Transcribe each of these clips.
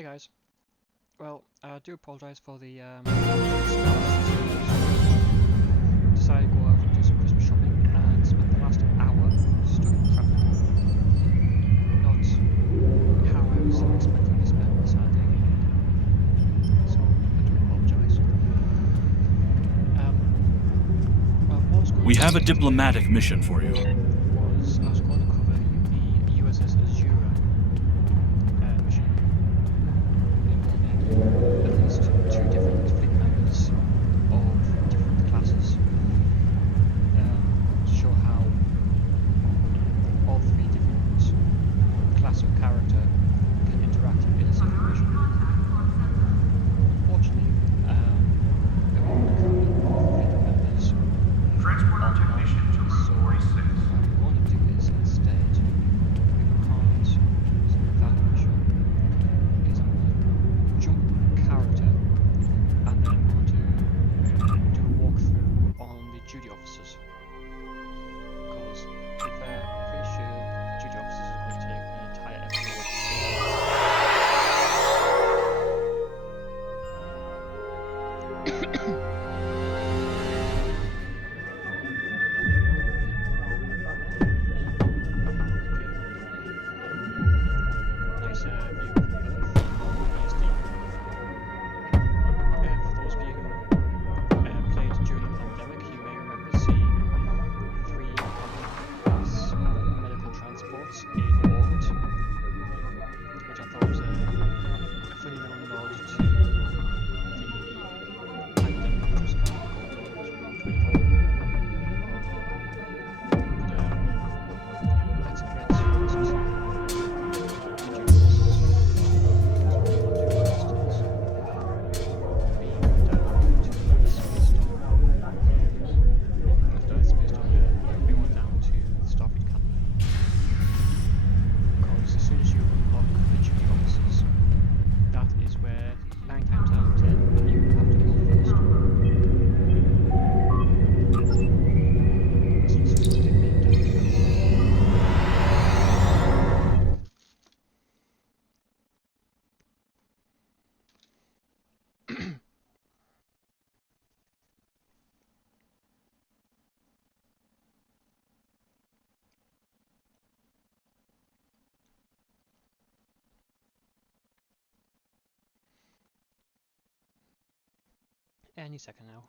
Hey guys. Well, I do apologise for the decided to go out and do some Christmas shopping and spent the last hour stuck in traffic. Not how I was expecting to spend the Saturday. So I do apologise. We have a diplomatic mission for you. I was going to cover the USS Azura mission involving at least two different fleet members of different classes to show how all three different class of character can interact in a single mission. Unfortunately, there won't be currently both fleet members Transport technician to room 46. what I'm going to do is instead, if I can't select that mission, is I'm going to jump character and then I'm going to do a walkthrough on the duty officers. Because to be fair, I'm pretty sure the duty officers are going to take an entire episode. Nice view of Earth on ESD. For those of you who played during the pandemic, you may remember seeing three public medical transports in orbit, which I thought was a funny little nod to the pandemic which was kind of going on during 2020. But let's get into the duty officers. Any second now.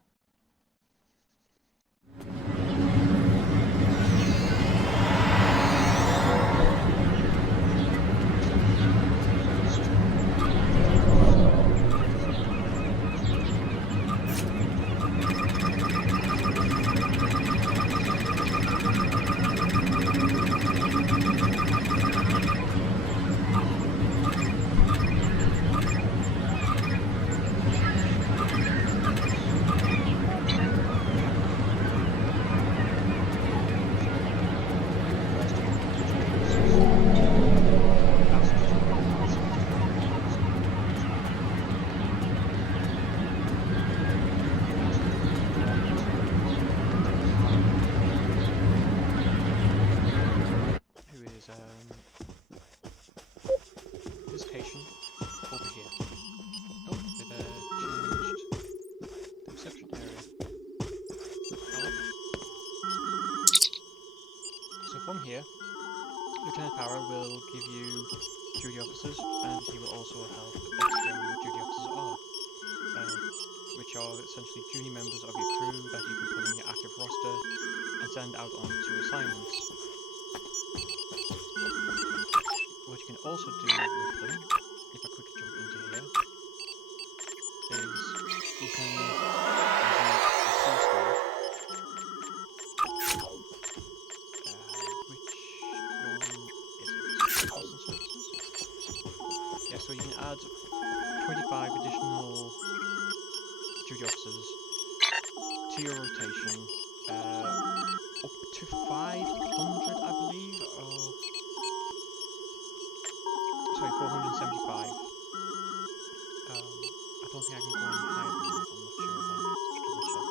Visitation over here. Oh, they've changed the reception area. However, so from here, Lieutenant Power will give you duty officers, and he will also help explain what duty officers are, which are essentially junior members of your crew that you can put on your active roster and send out onto assignments. What you can also do with them, if I quickly jump into here, is you can use a C-star, which one is it? Cost and services? Yeah, so you can add 25 additional duty officers to your rotation, up to 500 I believe, or sorry, 475. I don't think I can go any higher than that, I'm not sure, I'll have to double check.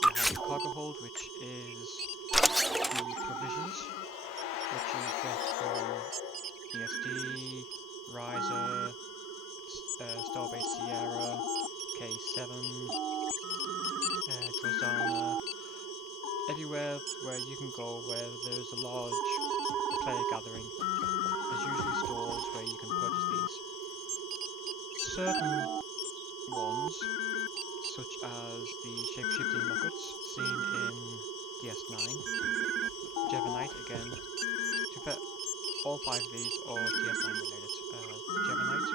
You have the cargo hold, which is the provisions, which you get from ESD, Riser, Starbase Sierra, K7, Drozana, everywhere where you can go where there's a large player gathering. There's usually stores where you can purchase these. Certain ones, such as the shape-shifting rockets seen in DS9, Jevonite again, to bet all 5 of these are DS9 related. Jevonite,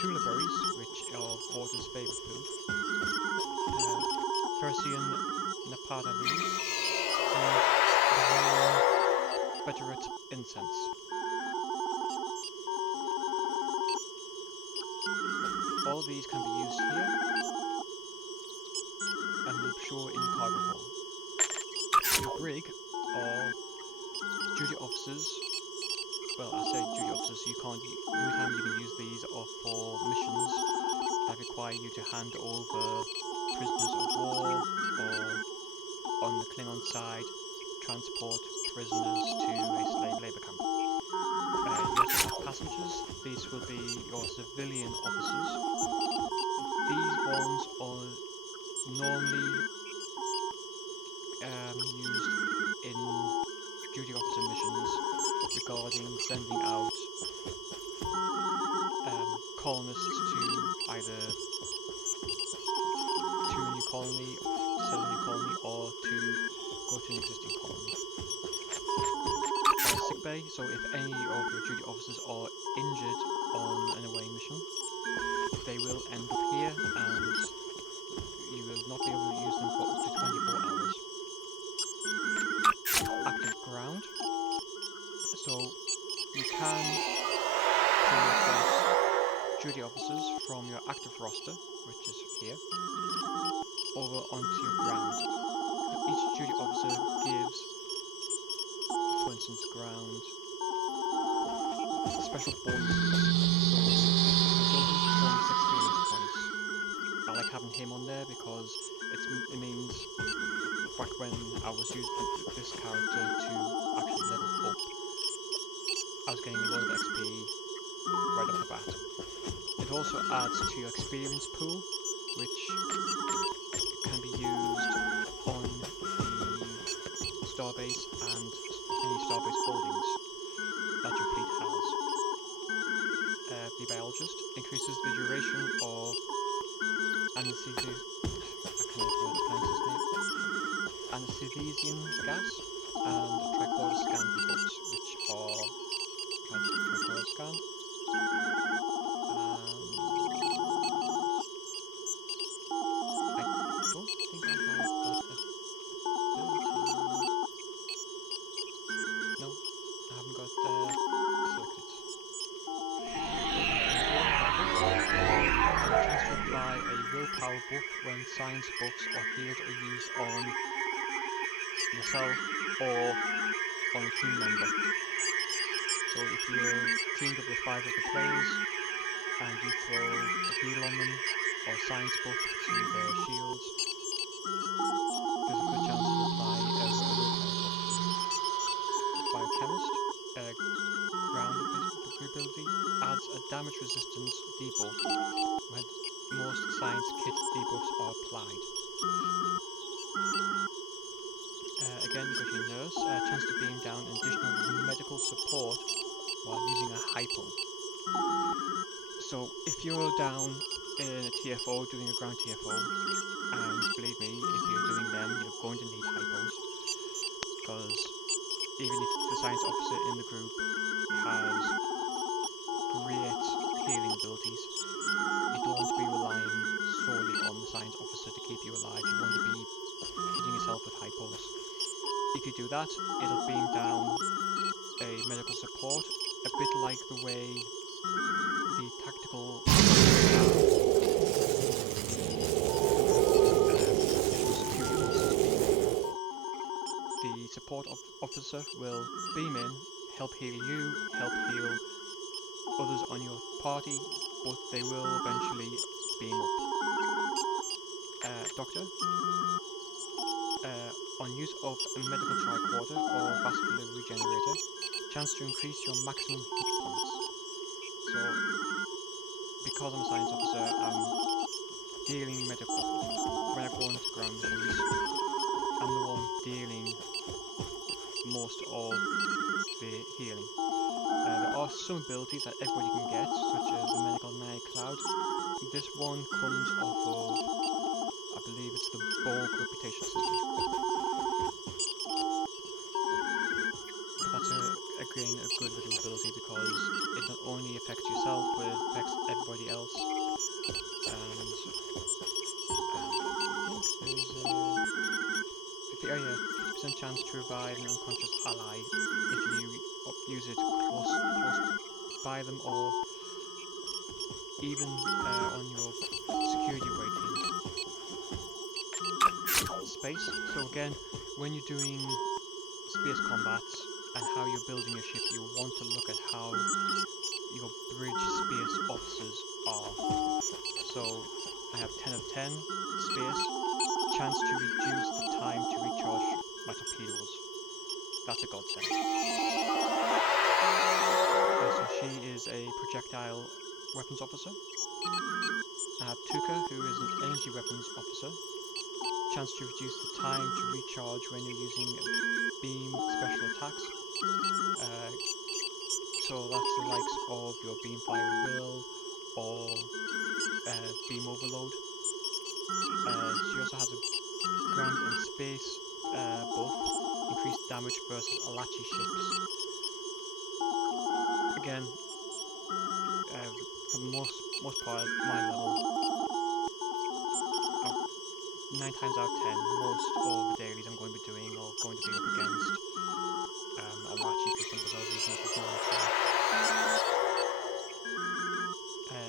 Tula berries, which are Water's favourite food, Fersian Napada leaves, and the Veterit incense. All of these can be used here, and will show in cargo hold. Your brig, or duty officers, well, I say duty officers, so you can't. The only time you can use these are for missions that require you to hand over prisoners of war, or on the Klingon side, transport prisoners to a slave labour camp. You also have passengers. These will be your civilian officers. These ones are normally used in duty officer missions regarding sending out colonists to either to a new colony, sell a new colony, or to go to an existing colony. Sick bay, so if any of your duty officers are injured on an away mission, they will end up here and you will not be able to use them for up to 24 hours. Active ground, so you can pull across duty officers from your active roster, which is here, over onto your ground. Each duty officer gives, for instance, ground special bonuses. So consultant bonus experience points. I like having him on there because it means back when I was using this character to actually level up, I was getting a lot of XP right off the bat. It also adds to your experience pool, which can be used on the starbase and any starbase holdings that your fleet has. The biologist increases the duration of anesthesian gas and tricorder scan debuffs, which are tricorder scan and I don't think I have that ability. No, I haven't got selected. Chance to apply a willpower buff when science buffs are healed or used on yourself or on a team member. So if you're teamed up with 5 other players and you throw a heal on them or a science buff to their shields, there's a good chance to apply a willpower buff. Biochemist, ground ability, adds a damage resistance debuff when most science kit debuffs are applied. Again, you've got your nurse, chance to beam down additional medical support while using a hypo. So if you're down in a TFO, doing a ground TFO, and believe me, if you're doing them, you're going to need hypos, because even if the science officer in the group has great healing abilities, you don't want to be relying solely on the science officer to keep you alive. You want to be hitting yourself with hypos. If you do that, it'll beam down a medical support, a bit like the way the tactical the support officer will beam in, help heal you, help heal others on your party, but they will eventually beam up. Doctor, on use of a medical tricorder or vascular regenerator, chance to increase your maximum hit points. So, because I'm a science officer, I'm dealing medical. When I go into ground missions, I'm the one dealing most of the healing. There are some abilities that everybody can get, such as the medical night cloud. This one comes off of, I believe it's the Borg reputation system. But that's again a good little ability because it not only affects yourself, but it affects everybody else. And I think there's a 50% chance to revive an unconscious ally if you use it close by them, or even on your security rating. Space. So again, when you're doing space combats and how you're building your ship, you want to look at how your bridge space officers are. So I have 10 of 10 space, chance to reduce the time to recharge my torpedoes. That's a godsend. So she is a projectile weapons officer. I have Tuka, who is an energy weapons officer. Chance to reduce the time to recharge when you're using beam special attacks. So that's the likes of your beam fire will or beam overload. She also has a ground and space buff, increased damage versus Alachi ships. Again, for the most part of my level, 9 times out of 10, most of the dailies I'm going to be doing are going to be up against Alachi for some bizarre reason at this moment.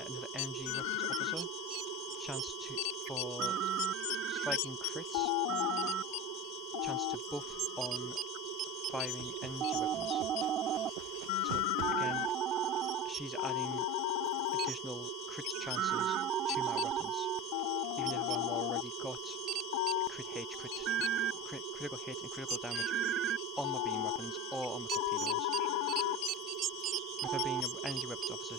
Another energy weapons officer, chance for striking crits, chance to buff on firing energy weapons. So again, she's adding additional crit chances to my weapons, even if I've already got critical hit and critical damage on my beam weapons or on my torpedoes. With her being an energy weapons officer,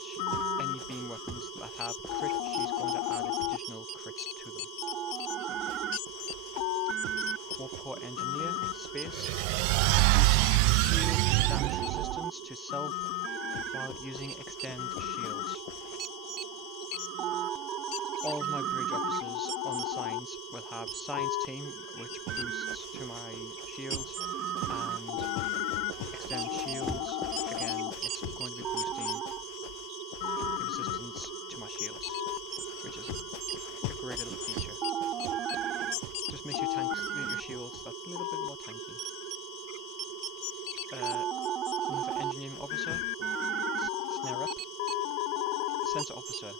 any beam weapons that have crit, she's going to add additional crits to them. Warp core engineer, space, shield damage resistance to self while using extend shields. All of my bridge officers on the science will have science team, which boosts to my shields, and extend shields. Again, it's going to be boosting the resistance to my shields, which is a great little feature. Just makes your shields that little bit more tanky. Another engineering officer, snare rep, sensor officer.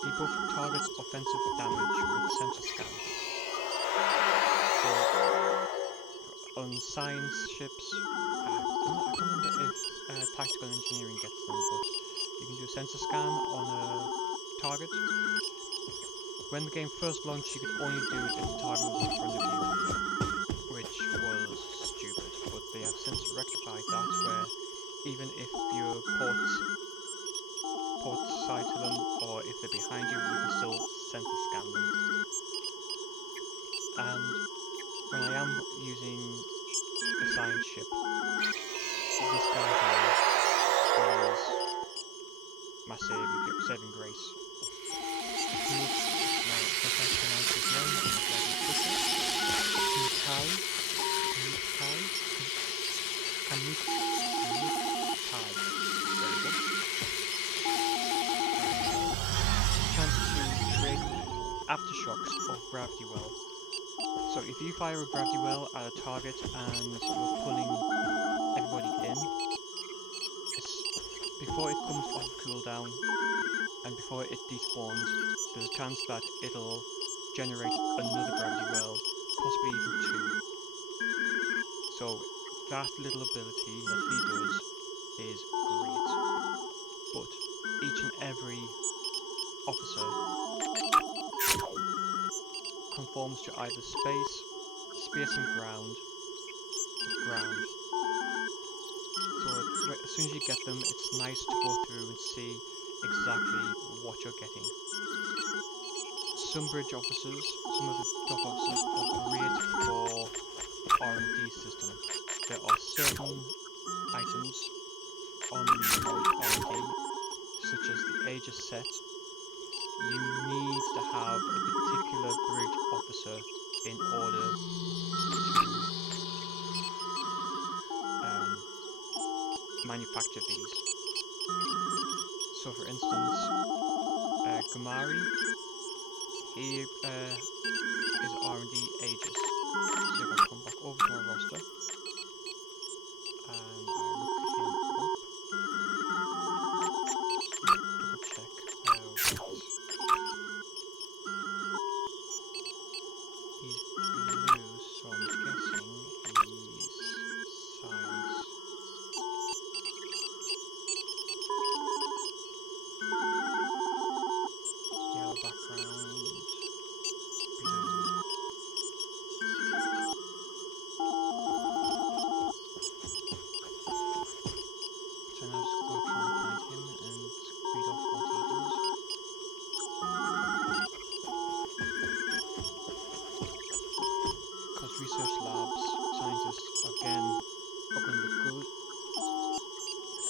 Debuff targets offensive damage with sensor scan. So, on science ships, I can't remember if tactical engineering gets them, but you can do a sensor scan on a target. When the game first launched, you could only do it if the target was in front of you, which was stupid, but they have since rectified that, where even if your ports side to them, or if they're behind you, you can still sensor scan them. And when I am using a science ship, this guy here is my saving grace. Aftershocks of gravity well. So if you fire a gravity well at a target and you're pulling everybody in, before it comes off cooldown and before it despawns, there's a chance that it'll generate another gravity well, possibly even 2. So that little ability that he does is great. But each and every officer conforms to either space and ground. So as soon as you get them, it's nice to go through and see exactly what you're getting. Some bridge officers, some of the Doff officers are great for the R&D system. There are certain items on the R&D, such as the Aegis set. You need to have a particular bridge officer in order to manufacture these. So for instance, Gamari, he is R&D Aegis. So if I come back over to my roster and I look him up, double check what he's blue, so I'm guessing he's science. Yellow background, blue. So now just go try and find him and read off what he does. Because research labs, scientists, again, are going to be good.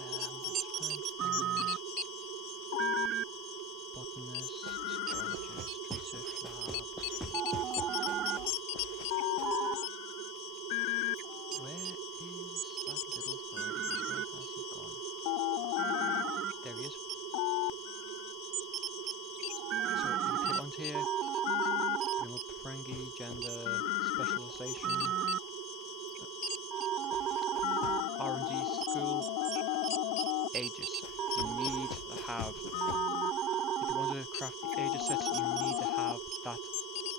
Let's try and find botanist, geologist, research lab. Where is that little Freddy? Where has he gone? There he is. So if you click onto here, bring up Ferengi, gender, specialization, R&D school, Aegis. You need to have, if you want to craft the Aegis sets, you need to have that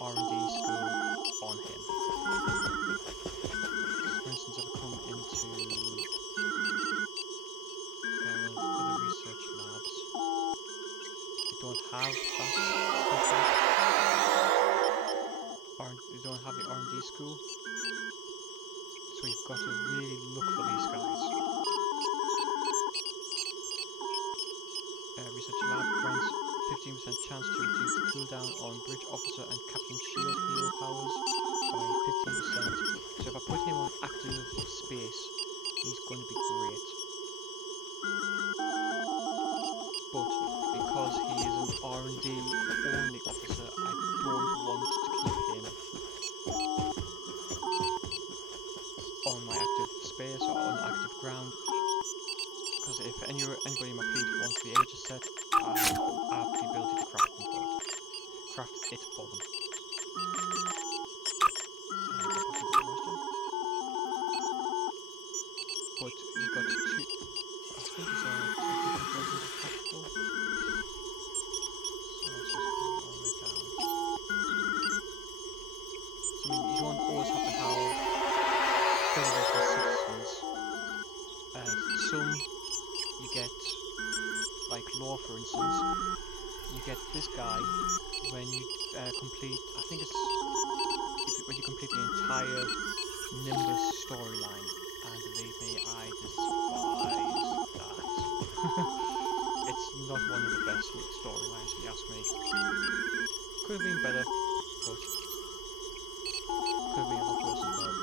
R&D school on him. For instance, if I come into one of the other research labs, they don't have that special, they don't have the R&D school, so you've got to really look for these guys. Research lab grants 15% chance to reduce the cooldown on bridge officer and captain shield heal powers by 15%. So if I put him on active space, he's going to be great. But because he is an R&D only officer, I don't want to keep him on my active space or on active ground. Because if anybody in my fleet wants the Aegis set, I have the ability to craft it for them. Go back into the roster. But you've got two, I think it's two different versions of tactical. So let's just go all the way down. So I mean, you don't always have to have Federation citizens. Some you get, like Law for instance, you get this guy when you complete, I think it's when you complete the entire Nimbus storyline, and believe me, I despise that. It's not one of the best storylines if you ask me. Could have been better, but could have been a lot worse as well.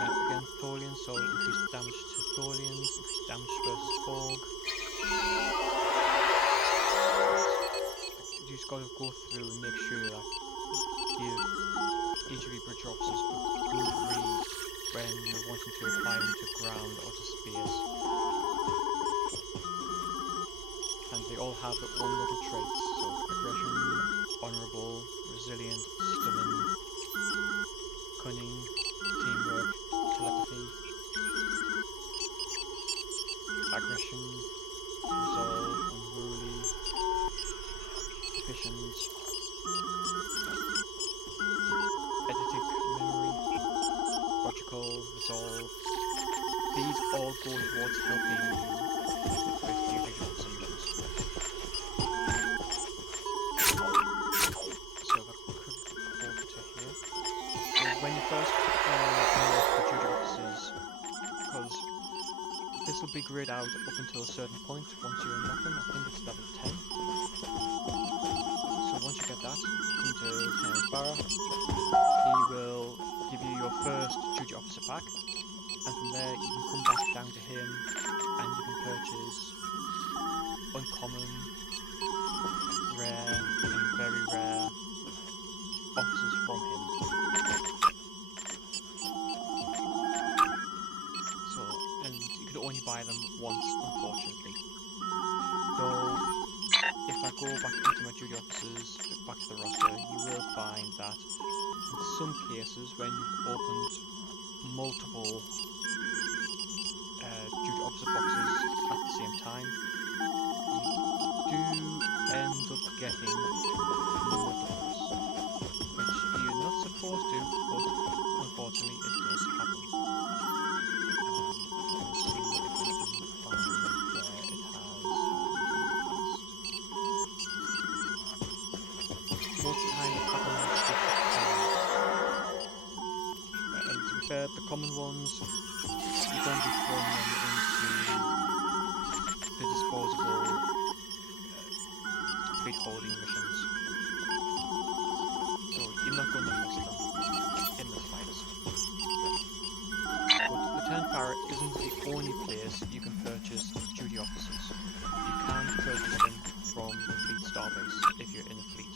Again, Tholians, so increased damage to Tholians, increased damage versus Borg. You just got to go through and make sure that you give each of your bridge officers a good read when you're wanting to apply them to ground or to space. And they all have their own little traits, so aggression, honourable, resilient, stubborn, cunning, teamwork, telepathy, aggression, resolve, unruly, efficient, eidetic memory, logical, resolve. These all go towards helping you with your visual solutions. So if I could over to here. So when you first unlock the judge officers, because this will will be grayed out up until a certain point once you unlock them. I think it's level 10. So once you get that, come to Lieutenant Barra. He will give you your first duty officer pack, and from there you can come back down to him and you can purchase uncommon, rare, and very rare officers from him. So, and you can only buy them once, unfortunately. Though, if I go back into my duty officers, back to the roster, you will find that in some cases, when you've opened multiple duty officer boxes at the same time, you do end up getting multiples, which you're not supposed to, but unfortunately it does happen. Let's see if I can find where it has happened in the past. Most of the time it happens with the common. And to be fair, the common ones, you're going to be throwing them into the disposable fleet holding missions. So you're not going to miss them in the slightest. But Lieutenant Barra isn't the only place you can purchase duty officers. You can purchase them from the fleet starbase if you're in a fleet.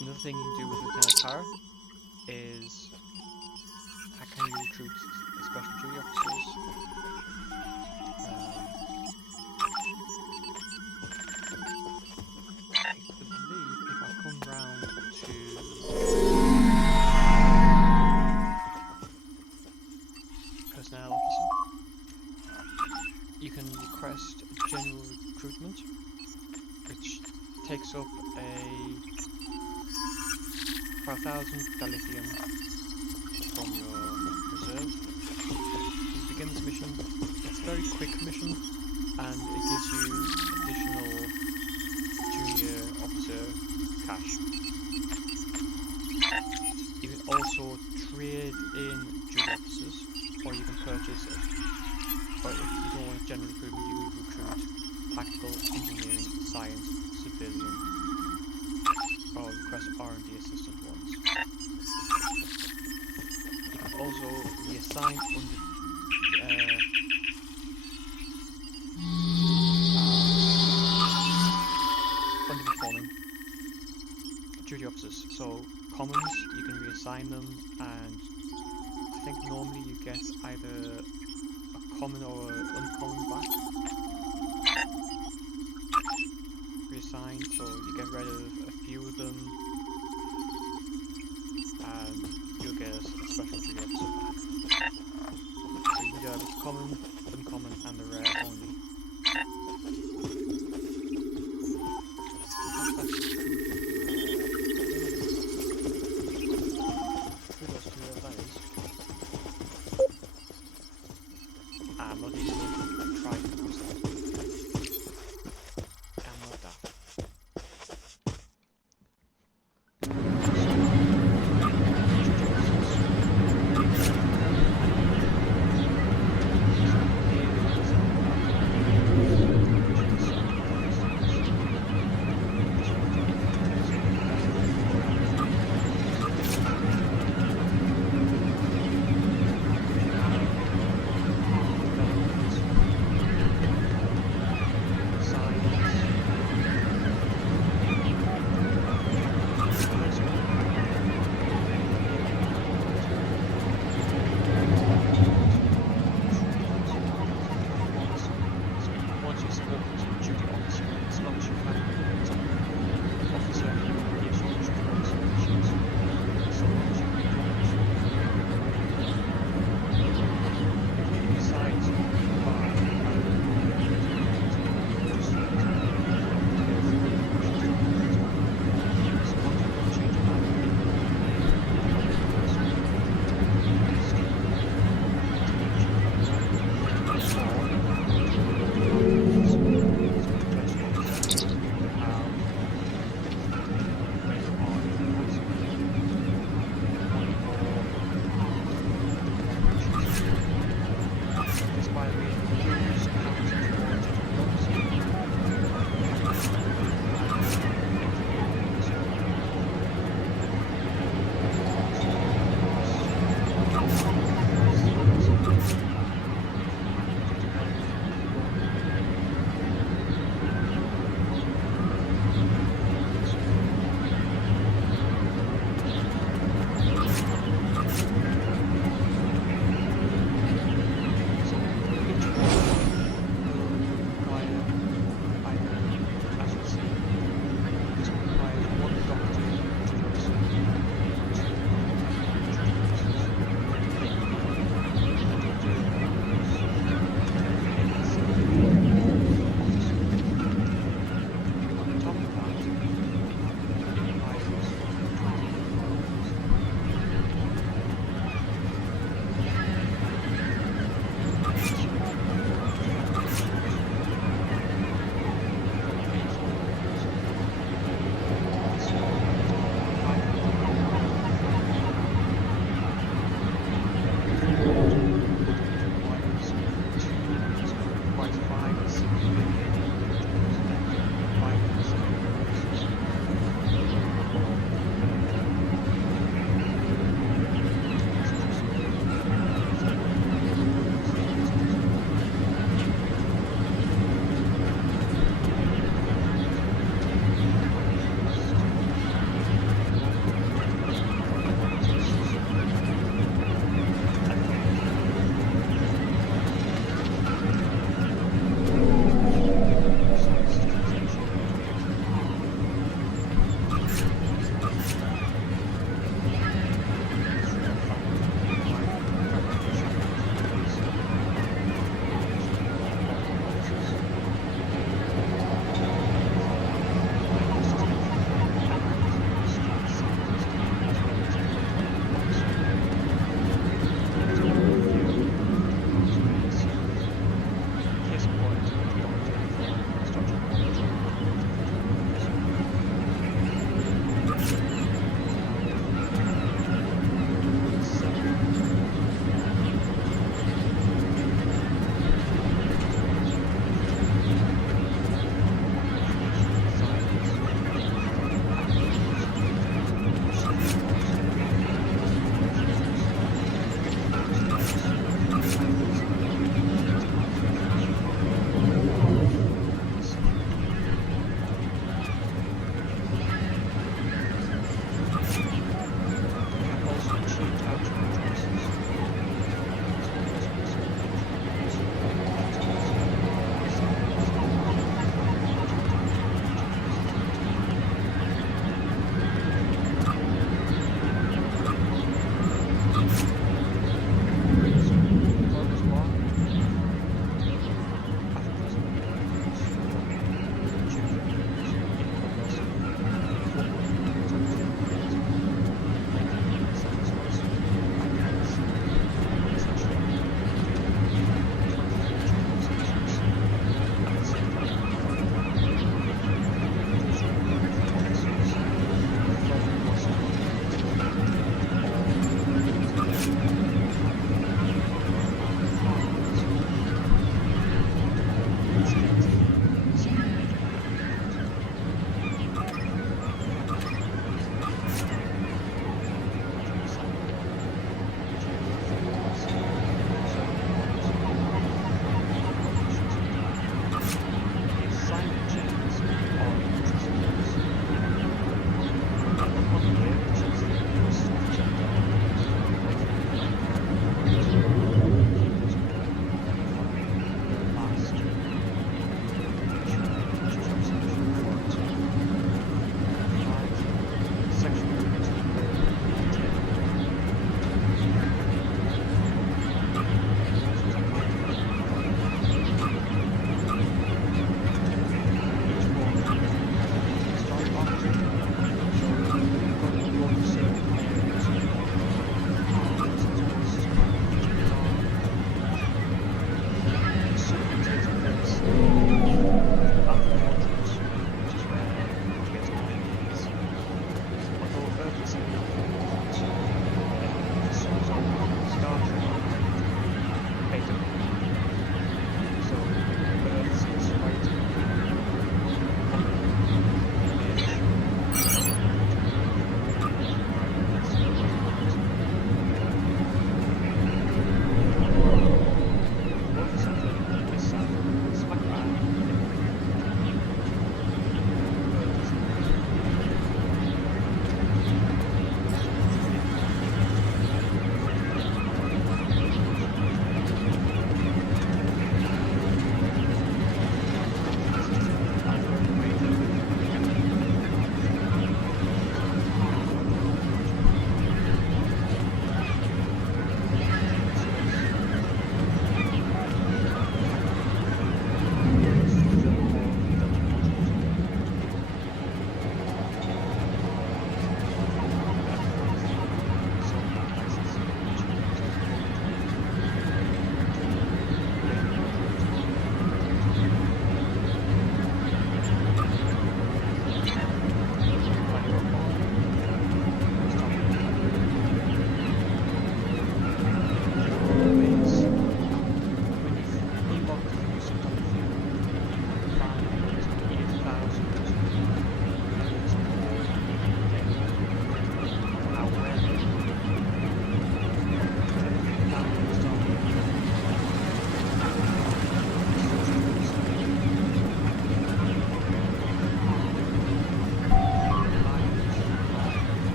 Another thing you can do with Lieutenant Barra is how can you recruit special duty officers? I believe if I come round to personnel officer, you can request general recruitment, which takes up for 1,000 dilithium from your reserve. You begin this mission. It's a very quick mission, and it gives you additional junior officer cash. You can also trade in duty officers, or you can purchase it. Or if you don't want general recruitment, you can recruit tactical, engineering, science, civilian, or request R&D assistant ones. You can also reassign underperforming duty officers. So commons, you can reassign them, and I think normally you get either a common or an uncommon back reassigned, so you get rid of a few of them and you'll get a special duty officer back. So you can do either common, uncommon, and the rare only. I'm not even going to try to pronounce that. I'm not daft.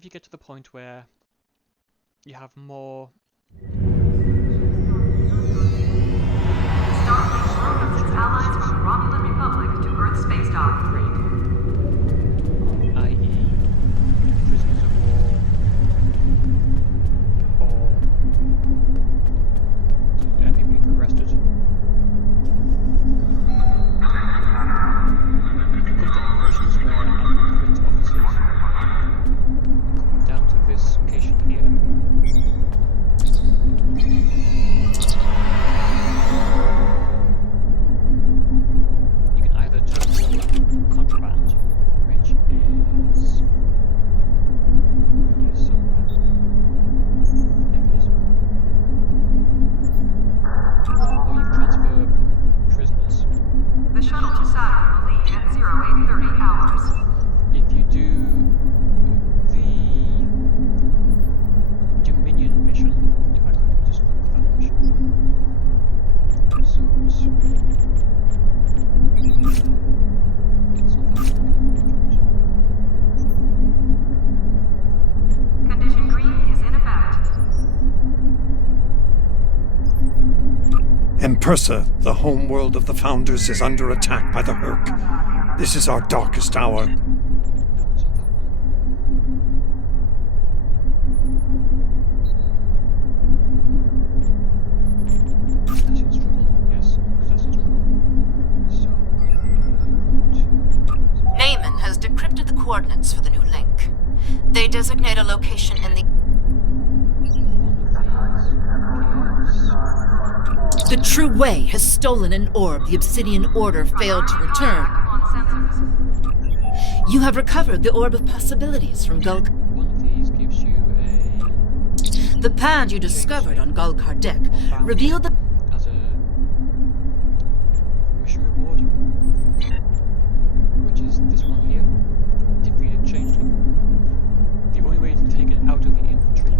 if you get to the point where you have more Starfleet welcomes its allies from the Romulan Republic to Earth space dock. i.e. prisoners of war or people you've arrested. If you come to operations where Admiral Quint officers come down to this location here, you can either turn contraband, which is here somewhere. There it is. Or you can transfer prisoners. The shuttle to Saturn will leave at 0830 hours. If you do the Dominion mission, if I quickly just look that mission up. So it's not that important. Condition green is in effect. Empersa, the homeworld of the Founders, is under attack by the Herc. This is our darkest hour. No, it's not that one. Potassium struggle, yes, potassium struggle. So if I go to Naaman has decrypted the coordinates for the new link. They designate a location in the... one of these The True Way has stolen an orb the Obsidian Order failed to return. On sensors. You have recovered the Orb of Possibilities from Gulk. one of these gives you a The pad you discovered on Gulkar Deck revealed the... as a mission reward, which is this one here, defeated changeling. The only way to take it out of your inventory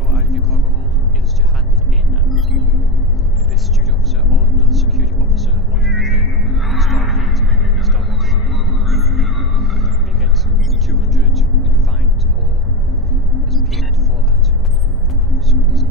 or out of your cargo hold is to hand it in at this security officer or another security officer on another Starfleet Starbucks. You get 200 refined ore as payment for that. For some reason,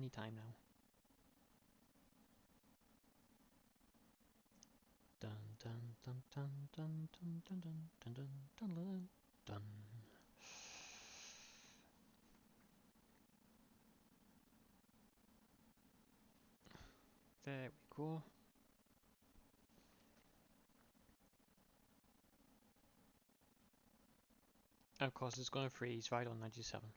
any time now. Dun dun dun dun dun dun dun dun dun dun dun dun dun. There we go. And of course, it's going to freeze right on 97.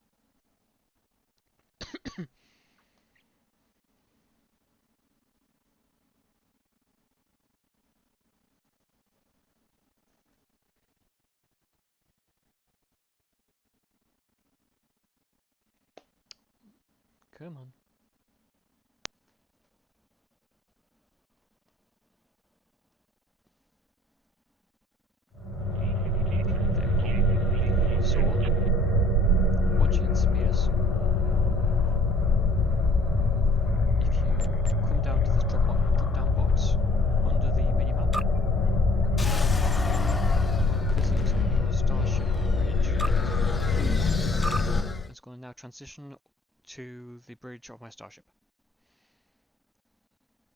Come on. So, once you're in space, if you come down to this drop-down box under the minimap, visit your starship bridge. It's going to now transition to the bridge of my starship.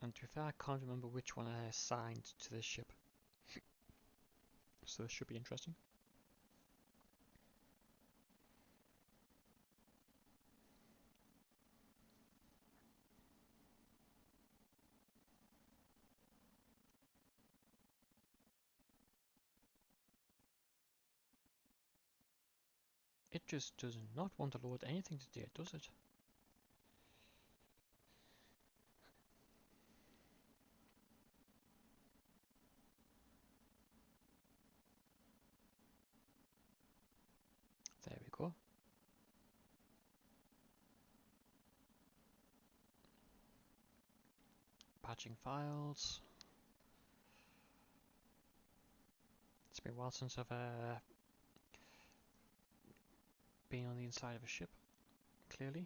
And to be fair, I can't remember which one I assigned to this ship. So this should be interesting. It just does not want to load anything today, does it? There we go. Patching files. It's been a while since I've been on the inside of a ship, clearly.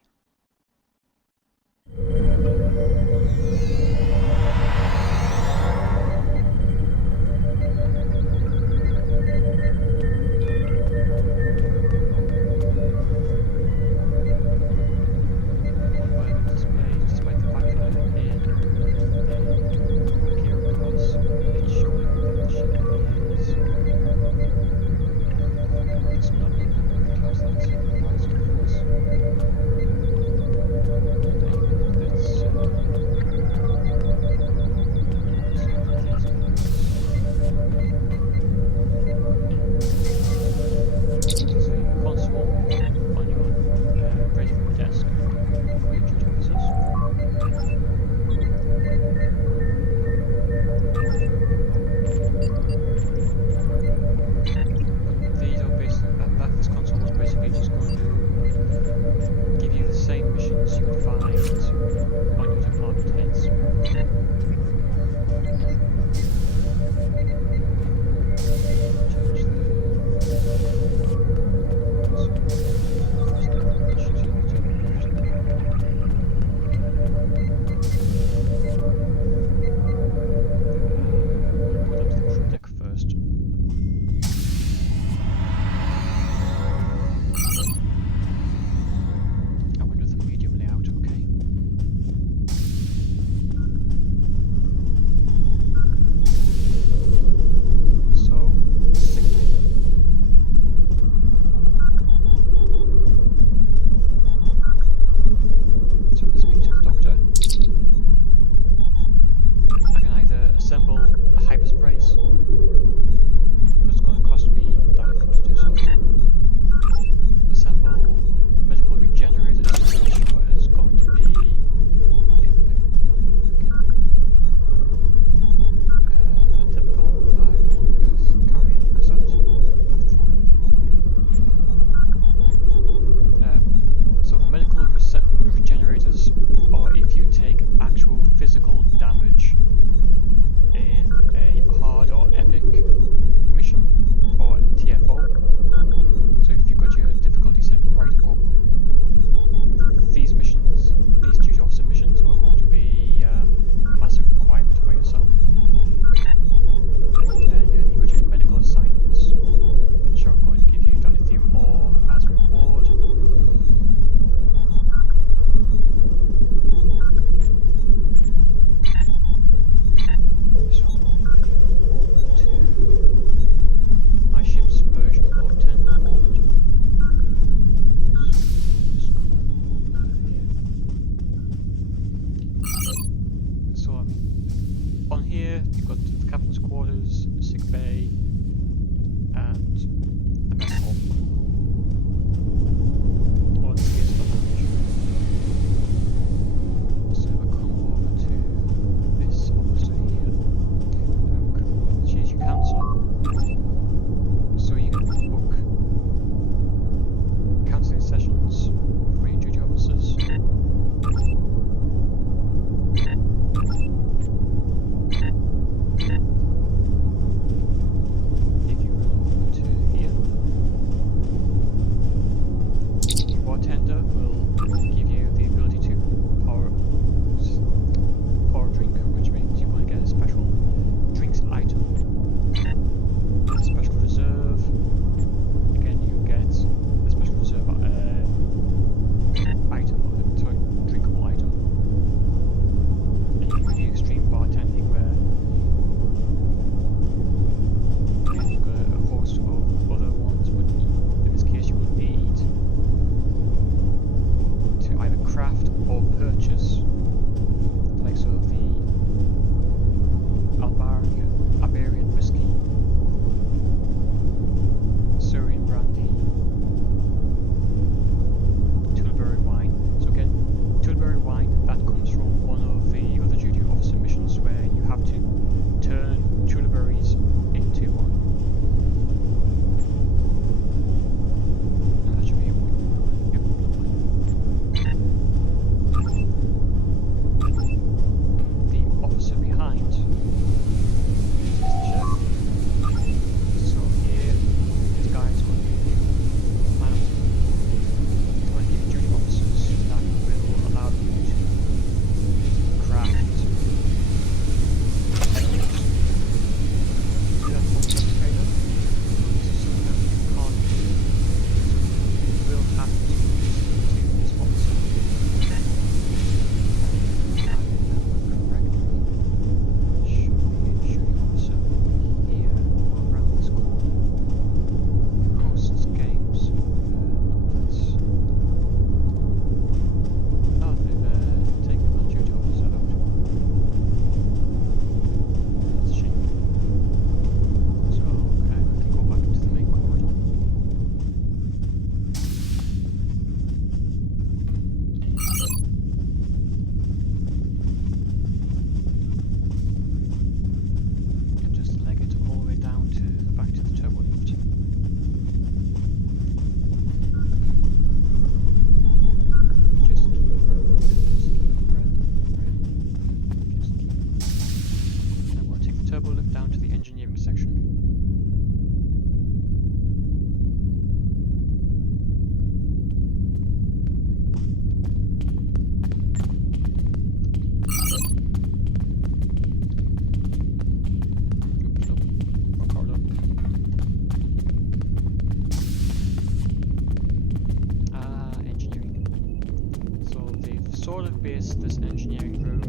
this engineering room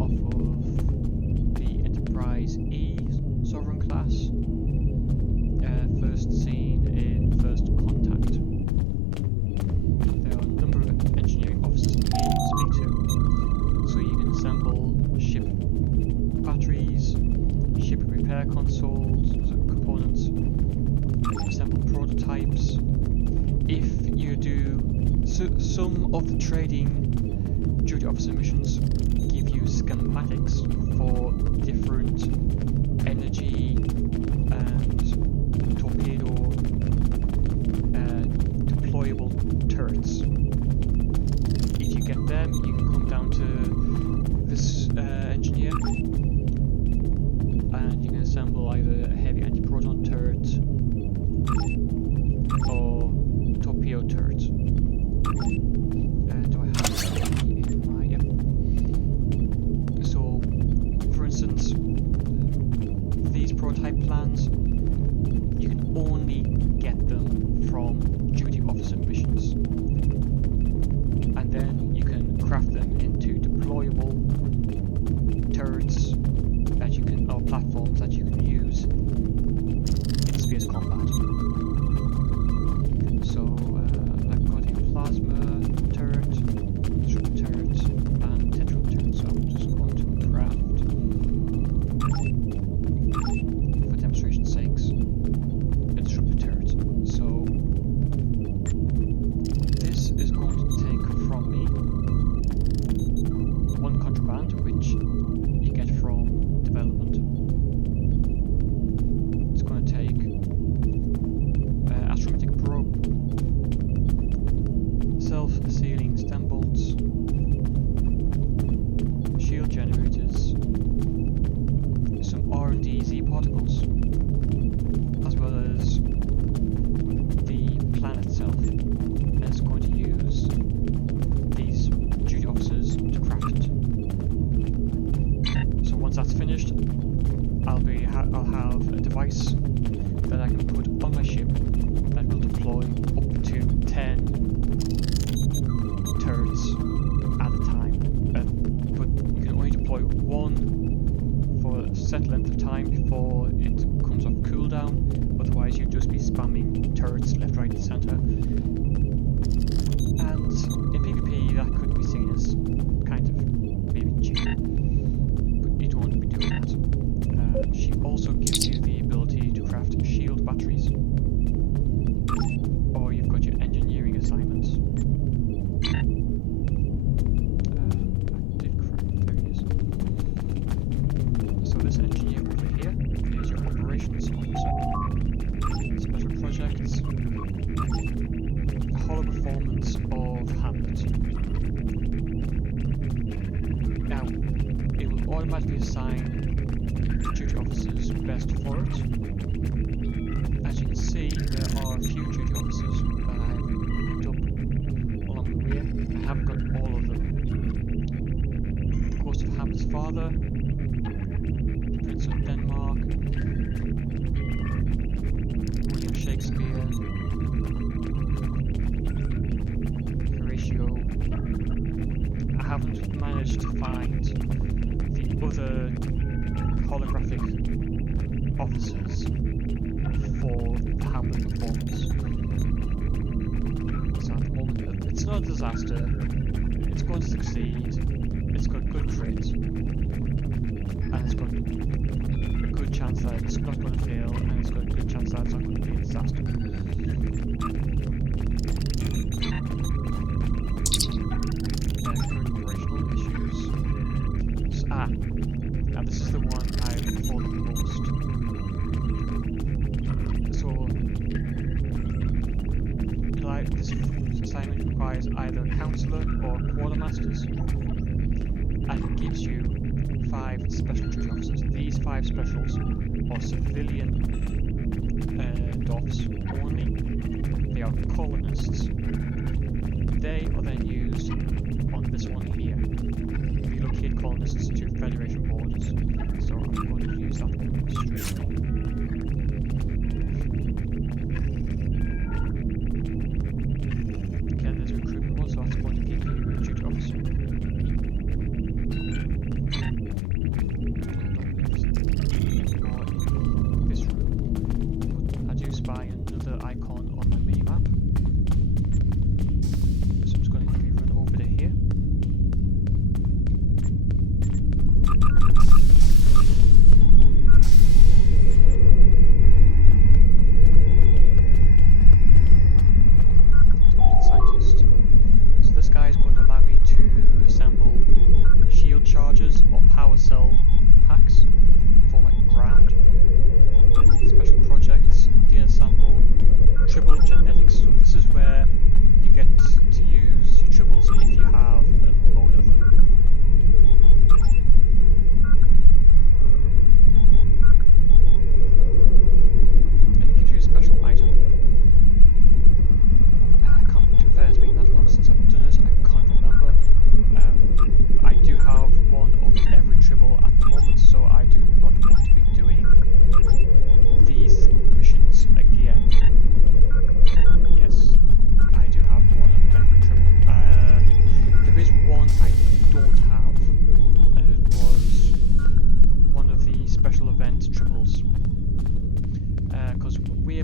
off of the Enterprise E Sovereign class, first seen in First Contact. There are a number of engineering officers in here you can speak to, so you can assemble ship batteries, ship repair consoles, components, assemble prototypes. If you do some of the trading duty officer missions give you schematics for different energy and torpedo deployable turrets. If you get them, you can come down to this engineer and you can assemble either a heavy anti-proton turret or torpedo turret. Do I have any in my... Yep. So, for instance, these prototype plans, you can only get them from duty officer missions. And then you can craft them into deployable turrets that you can, or platforms that you can use in space combat. So I've got a plasma turret, shuttle turret, and tetra turret. So I'm just going to craft, for demonstration's sakes, a disruptor turret. So this is going to take from me one contraband, which you get from development. It's going to take astrometric probe, self-sealing stem bolts, shield generators, some R&D Z particles, as well as the plan itself. And it's going to use these duty officers to craft it. So once that's finished, I'll have a device that I can put on my ship that will deploy up to 10 turrets at a time. But you can only deploy one for a set length of time before it comes off cooldown. Otherwise, you'd just be spamming turrets left, right, and centre. And in PvP, that could be seen as kind of maybe cheap, but you don't want to be doing that. She also gives you the ability to craft shield batteries, or you've got your engineering assignments. I did craft, there he is. So this engineer over here is your operations officer, special projects, the hollow performance of Hamlet. Now, it will automatically assign duty officers best for it. As you can see, there are a few duty officers that I have picked up along the way. I haven't got all of them. The Ghost of Hamlet's father, the Prince of Denmark, William Shakespeare, Horatio. I haven't managed to find the other holographic officers for the Hamlet performance. So at the moment, it's not a disaster. It's going to succeed. It's got good crit, and it's got a good chance that it's not going to fail, and it's got a good chance that it's not going to be a disaster. Current operational issues. Now this is the one I look for the most. So, this assignment requires either a councillor or quartermasters, and it gives you 5 special duty officers. These 5 specials are civilian Doffs only. They are colonists. They are then used on this one here. Relocate colonists to Federation borders. So I'm going to use that one straight away. Again, there's recruitment one, so that's going to give you a duty officer.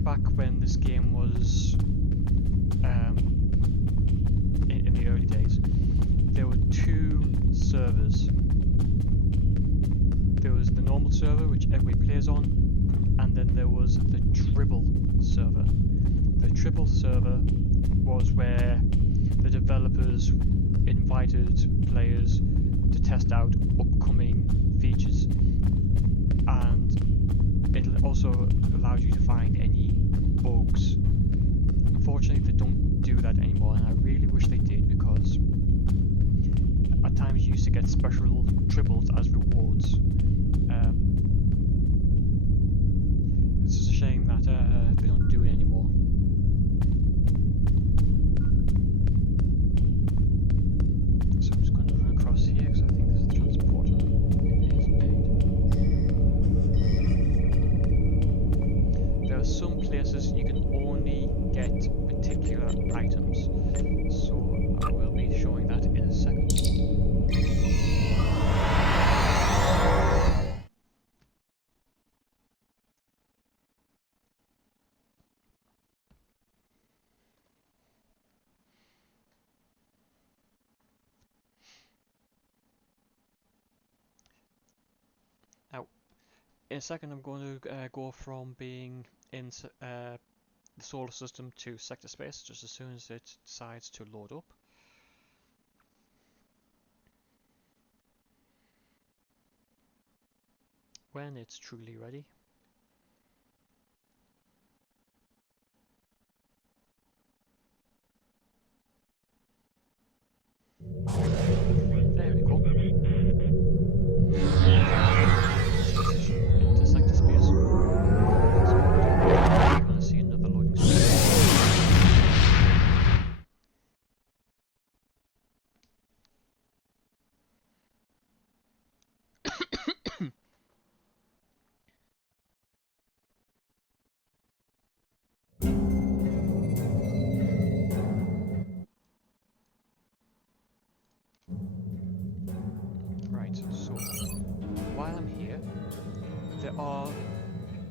back when this game was in the early days, there were two servers. There was the normal server, which everybody plays on, and then there was the Tribble server. The Tribble server was where the developers invited players to test out upcoming features, and it also allowed you to find any bugs. Unfortunately, they don't do that anymore, and I really wish they did, because at times you used to get special triples as rewards. It's just a shame that they don't do it anymore. So I'm just going to run across here because I think this is the transporter. It is indeed. There are some places you can only get particular items, so I will be showing that in a second. Now, in a second, I'm going to go from being in the solar system to sector space just as soon as it decides to load up. When it's truly ready. There we go. Transition into sector space. So we're going to see another loading screen. Right, so while I'm here, there are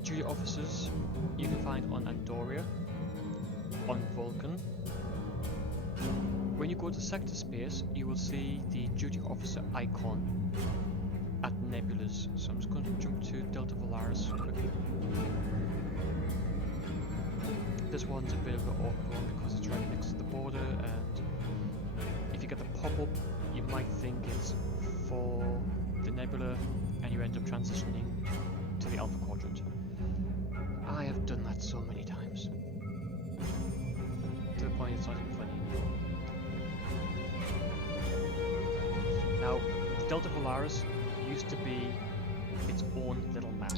duty officers you can find on Andoria, on Vulcan. When you go to sector space, you will see the duty officer icon at Nebulas. So I'm just going to jump to Delta Valaris quickly. This one's a bit of an awkward one because it's right next to the border, and if you get the pop-up, you might think it's for the Nebula, and you end up transitioning to the Alpha Quadrant. I have done that so many times, to the point it's not even funny anymore. Now, Delta Valaris used to be its own little map.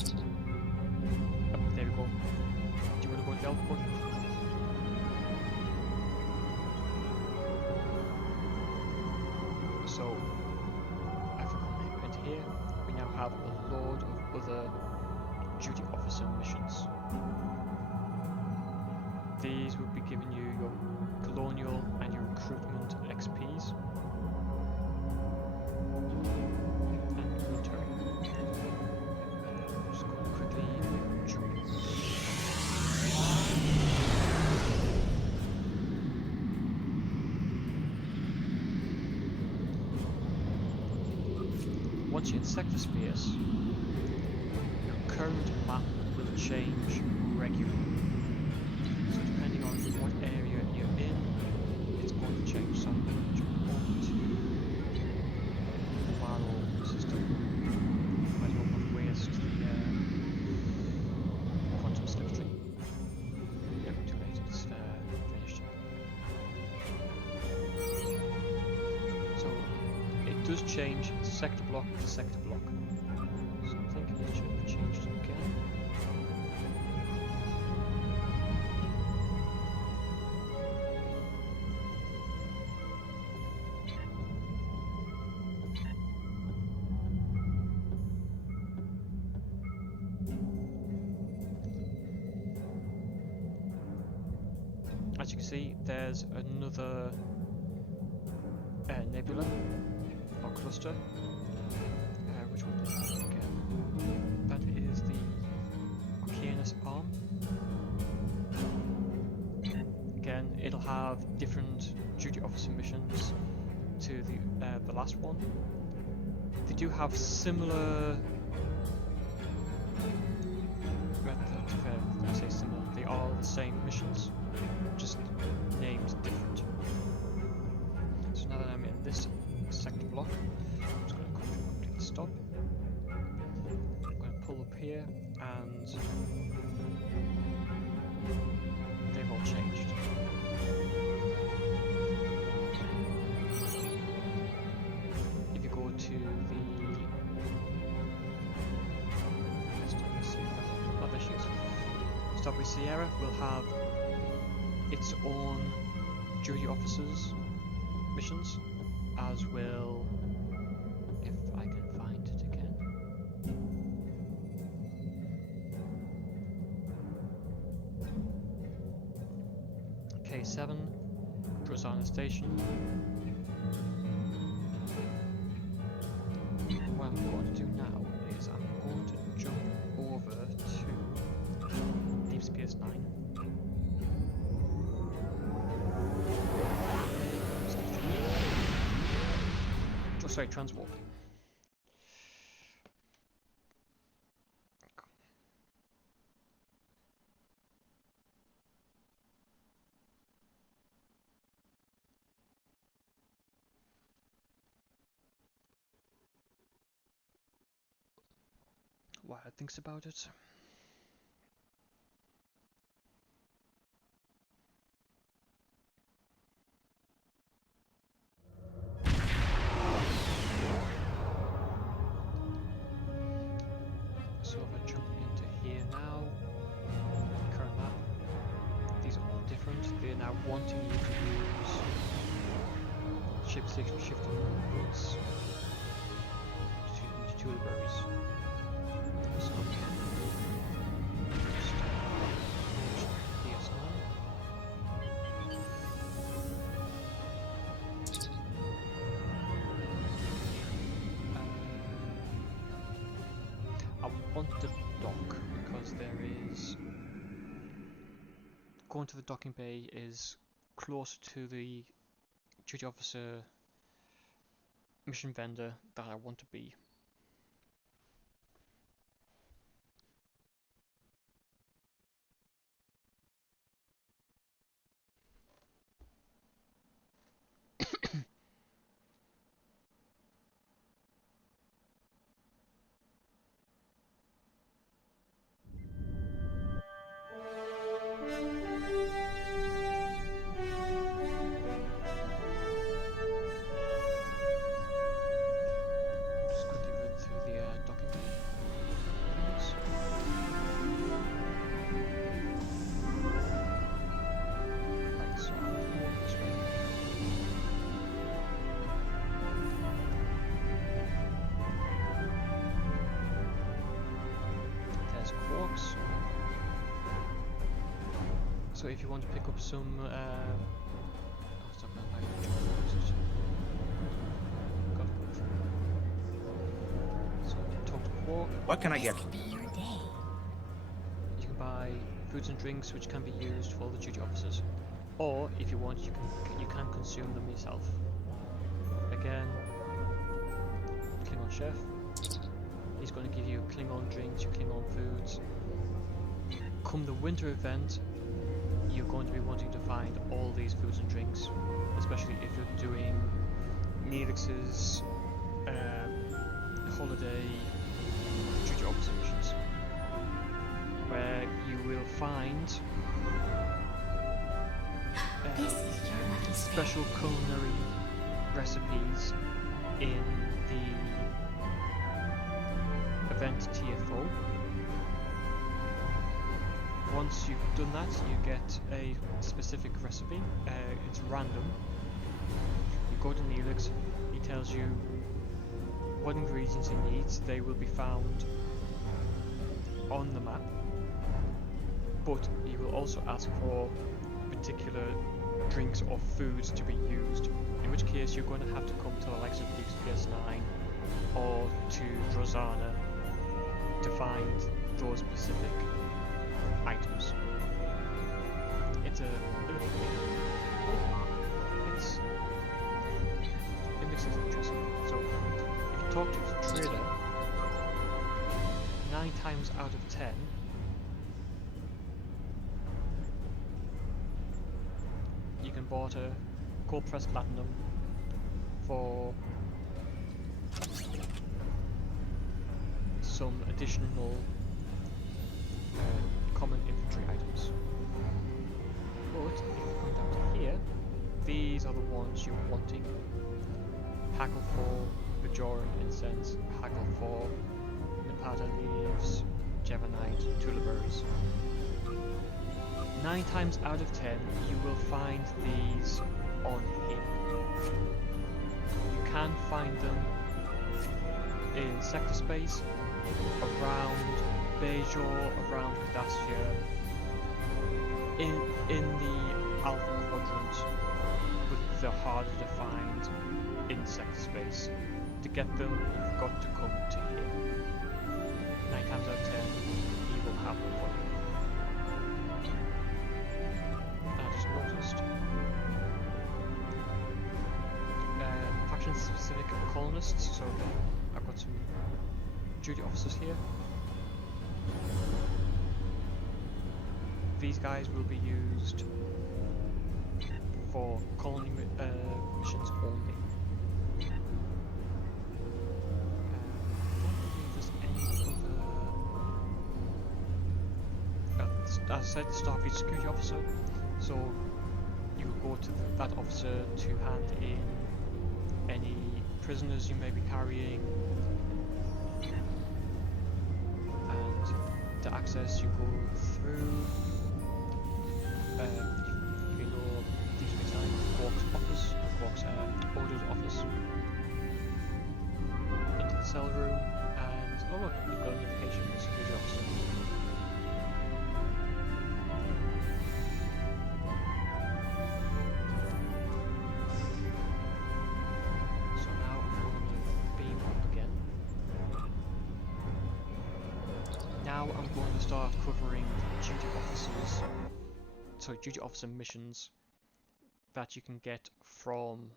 Oh, there we go. Do you want to go to the Alpha Quadrant? So, after coming into here, we now have a load of other duty officer missions. These will be giving you your colonial and your recruitment XPs. And military. Just going to quickly jump. Once you're in sector space, your current map will change regularly. So depending on what area you're in, it's going to change. So I'm going to jump over to the Barrow system. Might as well not waste the quantum slipstream. Yeah, too late, it's finished. So it does change sector block to sector block. So I'm thinking it should have changed again. As you can see, there's another nebula or cluster. Which one is that again? That is the Arcanus arm. it'll have different duty officer missions to the last one. They do have similar. I say similar. They are the same missions, just named different. So now that I'm in this sector block, I'm just going to come to a complete stop. I'm going to pull up here, and they've all changed. If you go to the Stop with Sierra will have its own duty officers missions, as will, if I can find it again. K7, Rosanna Station. What I'm going to do now is I'm going to jump over to Deep Space Nine. Oh, sorry, transwarp. What I thinks about it. So if I jump into here now, current map, these are all different. They're now wanting you to use ship station shifting moves to the berries. So I want the dock because there is going to the docking bay is closer to the duty officer mission vendor that I want to be. Just quickly run through the docking bay. Please. Right, so I'm going this way. There's quarks. So if you want to pick up some so talk to Quark. What can I get? You can buy foods and drinks which can be used for the duty officers, or if you want, you can consume them yourself. Again, Klingon chef. He's going to give you Klingon drinks, your Klingon foods. Come the winter event, you're going to be wanting to find all these foods and drinks, especially if you're doing Neelix's holiday duty officer missions, where you will find special culinary recipes in the event tier 4. Once you've done that, you get a specific recipe. It's random. You go to Neelix, he tells you what ingredients he needs. They will be found on the map, but he will also ask for particular drinks or foods to be used, in which case you're going to have to come to the likes of Deep Space Nine or to Rosanna to find those specific items. It's a 9 times out of 10, you can barter gold pressed platinum for some additional common infantry items. But if you come down to here, these are the ones you're wanting. Haggle for Bajoran incense, haggle for Napata leaves, Jevonite, Tulaberries. 9 times out of 10, you will find these on him. You can find them in sector space, around Bajor, around Cadassia, in the Alpha Quadrant, but they're harder to find in sector space. To get them, you've got to come to him. 9 times out of 10, he will have them for you. I just noticed faction specific colonists, so I've got some duty officers here. These guys will be used for colony missions only. I don't believe there's any other... as I said, Starfleet security officer, so you will go to that officer to hand in any prisoners you may be carrying, and to access you go through you know these beside Quark's office, Quark's ordered office, into the cell room, and oh look, you've got a notification from the security officer. So now I'm going to beam up again. Now I'm going to start covering duty officers. So duty officer missions that you can get from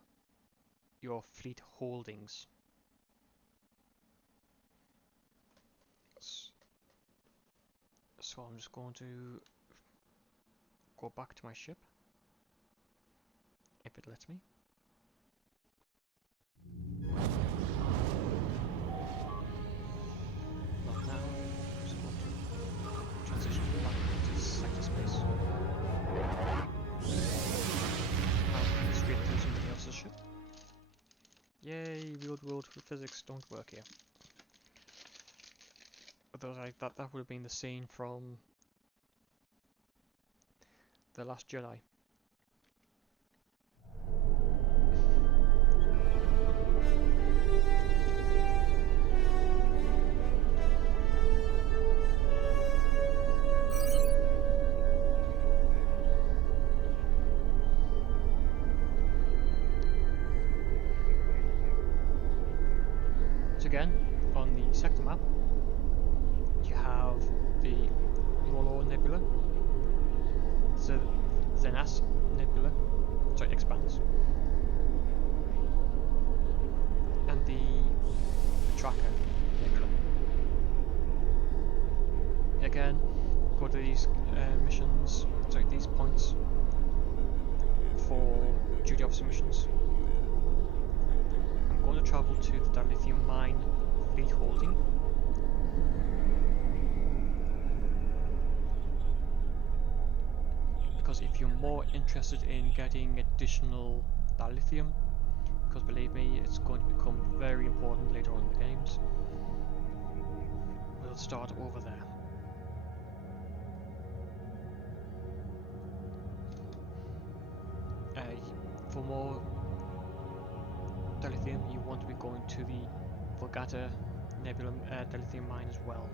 your fleet holdings. So I'm just going to go back to my ship, if it lets me. Not now, I'm just going to transition back into sector space. Straight through somebody else's ship. Yay, real world physics don't work here. Although that would have been the scene from The Last Jedi. Again, on the sector map, you have the Rolo Nebula, the Zenas Nebula, sorry, expands, and the Tracker Nebula. Again, go to these missions, sorry, these points for duty officer missions. I'm going to travel to the dilithium mine fleet holding. Because if you're more interested in getting additional dilithium, because believe me, it's going to become very important later on in the games, we'll start over there. For more dilithium, you want to be going to the Vulgata Nebula dilithium mine as well,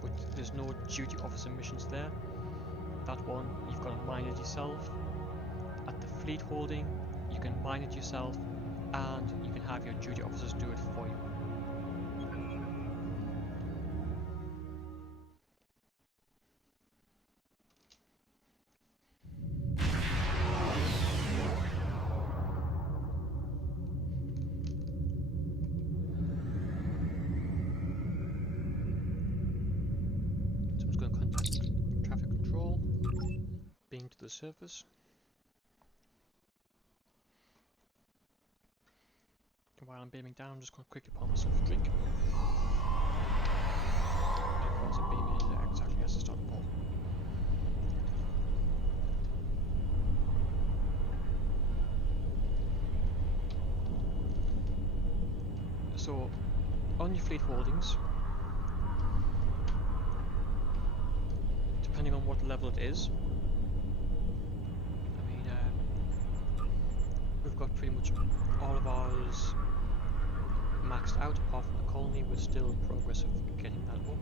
but there's no duty officer missions there. That one you've got to mine it yourself. At the fleet holding, you can mine it yourself, and you can have your duty officers do it for you. beam to the surface. While I'm beaming down, I'm just going to quickly pour myself a drink. And of course, I'm beaming in exactly as the starting port. So, on your fleet holdings, depending on what level it is, I mean, we've got pretty much all of ours maxed out, apart from the colony. We're still in progress of getting that up.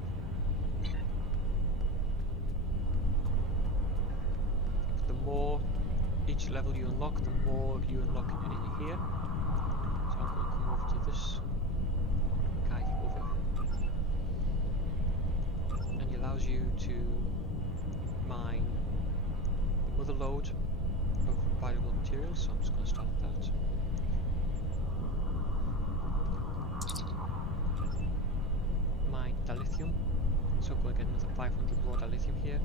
The more each level you unlock, the more you unlock in here. So I'm going to come over to this guy over, and he allows you to mine the mother lode of valuable materials. So I'm just going to start that. Mine dilithium, so I'm going to get another 500 raw dilithium here,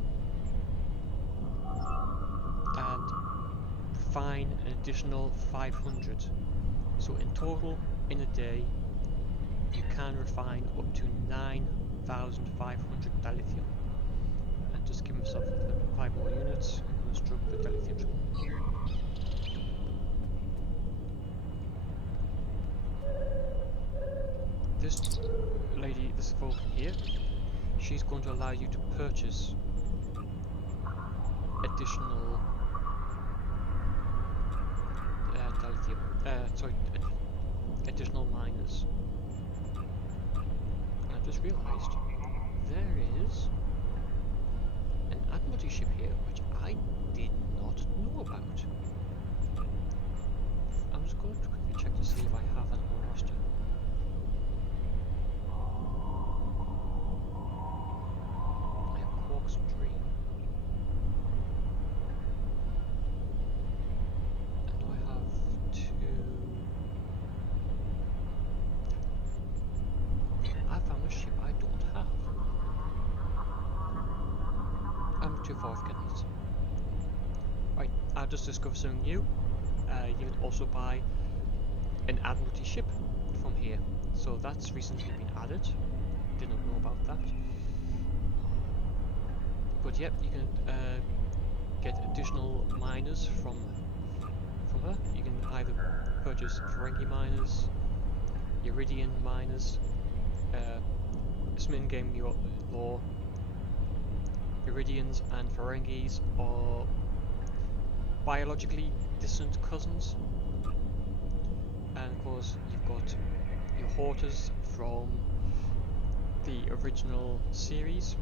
and refine an additional 500. So in total, in a day, you can refine up to 9,500 dilithium. And just give myself 5 more units. I'm going to stroke the dilithium drum. This lady, this Vulcan here, she's going to allow you to purchase additional dilithium, additional miners. And I just realised there is an Admiralty ship here which I did not know about. I'm just going to quickly check to see if I have that on my roster. I have Quark's Dream. And do I have two? I found a ship I don't have. I'm too far off getting it. Right, I've just discovered something new. You can also buy an Admiralty ship from here. So that's recently been added. Didn't know about that. But yep, you can get additional miners from her. You can either purchase Ferengi miners, Iridian miners, some in-game lore. Iridians and Ferengis are biologically distant cousins, and of course you've got your Horters from the original series.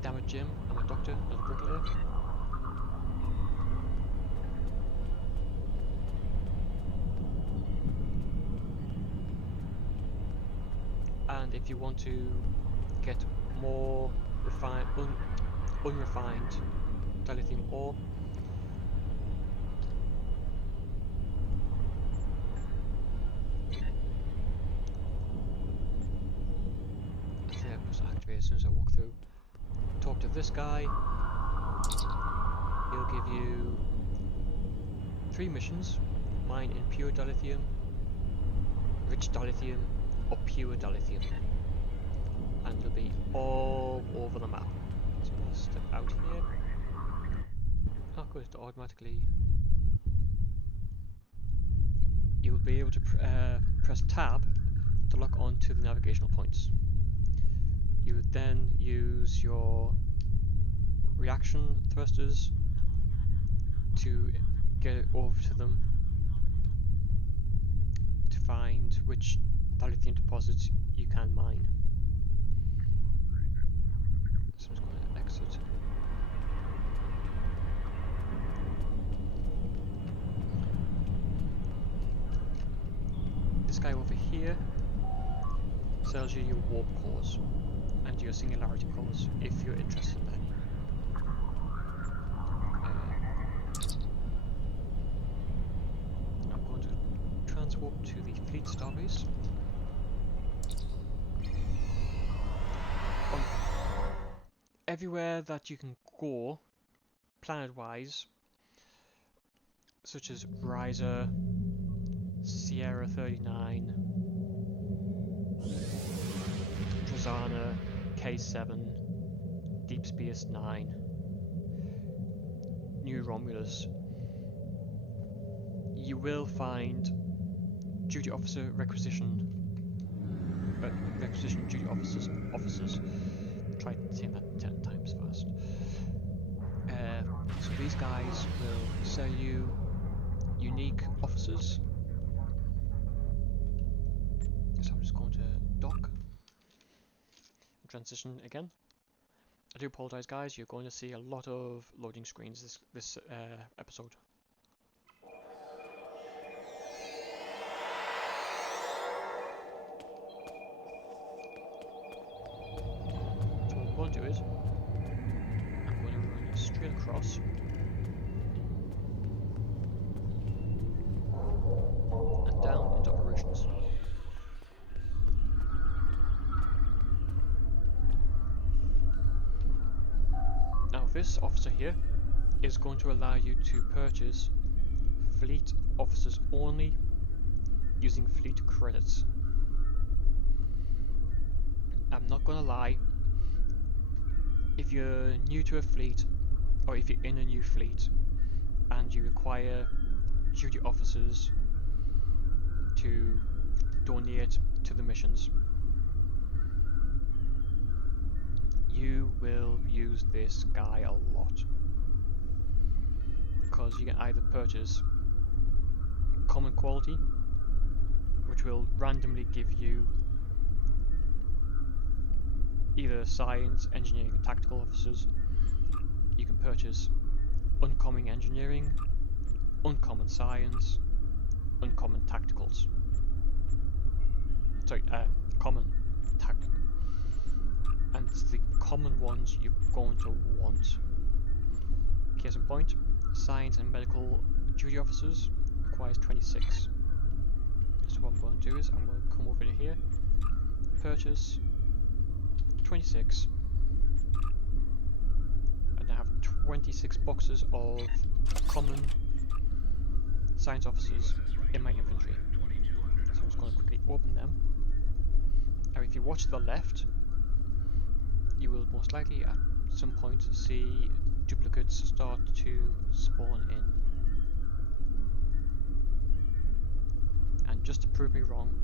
Damn it, Jim, I'm a doctor, not a bricklayer. And if you want to get more unrefined dilithium ore, I think I must activate as soon as I walk through. Talk to this guy. He'll give you 3 missions: mine impure dilithium, rich dilithium, or pure dilithium. And it'll be all over the map. So I'm going to step out here. Oh good, it automatically... You will be able to press tab to lock onto the navigational points. You would then use your reaction thrusters to get it over to them to find which dilithium deposits you can mine. So I'm just going to exit. This guy over here sells you your warp cores and your singularity cores if you're interested in that. I'm going to transwarp to the fleet starbase. everywhere that you can go, planet-wise, such as Riser, Sierra 39, Drozana, K7, Deep Space Nine, New Romulus, you will find duty officer requisition duty officers. Try saying that 10 times fast. So these guys will sell you unique officers. So I'm just going to dock and transition again. I do apologise, guys. You're going to see a lot of loading screens this episode. So what I'm going to do is I'm going to run straight across. And down into operations. Now this officer here is going to allow you to purchase fleet officers only using fleet credits. I'm not gonna lie, if you're new to a fleet or if you're in a new fleet and you require duty officers to donate to the missions, you will use this guy a lot, because you can either purchase common quality, which will randomly give you either science, engineering, or tactical officers. You can purchase uncommon engineering, uncommon science, uncommon tacticals. Sorry, common tactical. And it's the common ones you're going to want. Case in point, science and medical duty officers requires 26. So what I'm going to do is I'm going to come over to here, purchase 26, and I have 26 boxes of common science officers in my inventory. So I'm just going to quickly open them. Now if you watch to the left, you will most likely at some point see duplicates start to spawn in. And just to prove me wrong,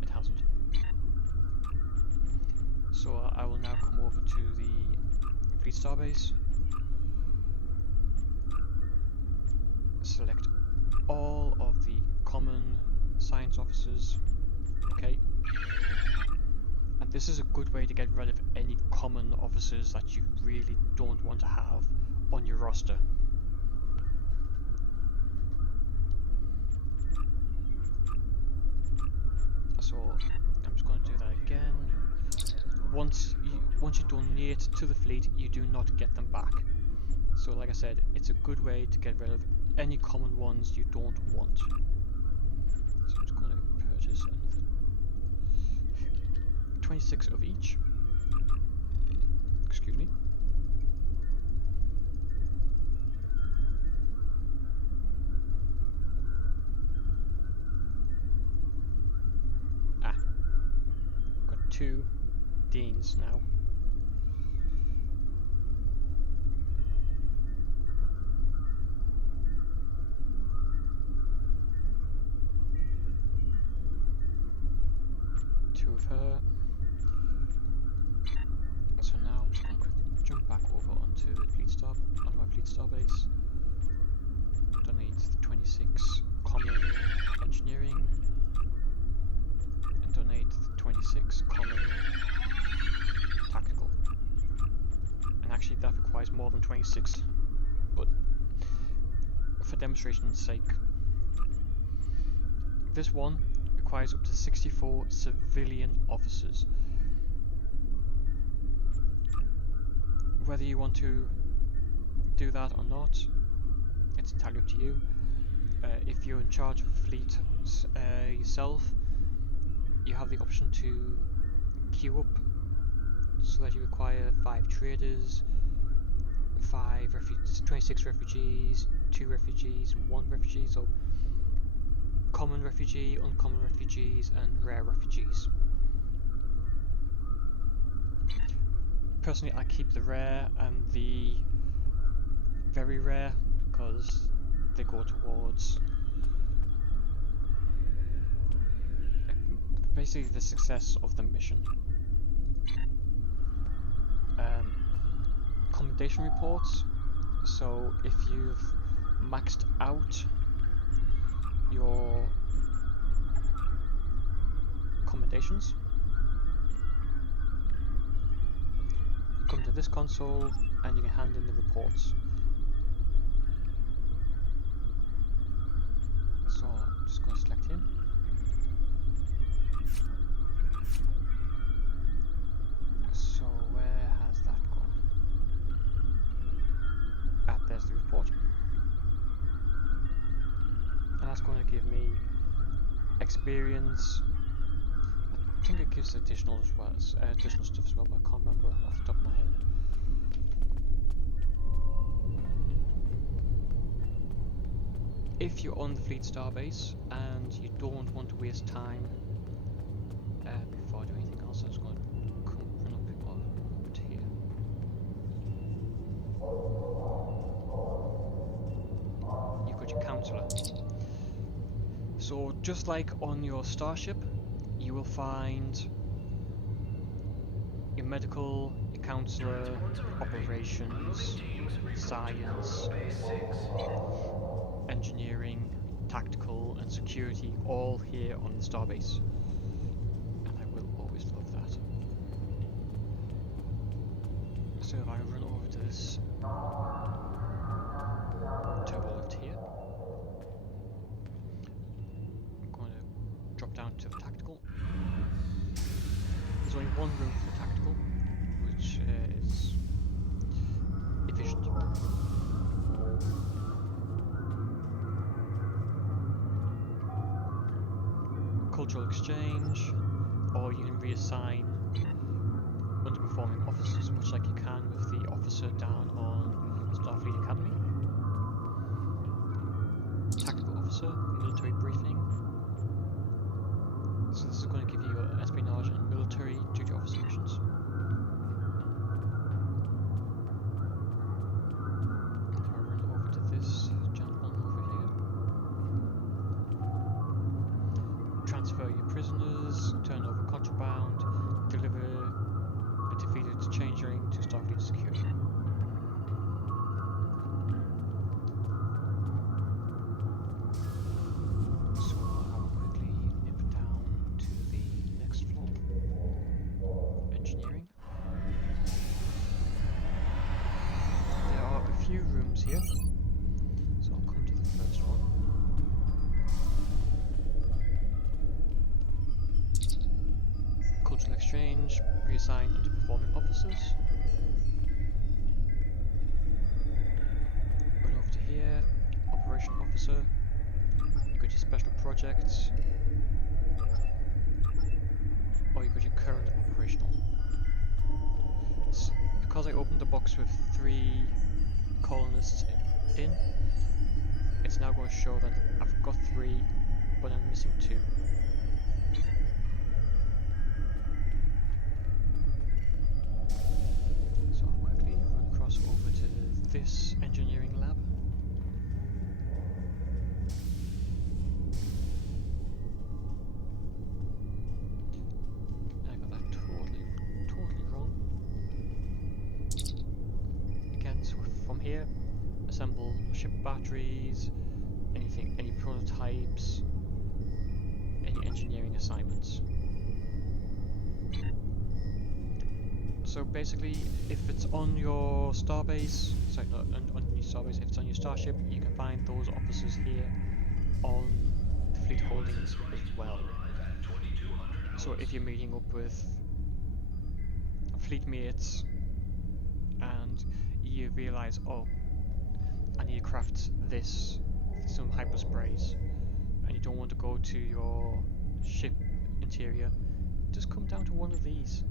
it hasn't. So I will now come over to the Fleet Starbase, select all of the common science officers, okay, and this is a good way to get rid of any common officers that you really don't want to have on your roster. So I'm just going to do that again. Once you donate to the fleet, you do not get them back. So like I said, it's a good way to get rid of any common ones you don't want. So I'm just going to purchase another 26 of each. Excuse me. Got 2 Deans now. Of her. So now I'm just going to quickly jump back over onto my Fleet Starbase. Donate 26 common engineering and donate 26 common tactical. And actually that requires more than 26, but for demonstration's sake, this one requires up to 64 civilian officers. Whether you want to do that or not, it's entirely up to you. If you're in charge of a fleet yourself, you have the option to queue up so that you require 5 traders, 26 refugees, 2 refugees, and 1 refugee. So common refugee, uncommon refugees, and rare refugees. Personally, I keep the rare and the very rare because they go towards basically the success of the mission. Commendation reports. So if you've maxed out your commendations, you come to this console and you can hand in the reports. So I'm just going to select him. So where has that gone? Ah, there's the report. And that's going to give me experience. I think it gives additional as well, additional stuff as well, but I can't remember off the top of my head. If you're on the fleet starbase and you don't want to waste time, before I do anything else, I'm just going to run up to here. You've got your counsellor. So just like on your starship, you will find your medical, your counsellor, operations, science, engineering, tactical, and security all here on the starbase. And I will always love that. So if I run over to this turbo lift here, I'm going to drop down to the tactical. There's only one room for the tactical, which is efficient. Cultural exchange, or you can reassign underperforming officers, much like you can with the officer down on Starfleet Academy. Tactical officer, military briefing. So this is going to give you espionage and military duty officer missions. And if I run over to this gentleman over here. Transfer your prisoners, turn over contraband, deliver a defeated changeling to Starfleet security. So I'll quickly nip down to the next floor. Engineering. There are a few rooms here, so I'll come to the first one. Cultural exchange, reassign underperforming officers. Run over to here, operation officer. You got your special projects, or you got your current operational. So because I opened the box with 3 colonists in, it's now going to show that I've got 3, but I'm missing 2. So I'll quickly run across over to this engineering lab. I got that totally wrong. Again, so from here, assemble ship batteries, any prototypes, any engineering assignments. So basically, if it's on your starbase, sorry, not on your starbase, if it's on your starship, you can find those officers here on the fleet holdings as well. So if you're meeting up with fleet mates and you realise, oh, I need to craft some hypersprays, and you don't want to go to your ship interior, just come down to one of these.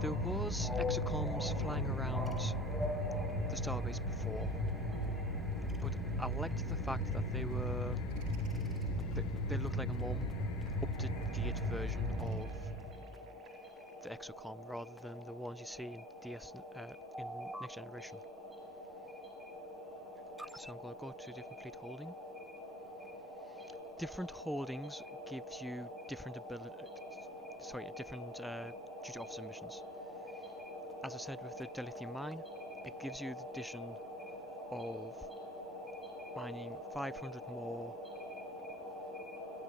there was exocoms flying around the starbase before, but I liked the fact that they looked like a more up-to-date version of the exocom rather than the ones you see in in Next Generation. So I'm going to go to different fleet holding. Different holdings gives you different different duty officer missions. As I said with the dilithium mine, it gives you the addition of mining 500 more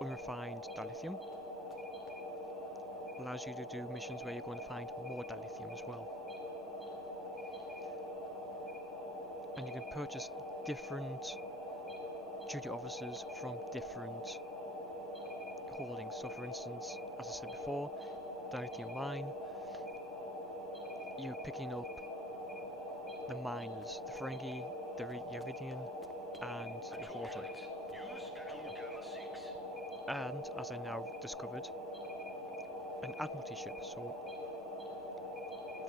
unrefined dilithium. Allows you to do missions where you're going to find more dilithium as well. And you can purchase different duty officers from different holdings. So for instance, as I said before, dilithium mine, you're picking up the miners, the Ferengi, the Yaridian, and the Horta. And, as I now discovered, an Admiralty ship. So,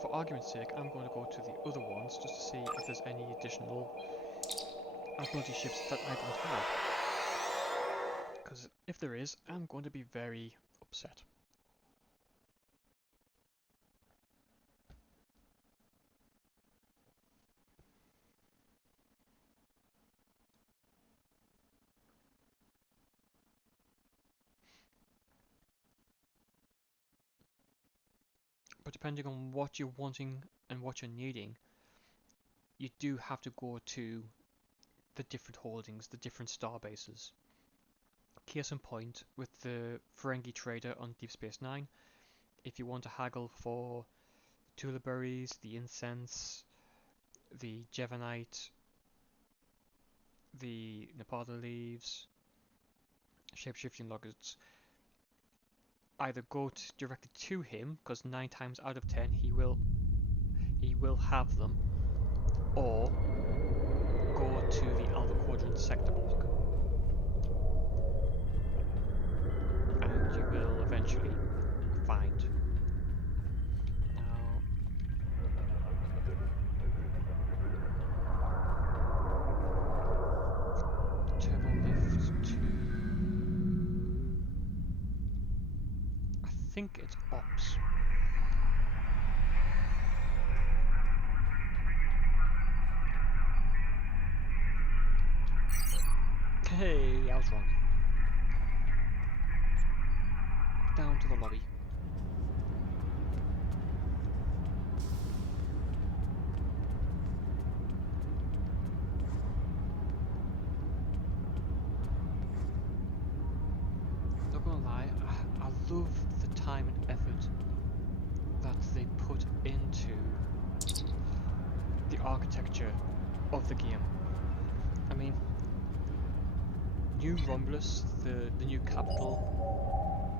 for argument's sake, I'm going to go to the other ones just to see if there's any additional Admiralty ships that I don't have. Because if there is, I'm going to be very upset. But depending on what you're wanting and what you're needing, you do have to go to the different holdings, the different star bases. Case in point, with the Ferengi trader on Deep Space Nine, if you want to haggle for Tula berries, the incense, the Jevonite, the Nepal leaves, shapeshifting lockets, either go directly to him, because 9 times out of 10 he will have them, or go to the Alpha Quadrant sector block, and you will eventually find. Now, turbo lift to, I think it's ops. Hey, I was wrong. Down to the lobby. Not gonna lie, I love the time and effort that they put into the architecture of the game. I mean, New Romulus, the new capital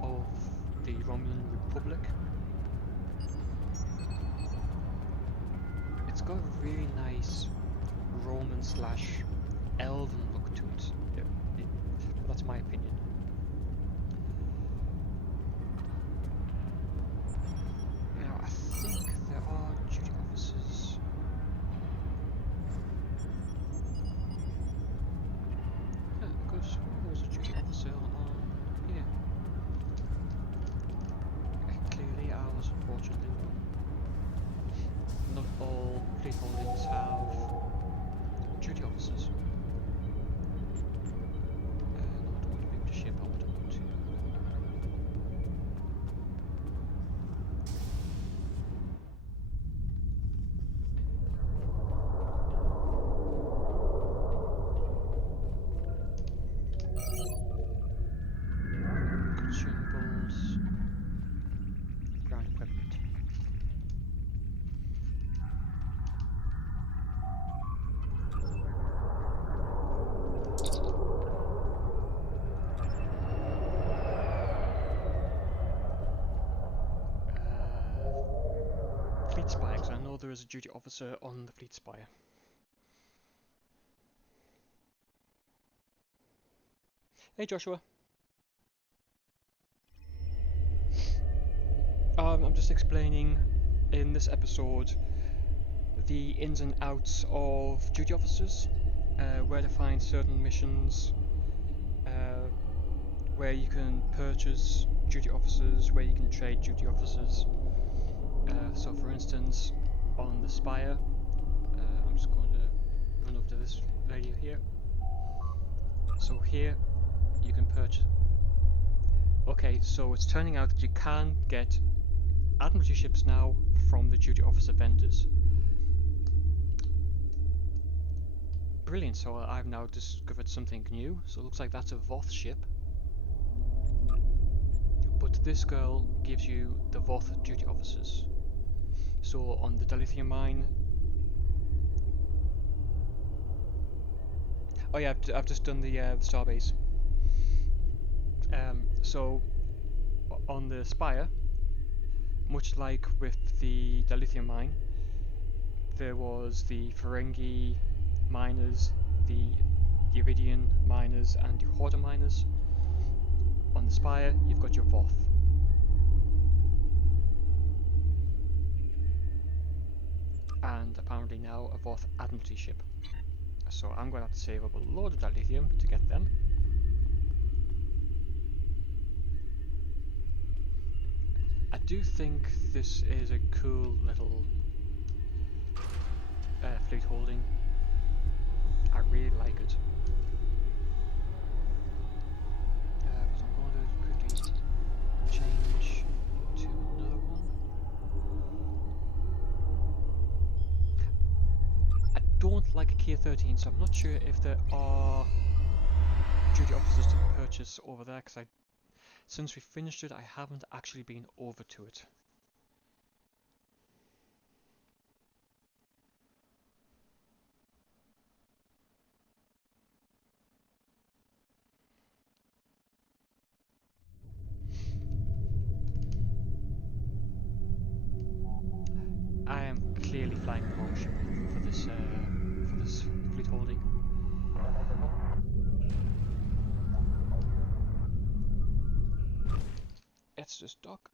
of the Romulan Republic, it's got a really nice Roman / Elven look to it. That's my opinion. Now, I think there are duty officers. Yeah, because there was a duty officer on here. Clearly, I was unfortunately wrong. Not all fleet holdings have duty officers. No, I don't want to move the ship, I want to go to... consumables, ground equipment. Fleet Spire, because I know there is a duty officer on the Fleet Spire. Hey Joshua. I'm just explaining in this episode the ins and outs of duty officers, where to find certain missions, where you can purchase duty officers, where you can trade duty officers. So for instance, on the Spire, I'm just going to run up to this lady here. So here you can purchase. Okay, so it's turning out that you can get Admiralty ships now from the duty officer vendors. Brilliant, so I've now discovered something new. So it looks like that's a Voth ship. But this girl gives you the Voth duty officers. So on the dilithium mine. Oh yeah, I've just done the starbase. So on the Spire, much like with the dilithium mine, there was the Ferengi miners, the Iridian miners, and the Horta miners. On the Spire, you've got your Voth. And apparently now a Voth Admiralty ship. So I'm going to have to save up a load of dilithium to get them. I do think this is a cool little fleet holding. I really like it. But I'm going to quickly change to another one. I don't like a Kia 13, so I'm not sure if there are duty officers to purchase over there, because since we finished it, I haven't actually been over to it. I am clearly flying the wrong ship for this fleet holding. Let's just dock.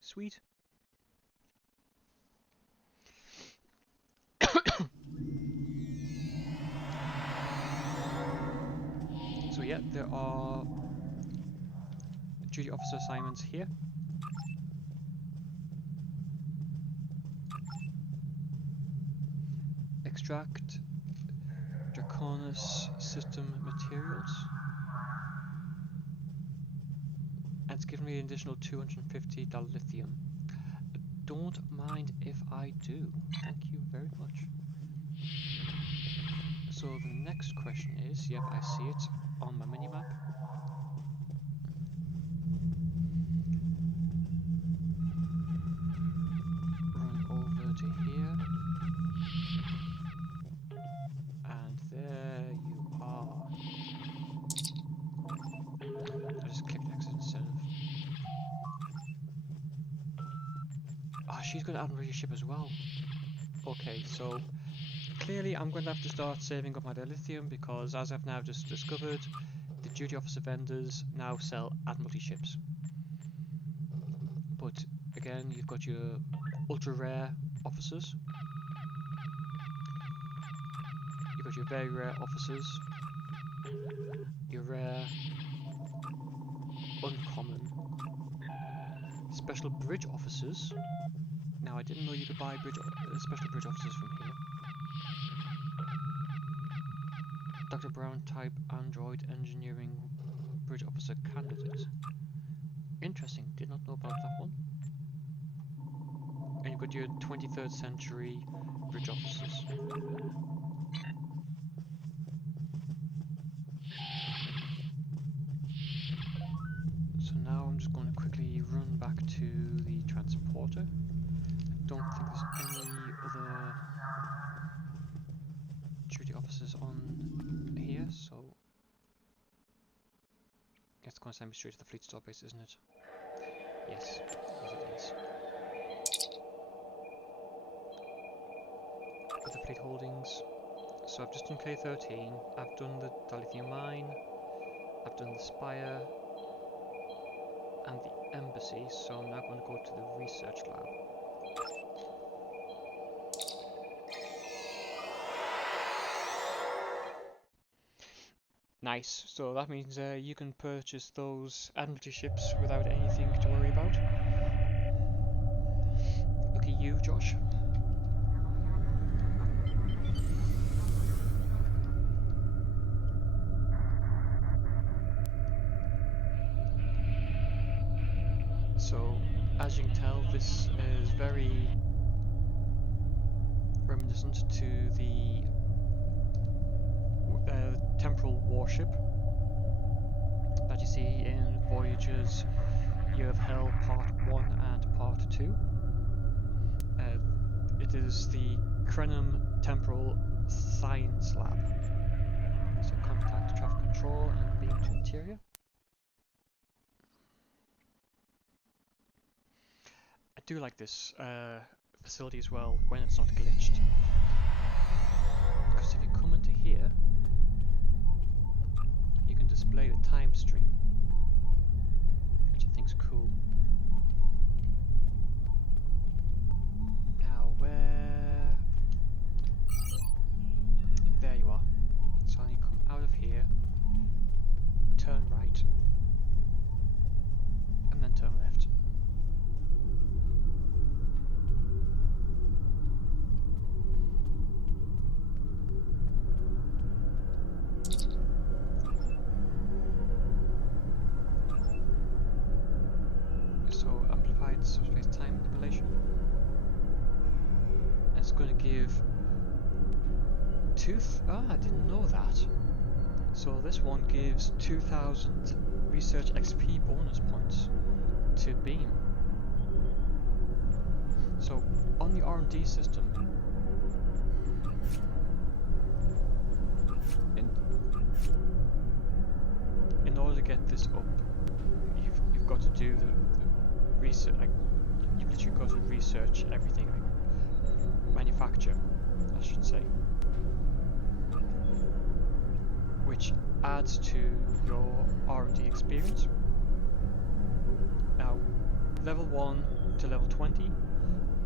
Sweet. So yeah, there are duty officer assignments here. Extract Draconis system materials. And it's given me an additional 250 dilithium. Don't mind if I do. Thank you very much. So the next question is, yep, I see it on my minimap. Run over to here. And there you are. I just clicked exit instead of... Ah, she's got an Admiralty ship as well. Okay, so clearly I'm going to have to start saving up my dilithium, because as I've now just discovered, the duty officer vendors now sell Admiralty ships. But again, you've got your ultra rare officers, you've got your very rare officers, your rare, uncommon, special bridge officers. Now I didn't know you could buy special bridge officers from here. Dr. Brown type android engineering bridge officer candidate. Interesting, did not know about that one. And you've got your 23rd century bridge officers. So now I'm just going to quickly run back to the transporter. I don't think there's any other duty officers on here, so it's going to send me straight to the fleet starbase, isn't it? Yes, yes it is. With the fleet holdings. So I've just done K13, I've done the dilithium mine, I've done the Spire, and the embassy, so I'm now going to go to the research lab. Nice, so that means you can purchase those Admiralty ships without anything to worry about. Look at you, Josh. So, as you can tell, this is very reminiscent to the temporal warship that you see in Voyager's Year of Hell Part 1 and Part 2. It is the Krenim Temporal Science Lab. So contact traffic control and beam to interior. I do like this facility as well when it's not glitched. Because if you come into here, you can display the time stream, which I think is cool. Now where... There you are. So you come out of here, turn right, and then turn left. So amplified subspace time manipulation. It's going to give I didn't know that. So this one gives 2000 research XP bonus points to beam. So on the R&D system, in order to get this up, you've got to do the research. Like, you've literally got to research everything, like manufacture, I should say, which adds to your R&D experience. Now, level 1 to level 20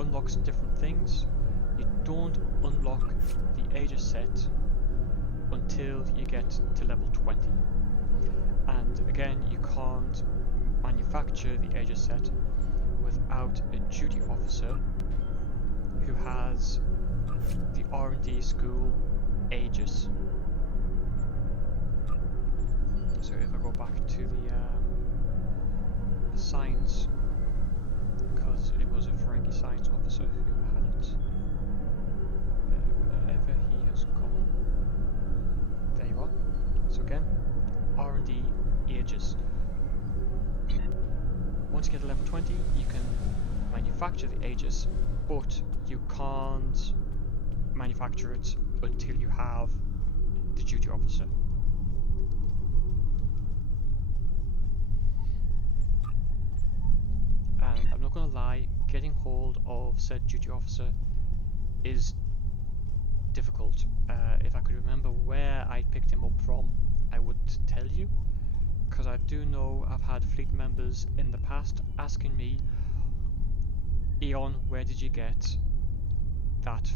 unlocks different things. You don't unlock the Aegis set until you get to level 20. And again, you can't manufacture the Aegis set without a duty officer who has the R&D school Aegis. So if I go back to the science, because it was a Ferengi science officer who had it, wherever he has gone. There you are. So again, R&D Aegis. Once you get to level 20, you can manufacture the Aegis, but you can't manufacture it until you have the duty officer. And I'm not going to lie, getting hold of said duty officer is difficult. If I could remember where I picked him up from, I would tell you, because I do know I've had fleet members in the past asking me, Eon, where did you get that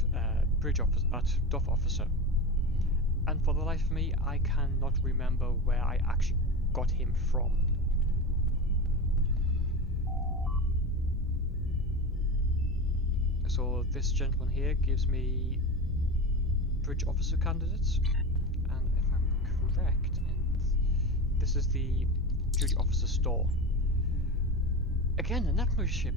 bridge officer, that Doff officer? And for the life of me, I cannot remember where I actually got him from. So this gentleman here gives me bridge officer candidates, and if I'm correct, this is the duty officer store. Again, an Admiralt ship.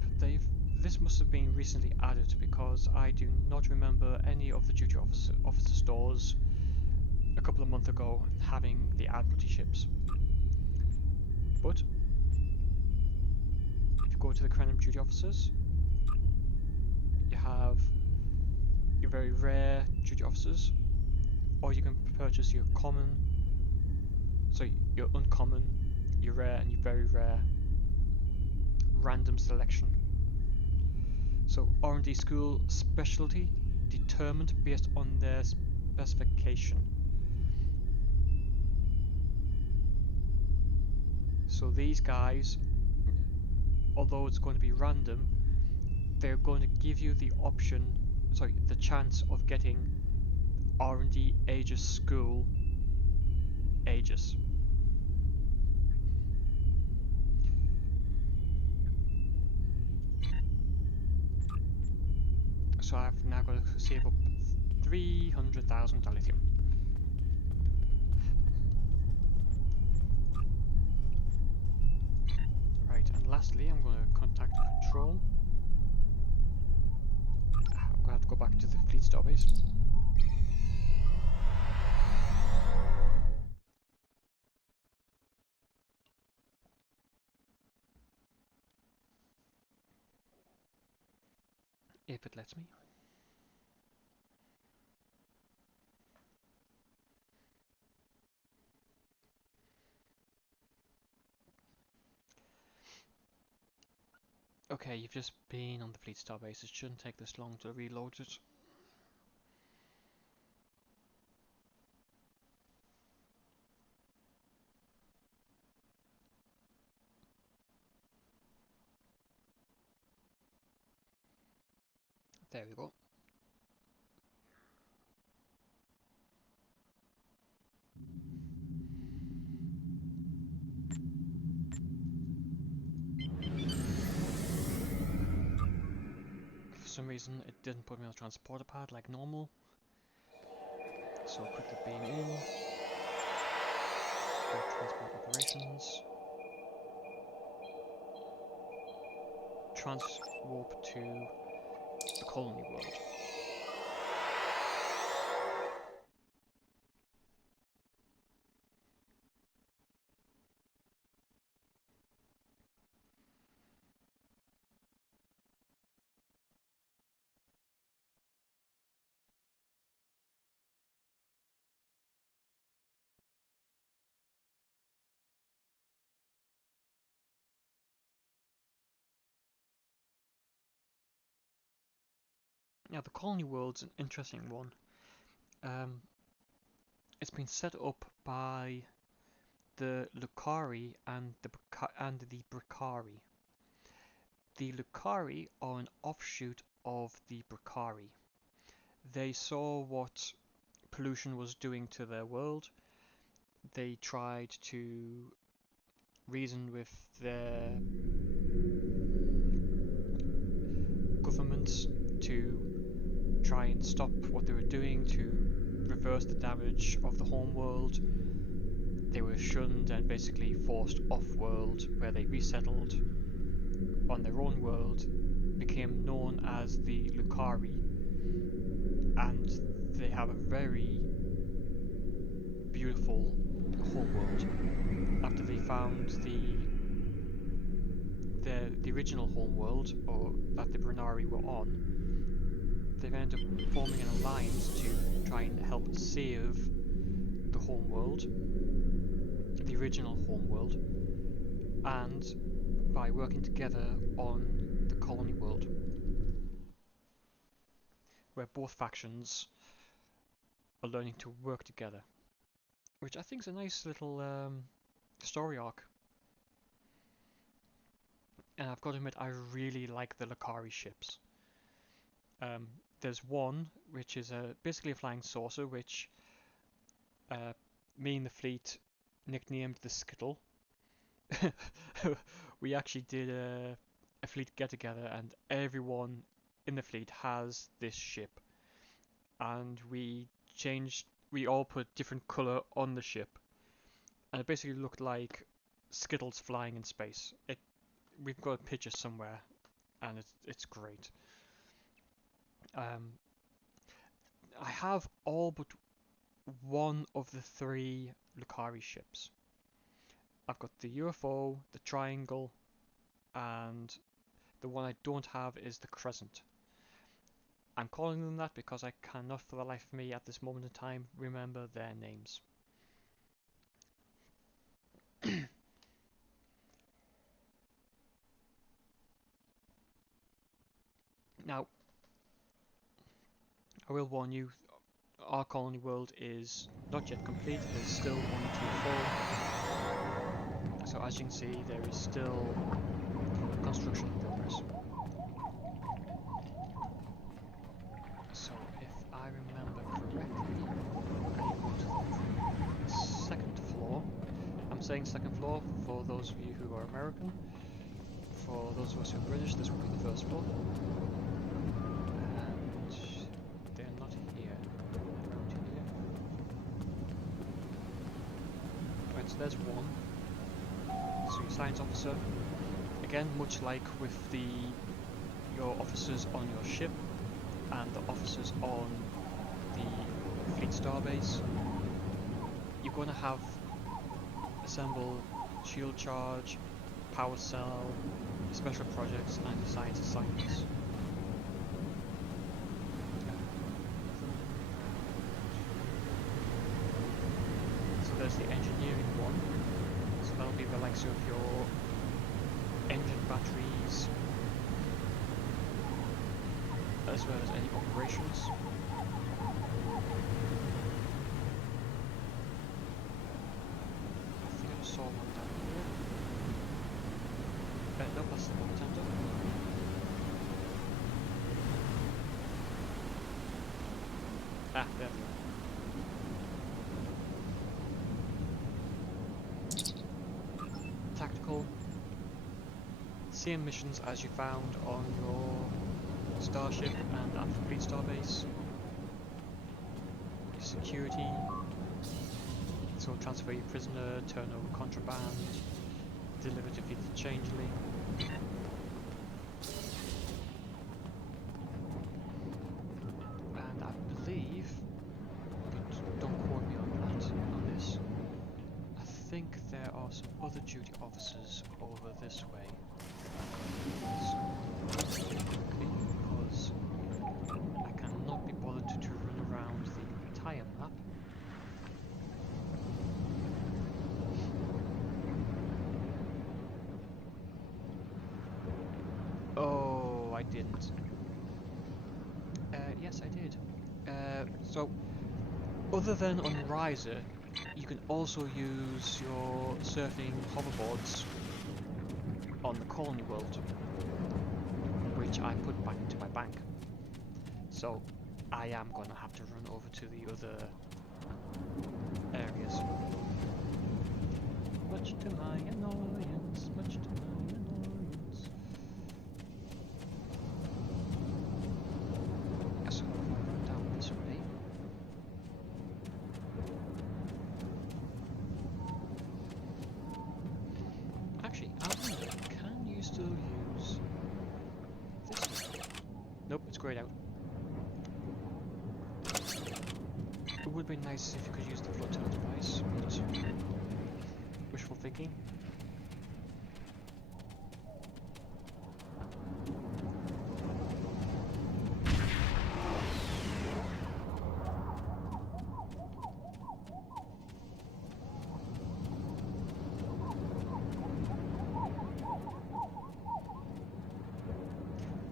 This must have been recently added, because I do not remember any of the duty officer stores a couple of months ago having the Admiralty ships. But if you go to the Krenim duty officers, you have your very rare duty officers, or you can purchase your common, so your uncommon, your rare, and your very rare random selection. So R&D school specialty determined based on their specification. So these guys, although it's going to be random, they're going to give you the option, sorry, the chance of getting R&D Aegis School Aegis. So I've now got to save up 300,000 dilithium. Right, and lastly I'm going to contact control. I'm going to have to go back to the fleet starbase. If it lets me. Okay, you've just been on the fleet starbase. It shouldn't take this long to reload it. There we go. For some reason it didn't put me on a transporter pad like normal. So quickly beam in. Go transport operations. Transwarp to the colony world. Now the colony world's an interesting one. It's been set up by the Lucari and the Bricari. The Lucari are an offshoot of the Bricari. They saw what pollution was doing to their world. They tried to reason with their governments to try and stop what they were doing, to reverse the damage of the home world. They were shunned and basically forced off-world, where they resettled on their own world, became known as the Lucari, and they have a very beautiful home world. After they found the original home world, or that the Brunari were on, they've ended up forming an alliance to try and help save the home world, the original home world, and by working together on the colony world, where both factions are learning to work together, which I think is a nice little story arc. And I've got to admit, I really like the Lucari ships. There's one which is basically a flying saucer, which me and the fleet nicknamed the Skittle. We actually did a fleet get together, and everyone in the fleet has this ship, and we all put different colour on the ship, and it basically looked like Skittles flying in space. We've got a picture somewhere, and it's great. I have all but one of the 3 Lucari ships. I've got the UFO, the Triangle, and the one I don't have is the Crescent. I'm calling them that because I cannot for the life of me at this moment in time remember their names. Now, I will warn you, our colony world is not yet complete. There's still 1 or 2 full. So as you can see, there is still construction in progress. So, if I remember correctly, I go to the second floor. I'm saying second floor for those of you who are American. For those of us who are British, this would be the first floor. And they're not here. Around here. Right, so there's one. So your science officer. Again, much like with your officers on your ship and the officers on the fleet starbase, you're going to have assemble shield charge, power cell, special projects, and science assignments. So there's the engineering one. So that'll be the likes of your engine batteries, as well as any operations. I think I just saw one down here. Nope, that's the bartender. Ah, there we are. Tactical. Same missions as you found on your starship and at the fleet starbase. Security. So transfer your prisoner, turn over contraband, deliver defeated changeling. And I believe, but don't quote me on this, I think there are some other duty officers over this way. So, quickly, because I cannot be bothered to run around the entire map. Oh, I didn't. Yes, I did. So, other than on Riser, you can also use your surfing hoverboards on the colony world, which I put back into my bank. So, I am going to have to run over to the other areas. Much to my annoyance, much to my annoyance. So, if I run down this way. Actually, I wonder, can you still use this one? Nope, it's greyed out. It would be nice if you could use the floating device, but wishful thinking.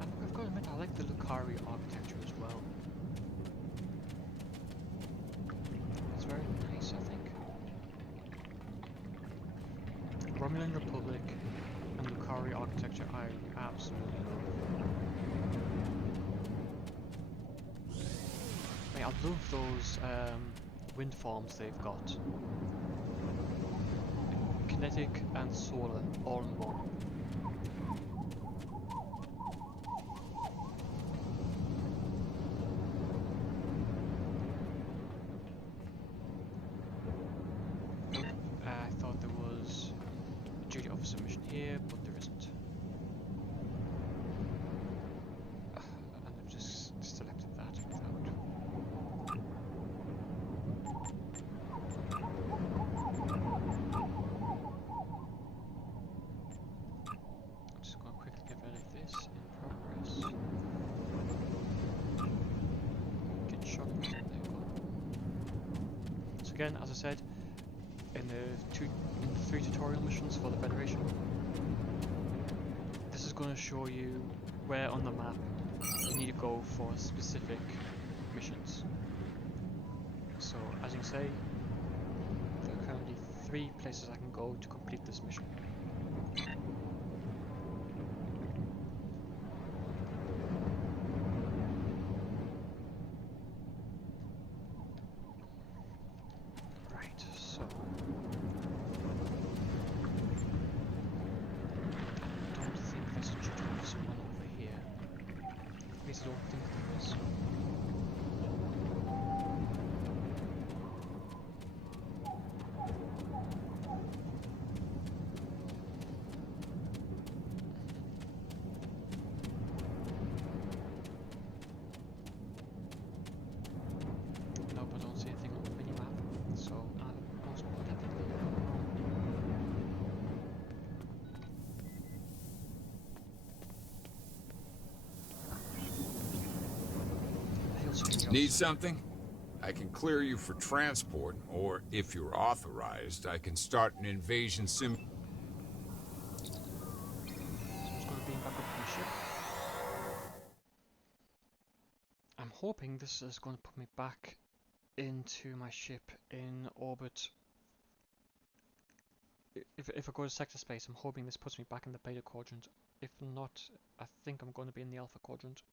I've got to admit, I like the Lucari architecture as well. It's very nice, I think. Romulan Republic and Lucari architecture I absolutely love. I mean, I love those wind farms they've got. Kinetic and solar all in one. I thought there was a duty officer mission here, but there isn't. And I've just selected that without. I'm just going to quickly get rid of this in progress. Get shot. There we go. So again, as I said, in the 3 tutorial missions for the Federation, this is going to show you where on the map you need to go for specific missions. So, as you can see, there are currently 3 places I can go to complete this mission. security Need officer. something? I can clear you for transport, or if you're authorized, I can start an invasion sim. So I'm just going to beam back up to my ship. I'm hoping this is going to put me back into my ship in orbit. If I go to sector space, I'm hoping this puts me back in the beta quadrant. If not, I think I'm going to be in the alpha quadrant.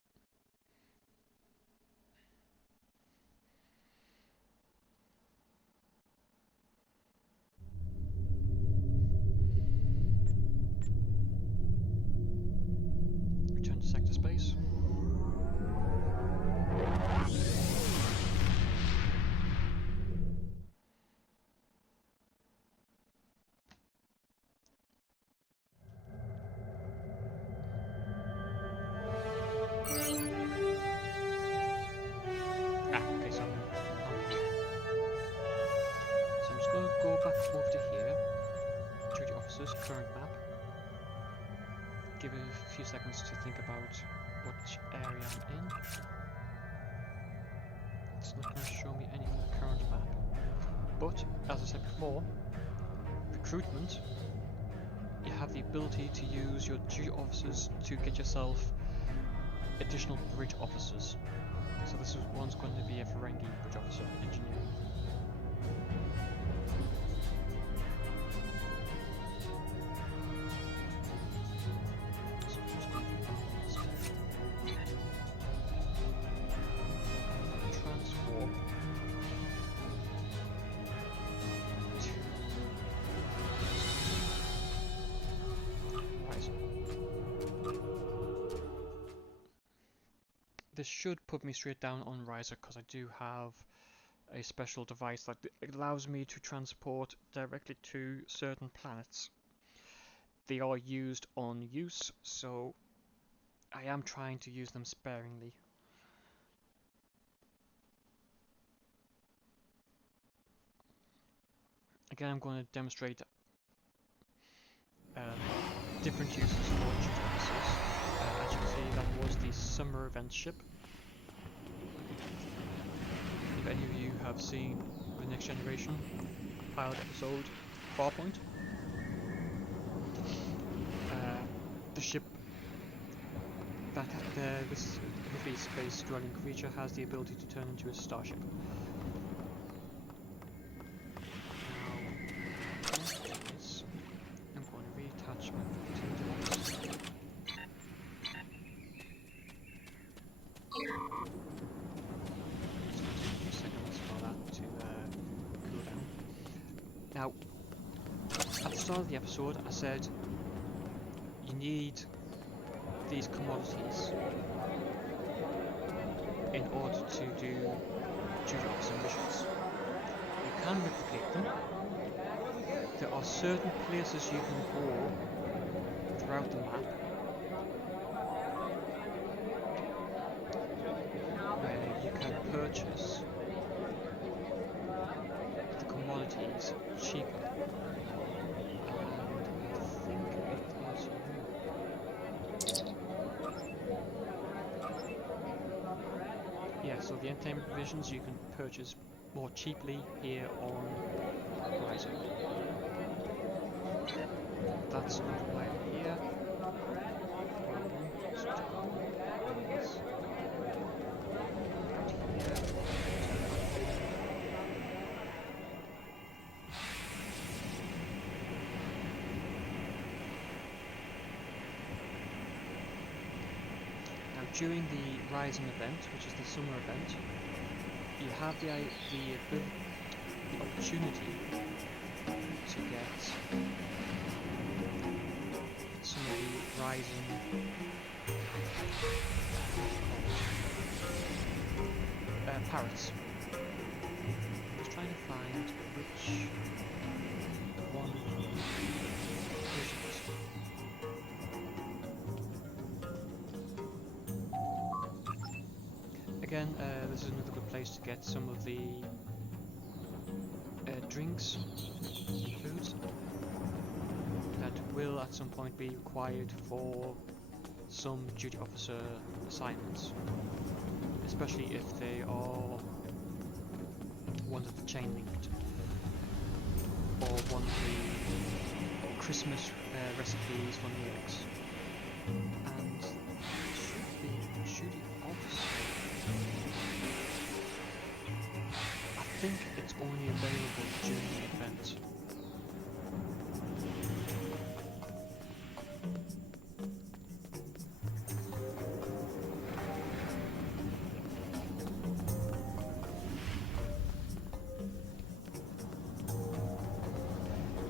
Return to sector space. Okay, so I'm here. So I'm just going to go back over to here. Duty officers, current map. Give it a few seconds to think about which area I'm in. It's not going to show me anything on the current map. But, as I said before, recruitment, you have the ability to use your duty officers to get yourself additional bridge officers. So this one's going to be a Ferengi bridge officer, engineering. So I'm just going to do that instead. Transform to Horizon. This should put me straight down on Riser because I do have a special device that allows me to transport directly to certain planets. They are used on use, so I am trying to use them sparingly. Again, I'm going to demonstrate different uses for duty officers. As you can see, that was the summer event ship. If any of you have seen the Next Generation pilot episode Farpoint, the ship that this heavy space dwelling creature has the ability to turn into a starship. I'm going to reattach my device. Now, at the start of the episode, I said you need these commodities in order to do duty officer missions. You can replicate them. There are certain places you can go throughout the map where you can purchase the commodities cheaper. And I think it is yeah, so the end-time provisions you can purchase more cheaply here on Horizon. That's not why I'm here. Now, during the Rising event, which is the summer event, you have the opportunity to get some of the Rising parrots. I was trying to find which one is it. Again, this is another good place to get some of the drinks and foods that will at some point be required for some duty officer assignments. especially if they are one of the chain linked or one of the Christmas recipes from Unix. And should be duty officer. I think it's only available during the event.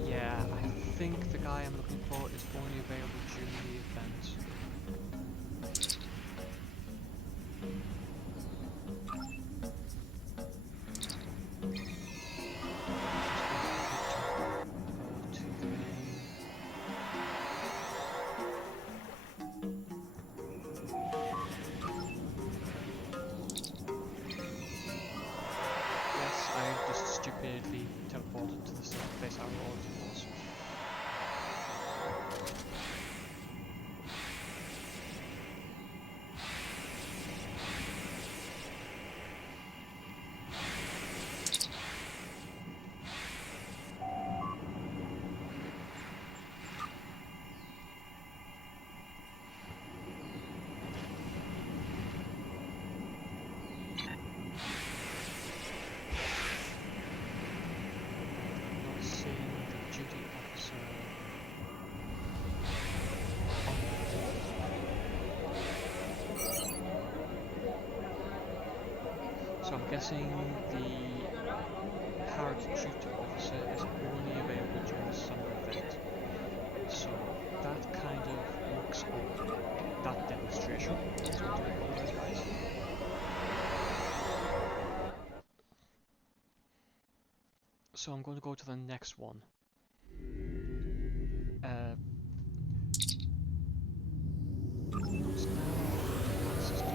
Yeah, I think the guy I'm looking for is only available during the event. Yes, I just stupidly teleported to the same place I already was. Not seeing the duty officer on the. So I'm guessing the Parrot duty officer is only available during the summer event. So that kind of looks up that demonstration. So I do apologize, guys. So I'm going to go to the next one. So now system.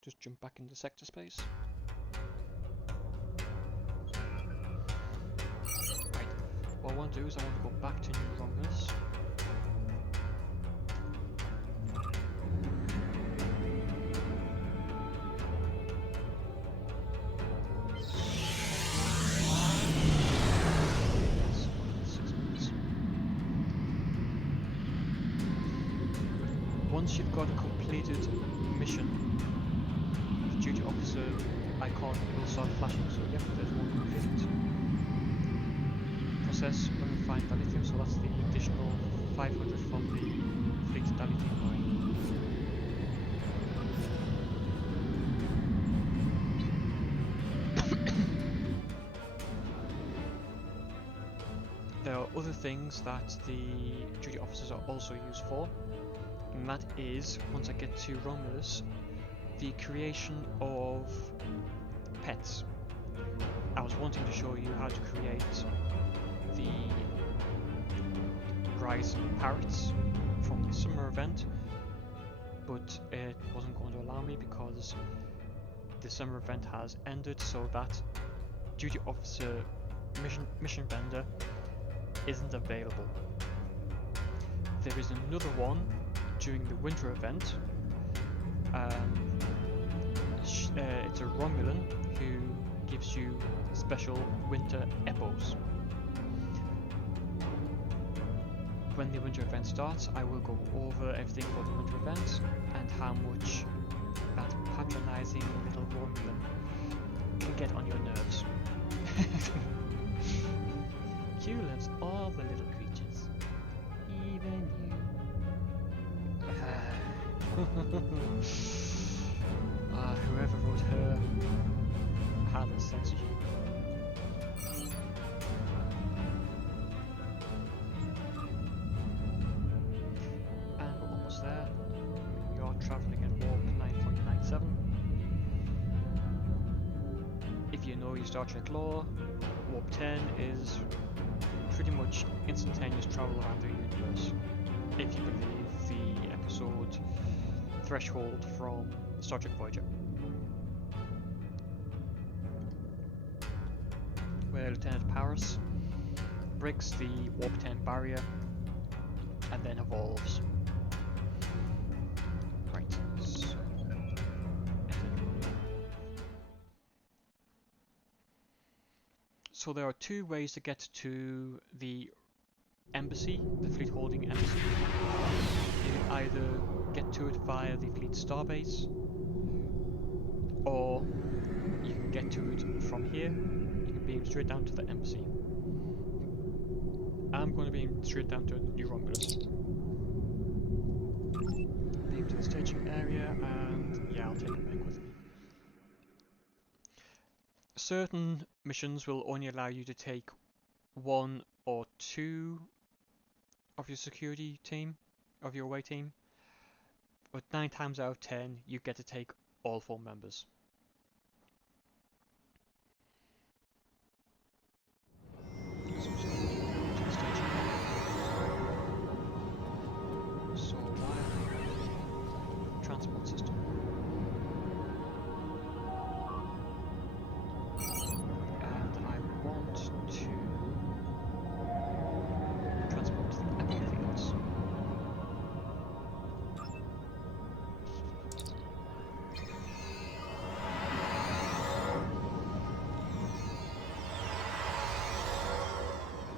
Just jump back into sector space. Right. What I want to do is I want to go back to New Romulus. Yes, 6 minutes. Once you've got a completed mission, the duty officer icon will start flashing, so yep, there's one completed. Process unrefined dilithium, so that's the additional 500 from the fleet dilithium mine. There are other things that the duty officers are also used for, and that is, once I get to Romulus, the creation of pets. I was wanting to show you how to create the Rise parrots from the summer event, but it wasn't going to allow me because the summer event has ended, so that duty officer mission vendor isn't available. There is another one during the winter event. It's a Romulan who gives you special winter epos. When the winter event starts, I will go over everything for the winter event and how much that patronizing little Romulan can get on your nerves. Q loves all the little creatures, even you. Whoever wrote her had a sense of humor. And we're almost there. We are travelling at warp 9.97. If you know your Star Trek lore, warp 10 is pretty much instantaneous travel around the universe, if you believe the episode Threshold from Star Trek Voyager, where Lieutenant Paris breaks the warp 10 barrier and then evolves. Right, so so there are two ways to get to the embassy, the fleet holding embassy. You can either get to it via the fleet starbase, or you can get to it from here. You can beam straight down to the embassy. I'm going to beam straight down to New Romulus. Beam to the staging area, and yeah, I'll take a mech with me. Certain missions will only allow you to take one or two of your security team, of your away team, but 9 times out of 10 you get to take all 4 members. So via transport system. And I want to transport to the Apple fields.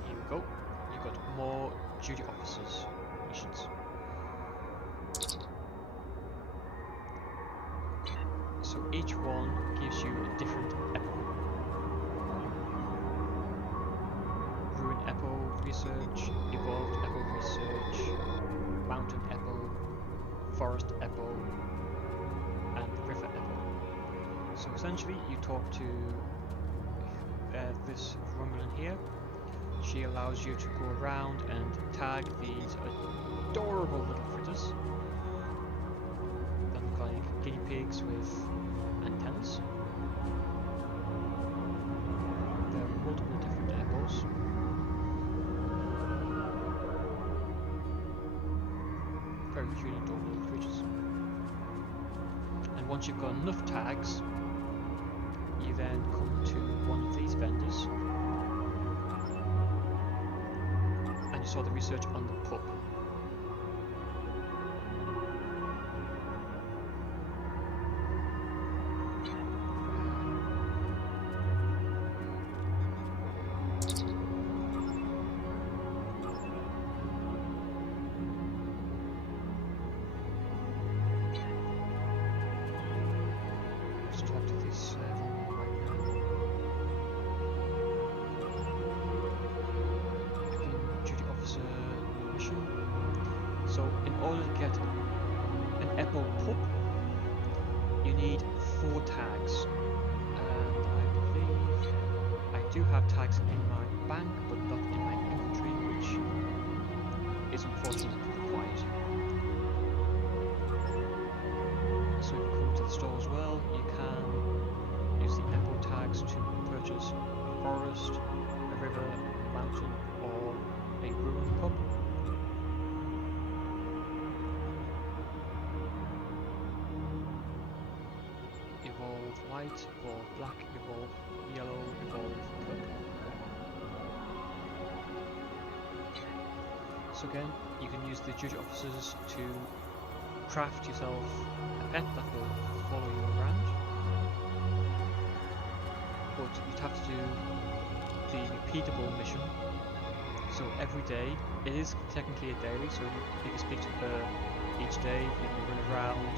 Here we go. You've got more duty officers missions. So each one gives you a different epo. Ruin epo research, evolved epo research, mountain epo, forest epo, and river epo. So essentially you talk to this Romulan here. She allows you to go around and tag these adorable little critters that look like guinea pigs with antennas. There are multiple different epos. Very cute and adorable little creatures. And once you've got enough tags, you then come to one of these vendors. And you saw the research on the pup. Let's talk to this right now. Duty officer mission. So in order to get an Epo pup, you need 4 tags. And I believe I do have tags in my bank, but not in my inventory, which is unfortunately required. So if you come to the store as well, you can use the Epo tags to purchase a forest, a river, a mountain, or a ruined pub. Evolve white, evolve black, evolve yellow, evolve purple. So again, you can use the duty officers to craft yourself a pet that will follow you around. But you'd have to do the repeatable mission. So every day, it is technically a daily, so you can speak to her each day, you can run around,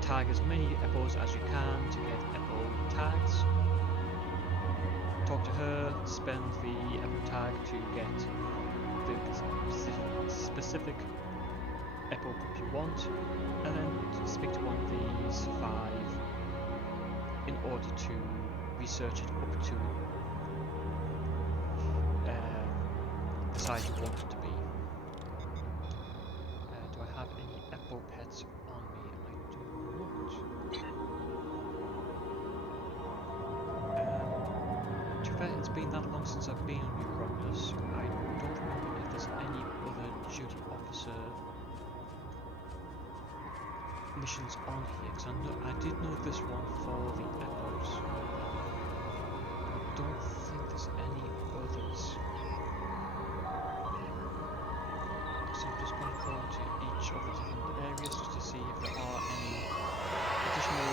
tag as many Epos as you can to get Epo tags, talk to her, spend the Epo tag to get the specific Epo pup you want, and then speak to one of these 5 in order to research it up to the size you want it to be. Do I have any Epo pets on me? I do not. To be fair, it's been that long since I've been on New Romulus. I don't remember if there's any other duty officer missions on here, because I did know this one for the Epos. I don't think there's any others. just going to go to each of the different areas just to see if there are any additional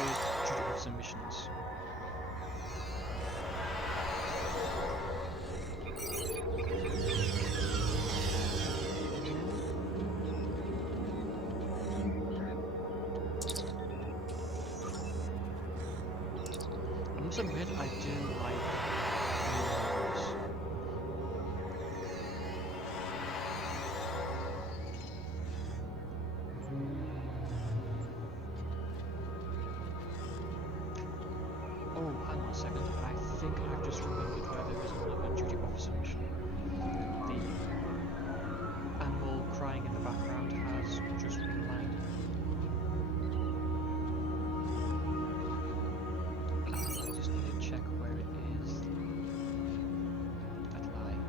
duty officer missions. I must admit, I do like those. Oh, hang on a second. I think I've just remembered where there is another duty officer mission. The animal crying in the background has just reminded me. I just need to check where it is. That lie.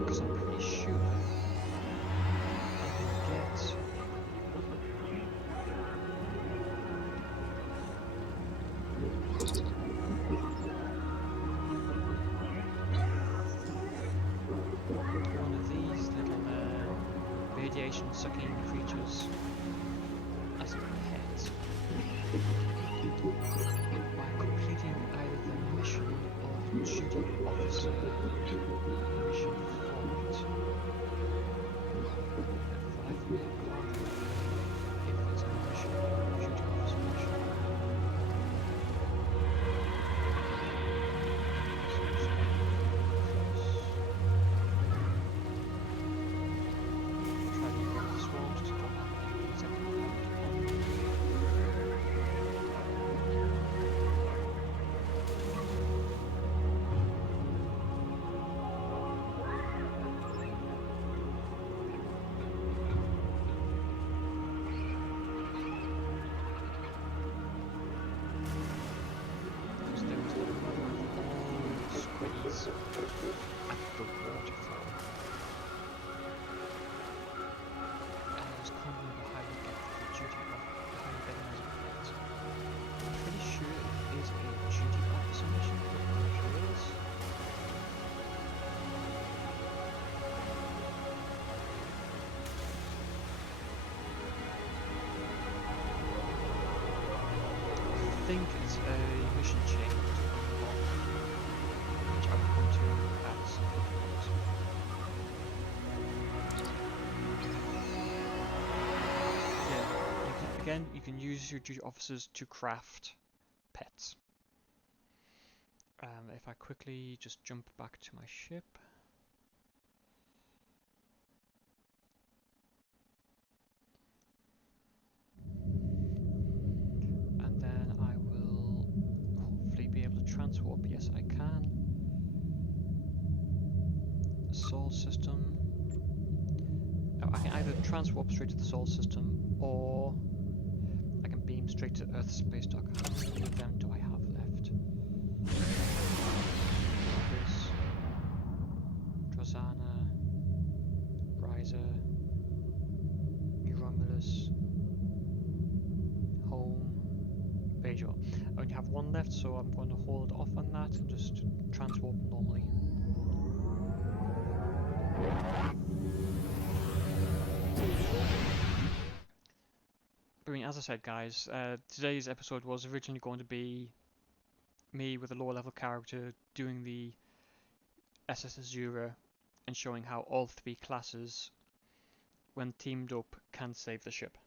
Because I'm pretty sure I can get. One of these little radiation sucking creatures as a pet by completing either the mission or the duty officer mission for it. For life of me, I can't remember if it's a mission or a duty officer mission. So just close. Try to ignore the swarms because I don't have any insect repellent on me. Because there was the mother of all squiddies at the waterfall. And I was can't remember how you get the duty of how you get them as a pet. I'm pretty sure it is a duty officer mission, but I'm not sure it is. I think it's a mission chain to unlock, which I will come to at some point. Yeah, again, you can use your duty officers to craft pets. If I quickly just jump back to my ship. And then I will hopefully be able to transwarp. Yes, I can. Sol system. Now, I can either transwarp straight to the Sol system, or I can beam straight to Earth's space dock. How many of them do I have left? Chris, Drozana, Riser, New Romulus, Home, Bajor. I only have one left, so I'm going to hold off on that and just transwarp normally. I mean, as I said, guys, today's episode was originally going to be me with a lower level character doing the SS Azura and showing how all three classes, when teamed up, can save the ship.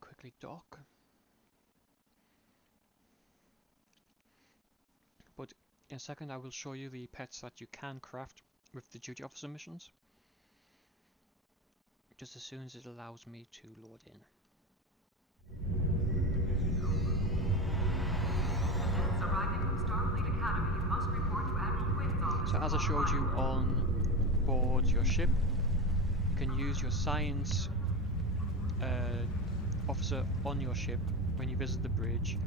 Quickly dock. But in a second I will show you the pets that you can craft with the duty officer missions. just as soon as it allows me to load in. Cadets arriving from Starfleet Academy must report to Admiral Quinn's office. So as I showed you on board your ship, you can use your science officer on your ship when you visit the bridge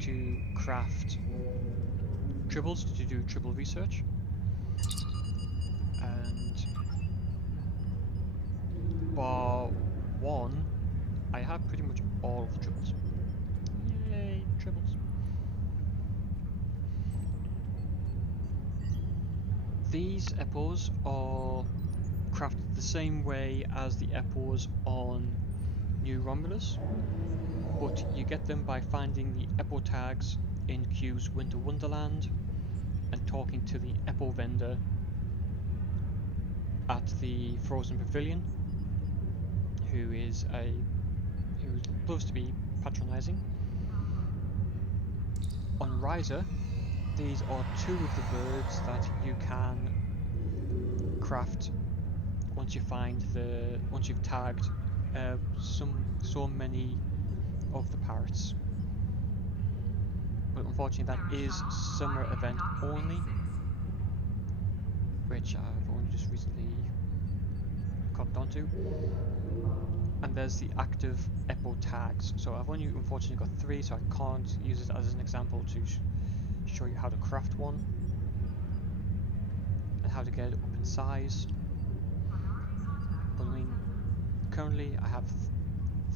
to craft tribbles to do tribble research. And bar one, I have pretty much all of the tribbles. Yay, tribbles. These epos are crafted the same way as the epos on New Romulus, but you get them by finding the epo tags in Q's Winter Wonderland and talking to the epo vendor at the Frozen Pavilion, who loves to be patronising. On Riser, these are two of the birds that you can craft once you've tagged so many of the parrots. But unfortunately that is summer event only, which I've only just recently cottoned onto. And there's the active epo tags. So I've only unfortunately got 3, so I can't use it as an example to show you how to craft one and how to get it up in size. But I mean, currently I have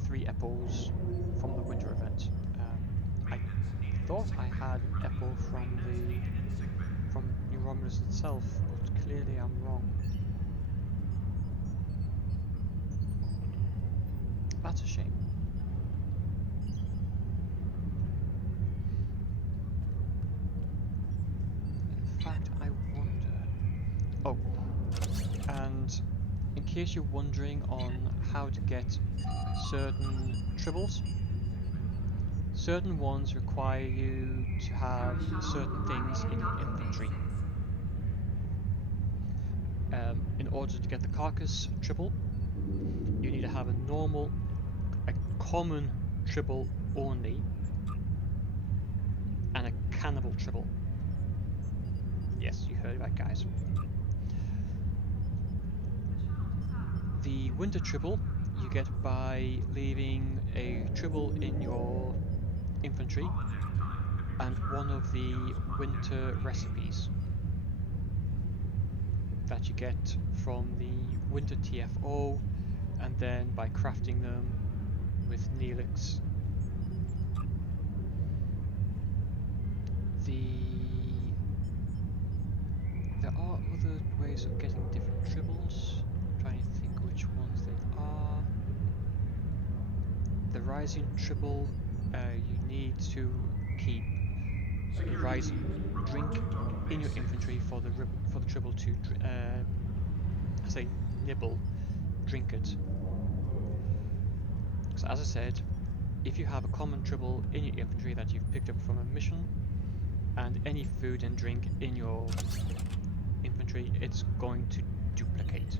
3 epos from the winter event. I thought I had an epo from New Romulus itself, but clearly I'm wrong. That's a shame. In fact, I wonder... Oh, and in case you're wondering on how to get certain tribbles, certain ones require you to have certain things in your infantry. In order to get the carcass tribble, you need to have a common tribble only, and a cannibal tribble. Yes, you heard that, guys. The winter tribble you get by leaving a tribble in your infantry and one of the winter recipes that you get from the winter TFO, and then by crafting them with Neelix. There are other ways of getting different tribbles. I'm trying to think which ones they are. The rising tribble, you need to keep a rising drink in your infantry for the tribble to drink it. So as I said, if you have a common tribble in your infantry that you've picked up from a mission, and any food and drink in your infantry, it's going to duplicate.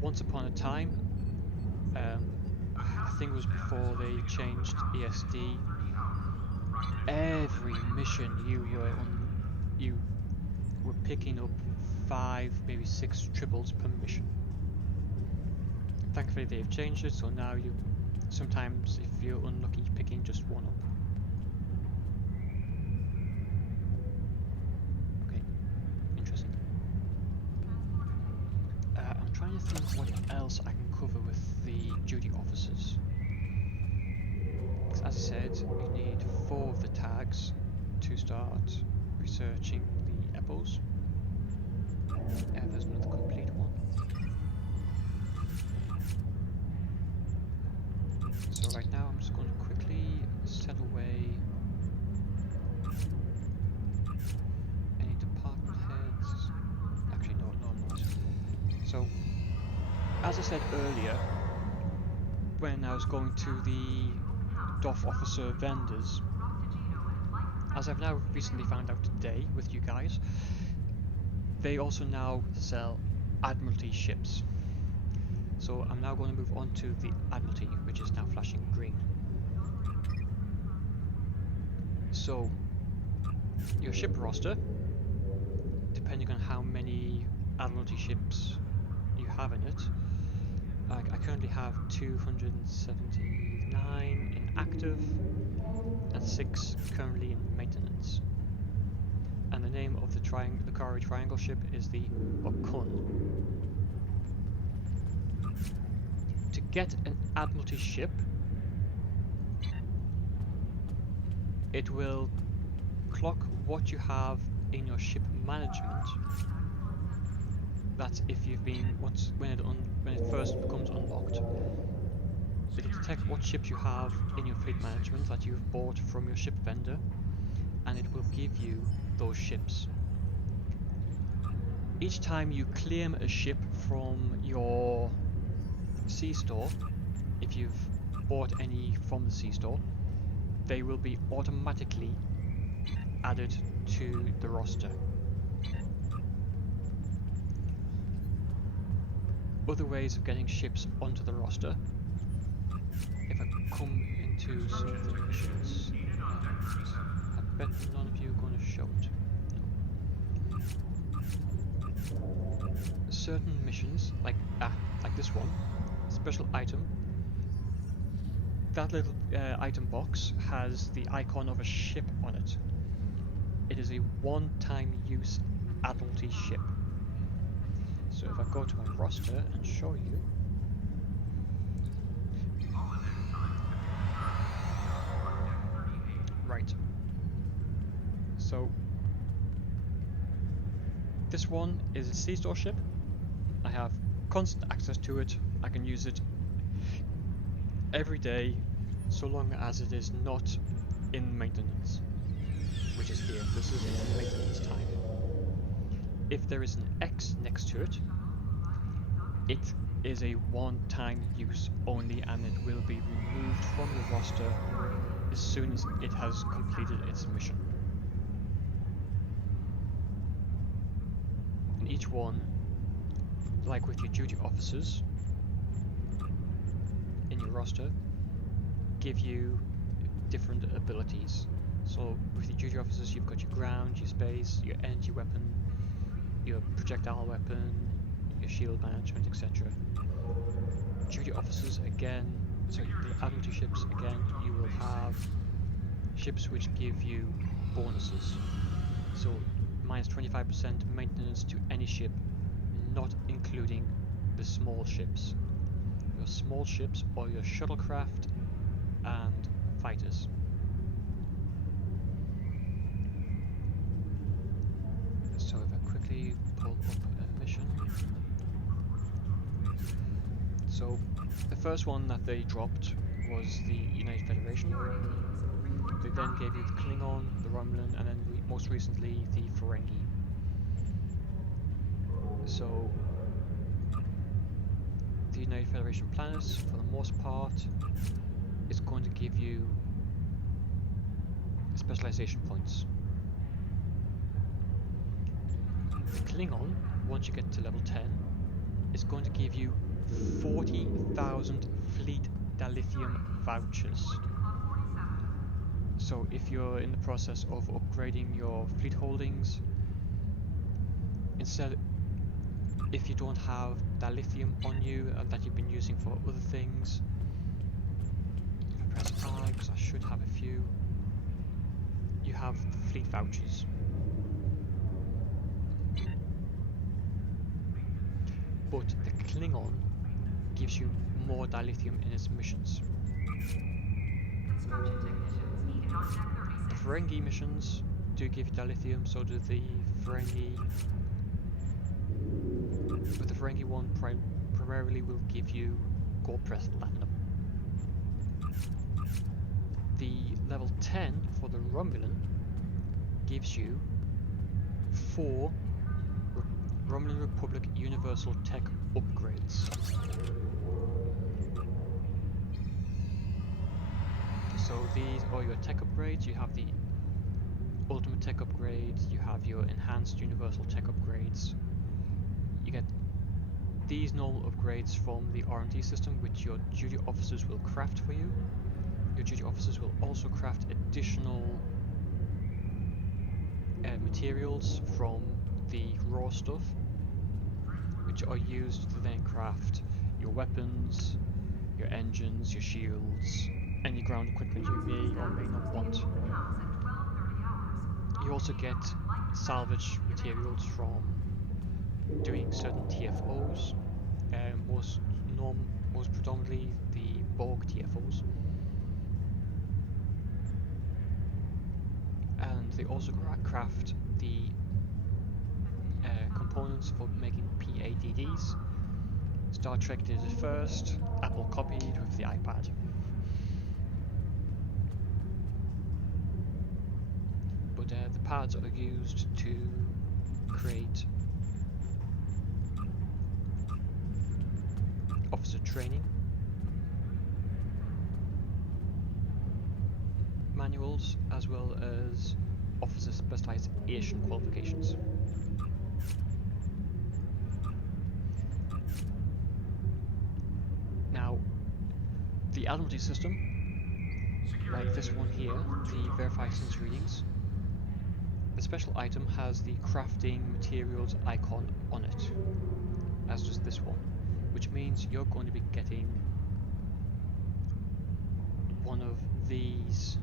Once upon a time, I think it was before they changed ESD, every mission you were picking up 5, maybe 6 tribbles per mission. Thankfully they've changed it, so now sometimes if you're unlucky, picking just one up. Okay, interesting. I'm trying to think what else I can cover with the duty officers. As I said, you need 4 of the tags to start researching the epos. There's another complete one. So right now I'm just going to quickly set away any department heads. Actually no, I'm not. So, as I said earlier, when I was going to the Doff officer vendors, as I've now recently found out today with you guys, they also now sell Admiralty ships. So I'm now going to move on to the Admiralty, which is now flashing green. So your ship roster, depending on how many Admiralty ships you have in it, I currently have 279 in active and 6 currently in maintenance. And the name of the Kari Triangle ship is the Okun. To get an Admiralty ship, it will clock what you have in your ship management. That's if you've been when it first becomes unlocked. It'll detect what ships you have in your fleet management that you've bought from your ship vendor, and it will give you those ships. Each time you claim a ship from your sea store, if you've bought any from the sea store, they will be automatically added to the roster. Other ways of getting ships onto the roster, if I come into some of the missions, I bet none of you are going to show it. No. Certain missions, like this one, special item, that little item box has the icon of a ship on it. It is a one-time use Admiralty ship. So if I go to my roster and show you, right, so this one is a sea store ship. I have constant access to it. I can use it every day so long as it is not in maintenance, which is here. This is in maintenance time. If there is an X next to it, it is a one-time use only, and it will be removed from the roster as soon as it has completed its mission. And each one, like with your duty officers in your roster, give you different abilities. So with your duty officers, you've got your ground, your space, your energy weapon, your projectile weapon, your shield management, etc. Duty officers again, so the Admiralty ships again, you will have ships which give you bonuses. So minus 25% maintenance to any ship, not including the small ships. Your small ships or your shuttlecraft and fighters. So if I quickly pull up a mission. So the first one that they dropped was the United Federation. They then gave you the Klingon, the Romulan, and then most recently the Ferengi. So the United Federation planets, for the most part, is going to give you specialization points. The Klingon, once you get to level 10, is going to give you 40,000 fleet dilithium vouchers. So if you're in the process of upgrading your fleet holdings, instead, if you don't have dilithium on you and that you've been using for other things, if I press I, because I should have a few, you have fleet vouchers. But the Klingon gives you more dilithium in its missions. Construction technicians needed on deck 36. The Ferengi missions do give you dilithium, so do the Ferengi. But the Ferengi one primarily will give you gold pressed platinum. The level 10 for the Romulan gives you 4 Romulan Republic Universal Tech upgrades. So these are your tech upgrades. You have the ultimate tech upgrades, you have your enhanced universal tech upgrades. You get these normal upgrades from the R&D system, which your duty officers will craft for you. Your duty officers will also craft additional materials from the raw stuff, which are used to then craft your weapons, your engines, your shields, any ground equipment you may or may not want. You also get salvage materials from doing certain TFOs, most predominantly the Borg TFOs. And they also craft the components for making PADDs. Star Trek did it first, Apple copied with the iPad. But the pads are used to create officer training manuals, as well as officer specialization qualifications. Now, the Admiralty system, like this one here, the Verify Sense Readings, the special item has the crafting materials icon on it, as does this one, which means you're going to be getting one of these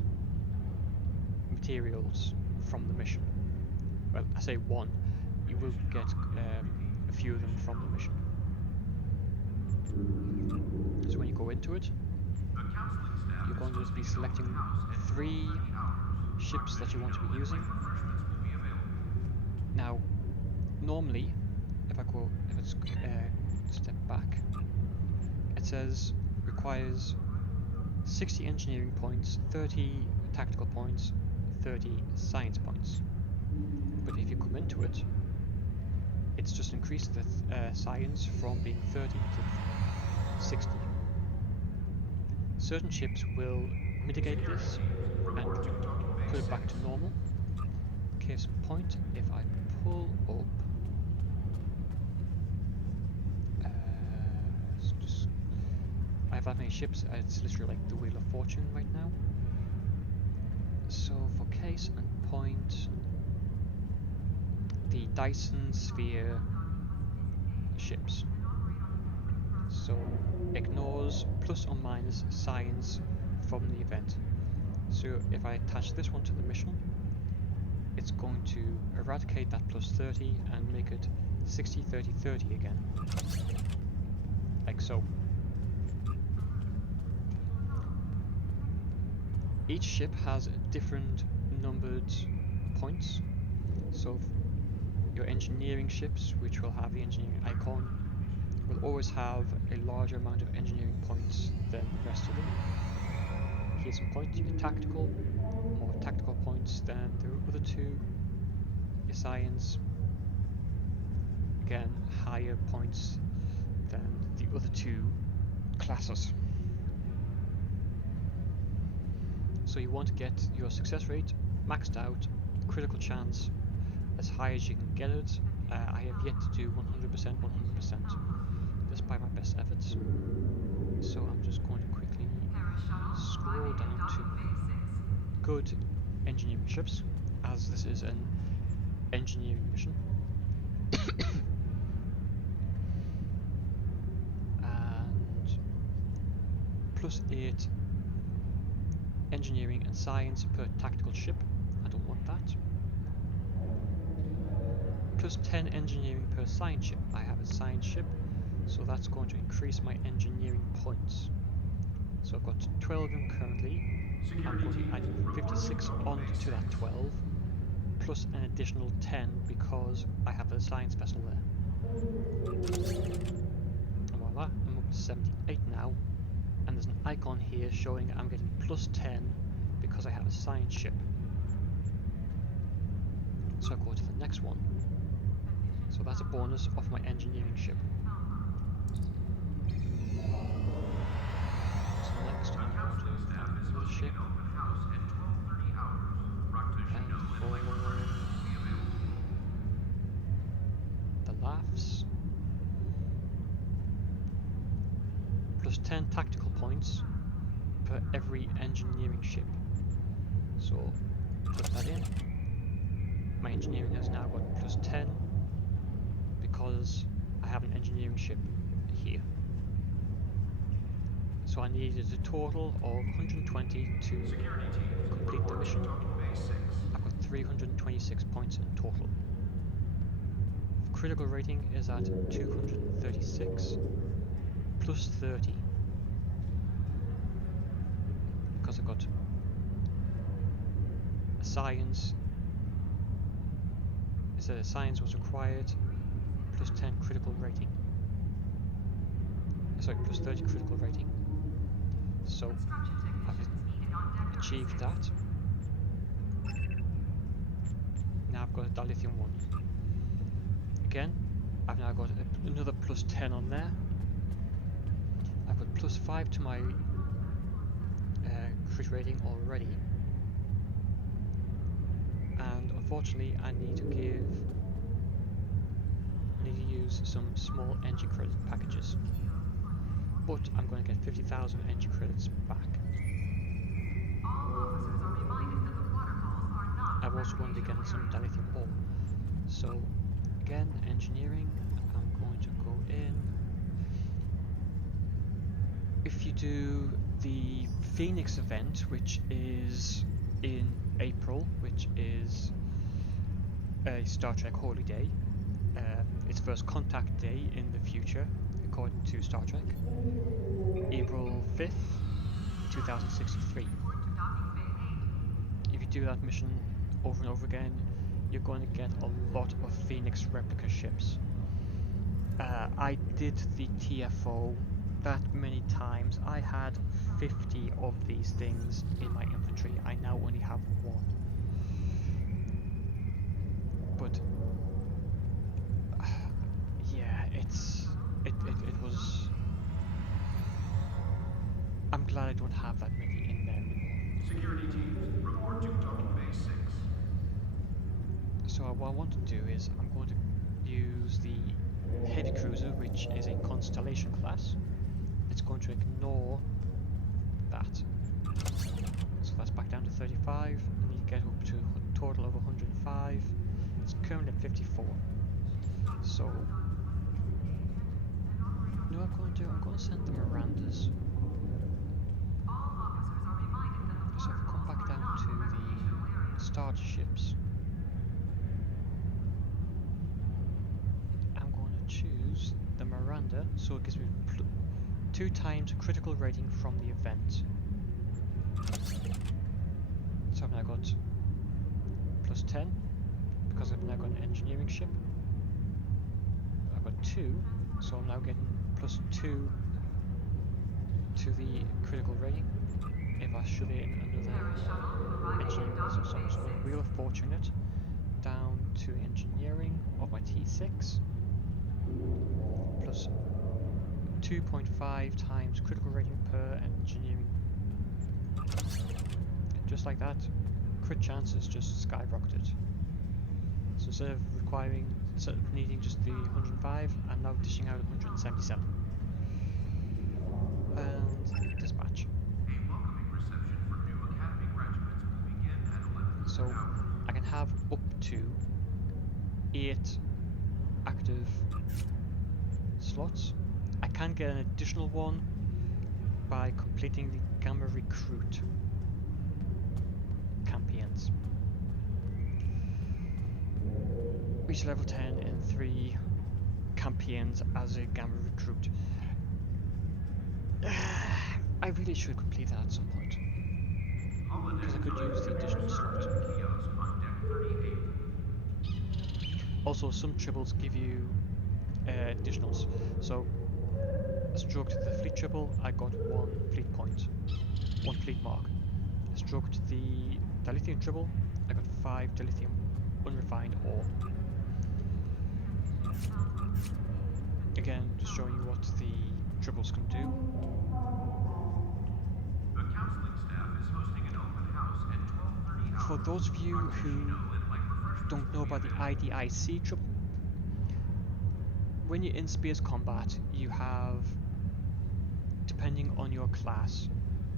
materials from the mission. Well, I say one, you will get a few of them from the mission. So when you go into it, you're going to be selecting 3 ships that you want to be using. Now, normally, if I step back, it says requires 60 engineering points, 30 tactical points, 30 science points. But if you come into it, it's just increased the science from being 30 to 60. Certain ships will mitigate this and put it back to normal. Case in point, if I pull up I have that many ships, it's literally like the Wheel of Fortune right now. So for case and point, the Dyson Sphere ships. So ignores plus or minus science from the event. So if I attach this one to the mission, it's going to eradicate that plus 30 and make it 60, 30, 30 again. Like so. Each ship has different numbered points. So your engineering ships, which will have the engineering icon, will always have a larger amount of engineering points than the rest of them. Here's some points. Your tactical, more tactical points than the other 2. Your science, again, higher points than the other 2 classes. So you want to get your success rate maxed out, critical chance as high as you can get it. I have yet to do 100%, despite my best efforts. So I'm just going to quickly scroll down to good engineering ships, as this is an engineering mission. And plus 8 engineering and science per tactical ship. I don't want that. Plus 10 engineering per science ship. I have a science ship, so that's going to increase my engineering points. So I've got 12 of them currently. I'm going to add 56 onto that 12, plus an additional 10 because I have a science vessel there. And voila, I'm up to 78 now, and there's an icon here showing I'm getting plus 10 because I have a science ship. So I go to the next one. So that's a bonus off my engineering ship. So next I'm going to find another ship. And for every engineering ship. So put that in. My engineering has now got +10 because I have an engineering ship here. So I needed a total of 120 to complete the mission. I've got 326 points in total. Critical rating is at 236 plus 30 because I've got science. It says science was required plus 10 critical rating. Sorry, plus 30 critical rating. So I've achieved that. Now I've got a dilithium 1. Again, I've now got another plus 10 on there. I've got plus 5 to my crit rating already. And unfortunately I need to use some small energy credit packages. But I'm going to get 50,000 energy credits back. I've also going to get some dilithium ore. So again, engineering, I'm going to go in. If you do the Phoenix event, which is in April, which is a Star Trek Holy Day, its first contact day in the future, according to Star Trek, April 5th, 2063. If you do that mission over and over again, you're going to get a lot of Phoenix replica ships. I did the TFO that many times. I had 50 of these things in my inventory. I now only have 1. But yeah, it was. I'm glad I don't have that many in there anymore. Security teams, report to docking bay 6. So what I want to do is I'm going to use the heavy cruiser, which is a Constellation class. It's going to ignore that. So that's back down to 35. I need to get up to a total of 105. It's currently at 54. So you know what I'm going to do? I'm going to send the Mirandas. So if I come back down to the starter ships, I'm going to choose the Miranda, so it gives me 2 times critical rating from the event. So I've now got plus 10 because I've now got an engineering ship. I've got 2, so I'm now getting plus 2 to the critical rating. If I shove in another engineering vessel, so Wheel of Fortunate down to engineering of my T6 plus 2.5 times critical rating per engineering. Just like that, crit chances just skyrocketed. So instead of needing just the 105, I'm now dishing out 177. And dispatch. So I can have up to 8 active slots. I can get an additional one by completing the Gamma Recruit campaigns. Reach level 10 in 3 campaigns as a Gamma Recruit. I really should complete that at some point, because I could use the additional slot. Also, some triples give you additionals. So, a stroke to the fleet triple, I got 1 fleet point, 1 fleet mark. A stroke to the dilithium triple, I got 5 dilithium unrefined ore. Again, just showing you what the triples can do. The counseling staff is hosting an open house at 12:30 For those of you who don't know about the IDIC triple, when you're in space combat, you have, depending on your class,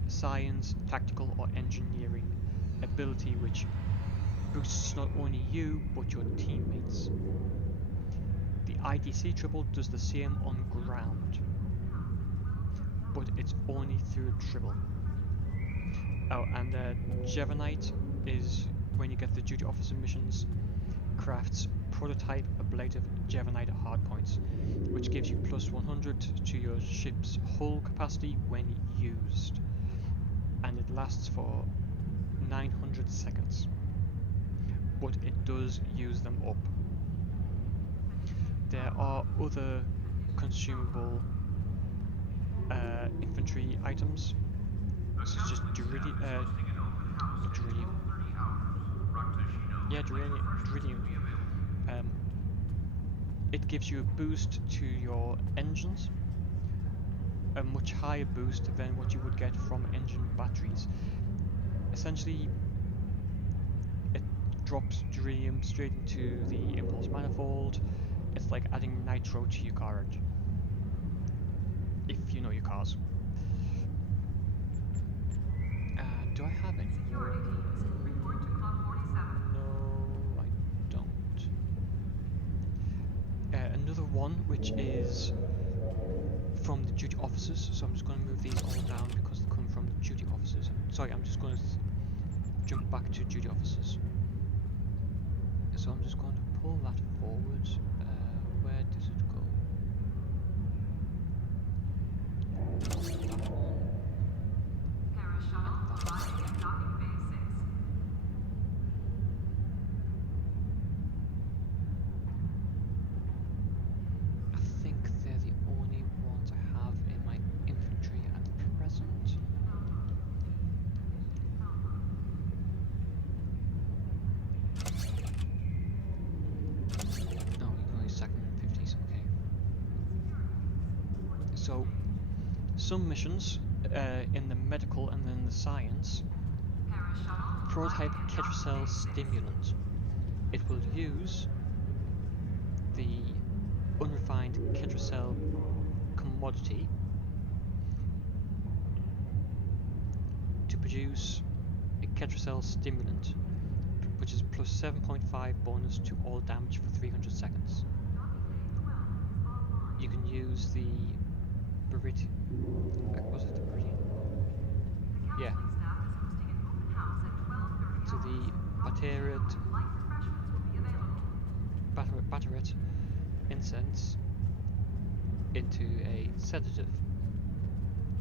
science, tactical, or engineering ability which boosts not only you but your teammates. The IDC triple does the same on ground, but it's only through a triple. Oh, and Jevonite is, when you get the duty officer missions, crafts prototype ablative Jevonite hardpoints, which gives you plus 100 to your ship's hull capacity when used, and it lasts for 900 seconds, but it does use them up. There are other consumable infantry items, such as Duridium. Yeah, Duridium. It gives you a boost to your engines, a much higher boost than what you would get from engine batteries. Essentially, it drops Duridium straight into the impulse manifold. It's like adding nitro to your car engine, if you know your cars. Do I have any? Security teams, report to Club 47. No, I don't. Another one which is from the duty officers, so I'm just going to move these all down because they come from the duty officers. Sorry, I'm just going to jump back to duty officers. So I'm just going to pull that forward. Where does it go? That one. Paris shuttle arriving at docking bay 6. I think they're the only ones I have in my infantry at present. Oh, you can only stack them in 50s, okay. So, some missions in the medical and then the science Paris shuttle prototype arriving at docking Ketracell bay 6. stimulant. It will use the unrefined Ketracell commodity to produce a Ketracell stimulant, which is plus 7.5 bonus to all damage for 300 seconds. You can use the Berit... was it the Beridian? Yeah. Staff is hosting an open house at 12:30 So the Batterit Light refreshments will be available. Batterit incense into a sedative.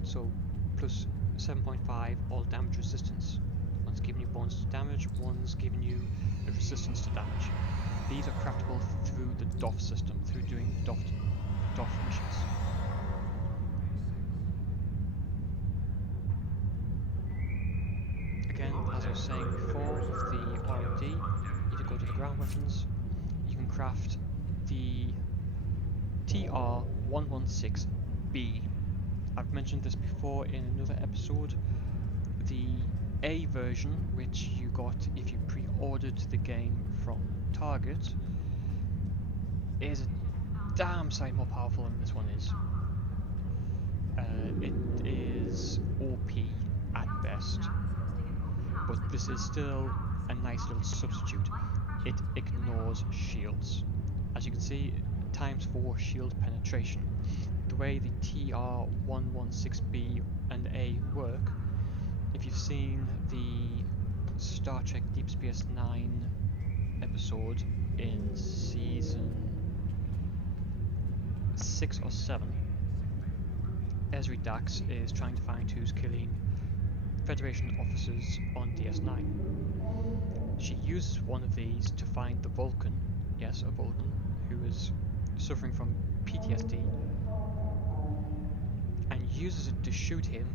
So plus 7.5 all damage resistance. One's giving you bonus to damage, one's giving you a resistance to damage. These are craftable through the Doff system, through doing Doff missions. Again, as I was saying before, with the R&D, if you go to the ground weapons, you can craft the TR-116B. I've mentioned this before in another episode. The A version, which you got if you pre-ordered the game from Target, is a damn sight more powerful than this one is. It is OP at best, but this is still a nice little substitute. It ignores shields. As you can see, ×4 shield penetration. The way the TR-116B and A work, if you've seen the Star Trek Deep Space Nine episode in season 6 or 7, Ezri Dax is trying to find who's killing Federation officers on DS9. She uses one of these to find the Vulcan, yes, a Vulcan, who is suffering from PTSD, and uses it to shoot him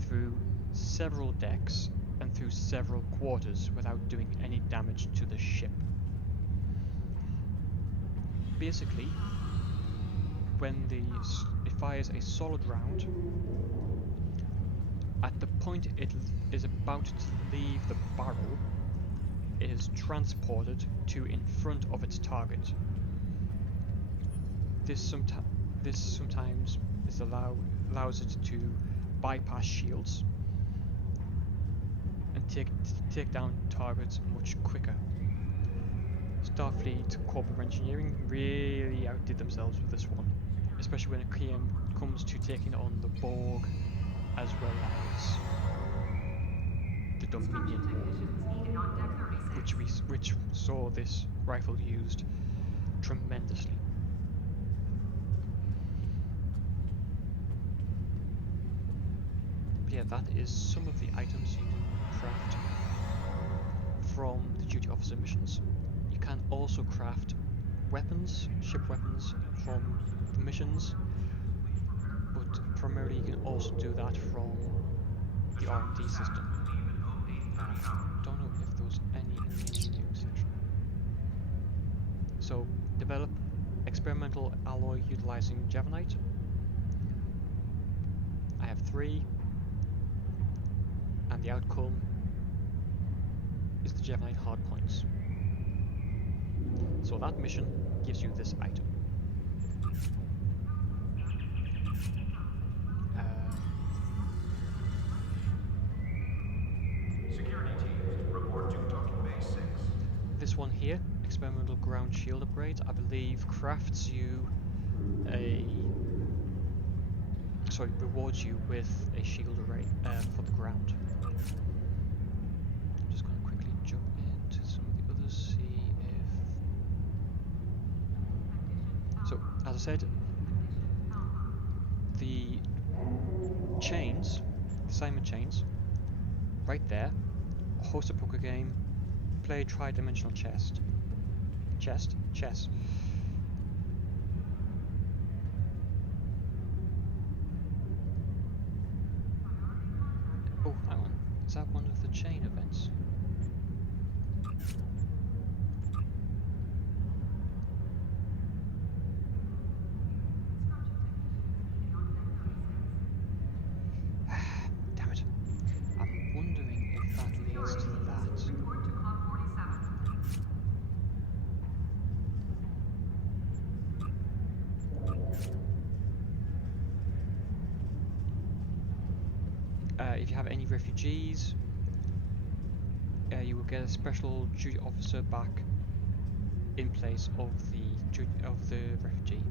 through several decks and through several quarters without doing any damage to the ship. Basically, when it fires a solid round, at the point it is about to leave the barrel, it is transported to in front of its target. This sometimes allows it to bypass shields, take down targets much quicker. Starfleet Corporate Engineering really outdid themselves with this one, especially when it comes to taking on the Borg as well as the Dominion, Technicians needed on deck 36. which saw this rifle used tremendously. But yeah, that is some of the items you can craft from the duty officer missions. You can also craft weapons, ship weapons from the missions, but primarily you can also do that from the R&D system. Don't know if there's any in the engineering section. So, develop experimental alloy utilizing Javanite. I have 3, and the outcome is the Javanite hardpoints. So that mission gives you this item. Security teams, report to docking bay 6. This one here, experimental ground shield upgrades, I believe crafts you rewards you with a shield array for the ground. I'm just going to quickly jump into some of the others, see if... So, as I said, the chains, the Simon chains, right there, host a poker game, play tri-dimensional chess. Oh, hang on. Is that one of the chain events? Damn it. I'm wondering if that leads to that. Report to Club 47. If you have any refugees, you will get a special duty officer back in place of the refugee.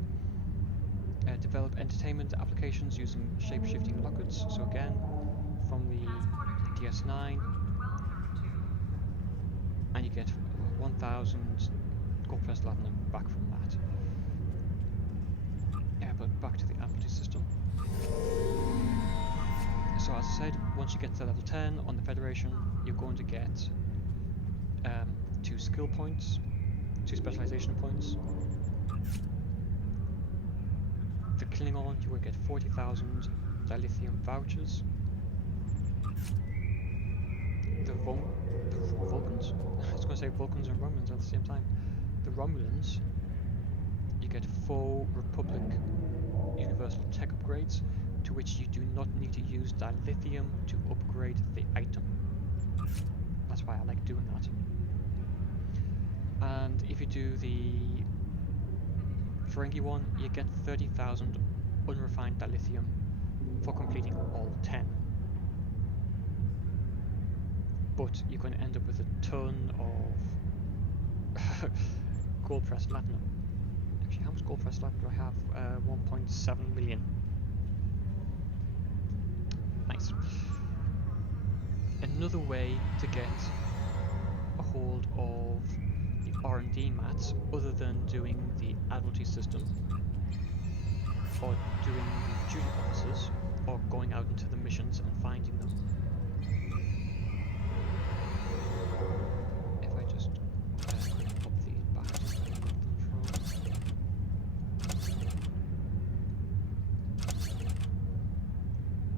Develop entertainment applications using shape-shifting lockets. So again, from the DS9, and you get 1,000 gold plus platinum back from that. Yeah, but back to the Admiralty system. So as I said, once you get to level 10 on the Federation, you're going to get 2 skill points, 2 specialization points. The Klingon, you will get 40,000 dilithium vouchers. The Vulcans? I was going to say Vulcans and Romulans at the same time. The Romulans, you get 4 Republic Universal Tech upgrades, to which you do not need to use dilithium to upgrade the item. That's why I like doing that. And if you do the Ferengi one, you get 30,000 unrefined dilithium for completing all 10. But you're going to end up with a ton of gold pressed platinum. Actually, how much gold pressed platinum do I have? 1.7 million. Nice. Another way to get a hold of the R&D mats, other than doing the Admiralty system, or doing the duty officers, or going out into the missions and finding them. If I just pop these back to where I got them from.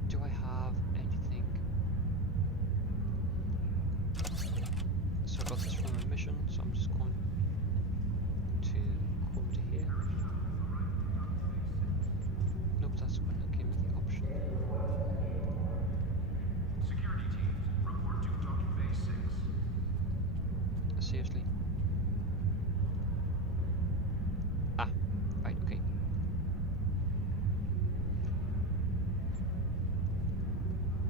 Do I have anything? So I got this from a mission, so I'm just going to go over to here. Nope, that's when it gave me the option. Security teams, report to docking bay 6. Seriously? Ah, right, okay.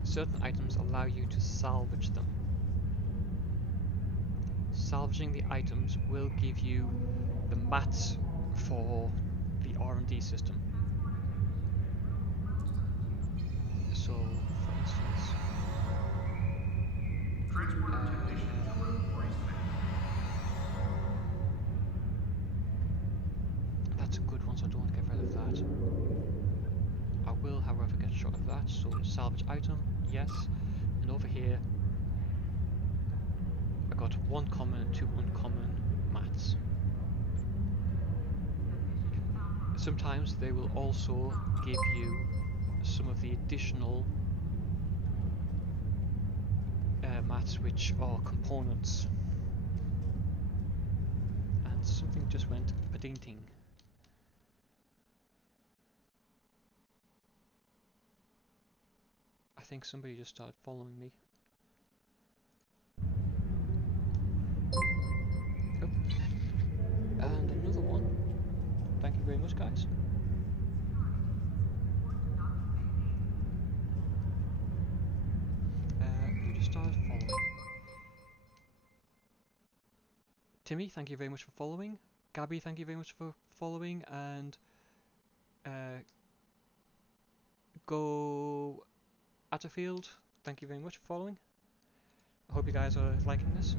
Certain items allow you to salvage them. salvaging the items will give you the mats for the R&D system. So, for instance, that's a good one, so I don't want to get rid of that. I will, however, get shot of that. So, salvage item, yes. And over here, I got 1 common and 2 uncommon mats. Sometimes they will also give you some of the additional mats, which are components. And something just went pa-ding-ting. I think somebody just started following me. Oh. And another one. Thank you very much, guys. Who just started following? Timmy, thank you very much for following. Gabby, thank you very much for following. And Go Atterfield, thank you very much for following. I hope you guys are liking this.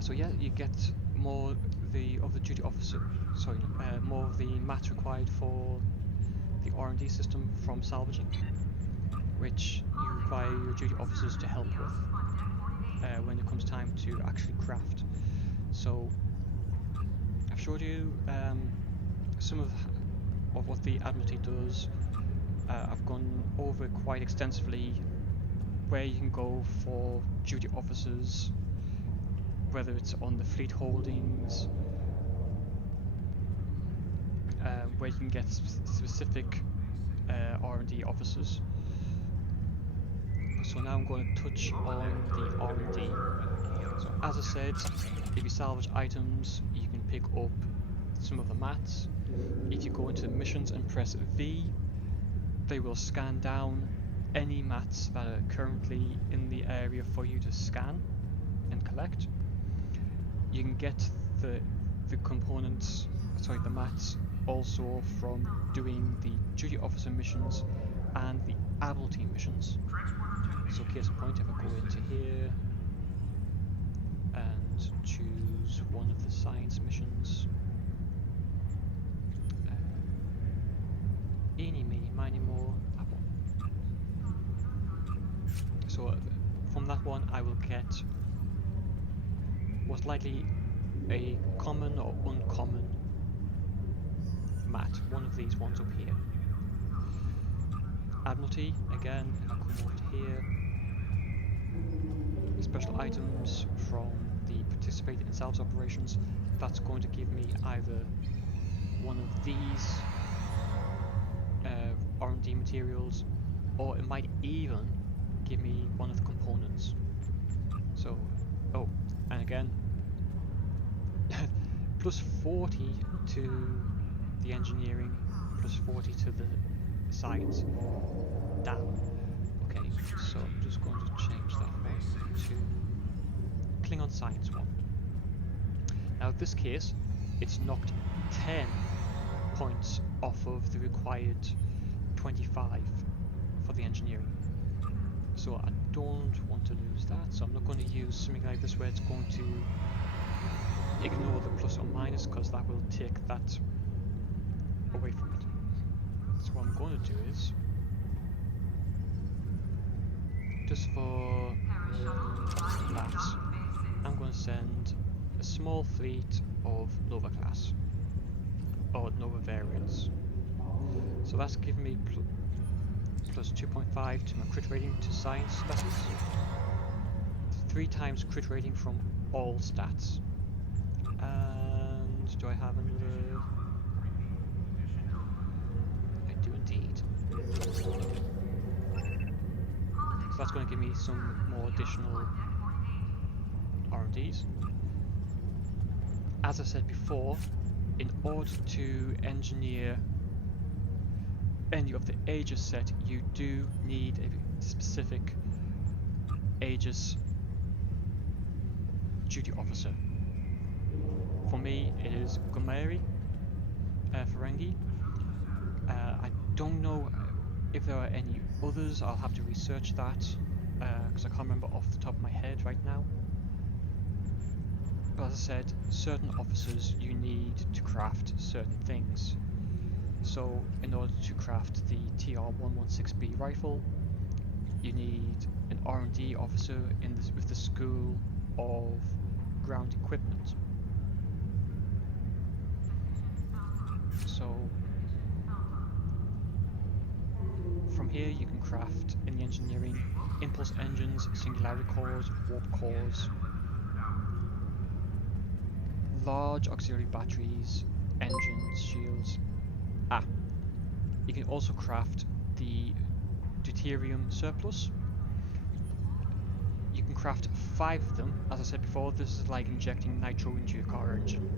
So yeah, you get more of the duty officer. Sorry, more of the mats required for the R&D system from salvaging, which you require your duty officers to help with when it comes time to actually craft. So I've showed you some of what the Admiralty does. I've gone over quite extensively where you can go for duty officers, whether it's on the fleet holdings, where you can get specific R&D officers. So now I'm going to touch on the R&D. So as I said, if you salvage items, you can pick up some of the mats. If you go into missions and press V, they will scan down any mats that are currently in the area for you to scan and collect. You can get the components, sorry, the mats, also from doing the duty officer missions and the Admiralty missions. So case in point, if I go into here and choose one of the science missions, eeny, meeny, miny, mo, that one. So from that one I will get most likely a common or uncommon mat, one of these ones up here. Admiralty, again, if I come over to here, special items from the participating in salvage operations, that's going to give me either one of these R&D materials, or it might even give me one of the components. So, oh, and again, plus 40 to the engineering, plus 40 to the science. Damn. Okay, so I'm just going to change that one to Klingon Science 1. Now in this case, it's knocked 10 points off of the required 25 for the engineering. So I don't want to lose that, so I'm not going to use something like this where it's going to ignore the plus or minus, because that will take that away from it. So what I'm going to do is, just for laughs, I'm going to send a small fleet of Nova class, or Nova variants. So that's giving me plus 2.5 to my crit rating to science status. 3 times crit rating from all stats. And do I have another? I do indeed. So that's going to give me some more additional R&Ds. As I said before, in order to engineer any of the Aegis set, you do need a specific Aegis duty officer. For me, it is Gumeri Ferengi. I don't know if there are any others. I'll have to research that because I can't remember off the top of my head right now. But as I said, certain officers you need to craft certain things. So in order to craft the TR-116B rifle, you need an R&D officer with the School of Ground Equipment. So from here you can craft in the engineering impulse engines, singularity cores, warp cores, large auxiliary batteries, engines, shields. You can also craft the deuterium surplus. You can craft 5 of them. As I said before, this is like injecting nitro into your car engine.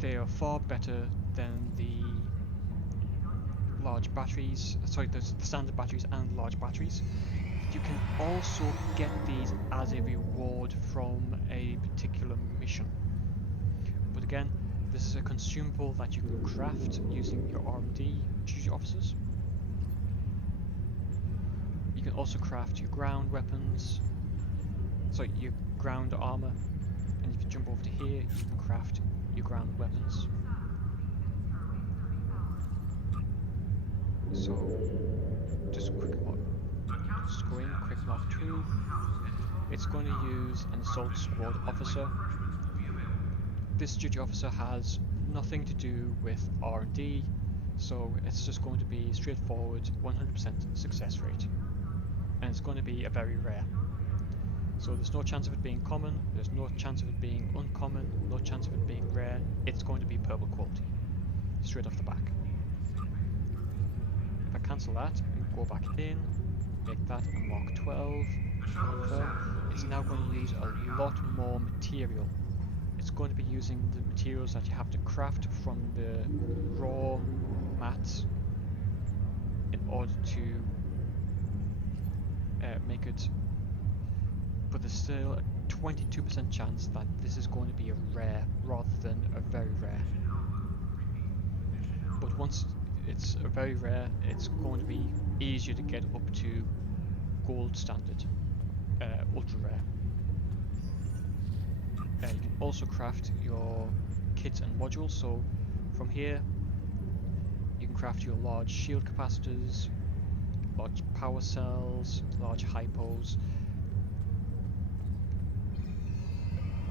They are far better than the large batteries, sorry, the standard batteries and large batteries. You can also get these as a reward from a particular mission. But again, this is a consumable that you can craft using your R&D duty officers. You can also craft your ground weapons, sorry, your ground armor, and if you jump over to here, you can craft your ground weapons. So, just quick mark, just go in, quick mark 2. It's going to use an assault squad officer. This duty officer has nothing to do with R&D, so it's just going to be straightforward 100% success rate. And it's going to be a very rare. So there's no chance of it being common, there's no chance of it being uncommon, no chance of it being rare. It's going to be purple quality, straight off the back. If I cancel that and go back in, make that a Mark 12, confirm, it's now going to use a lot more material. It's going to be using the materials that you have to craft from the raw mats in order to make it, but there's still a 22% chance that this is going to be a rare rather than a very rare. But once it's a very rare, it's going to be easier to get up to gold standard, ultra rare. You can also craft your kits and modules, so from here you can craft your large shield capacitors, large power cells, large hypos.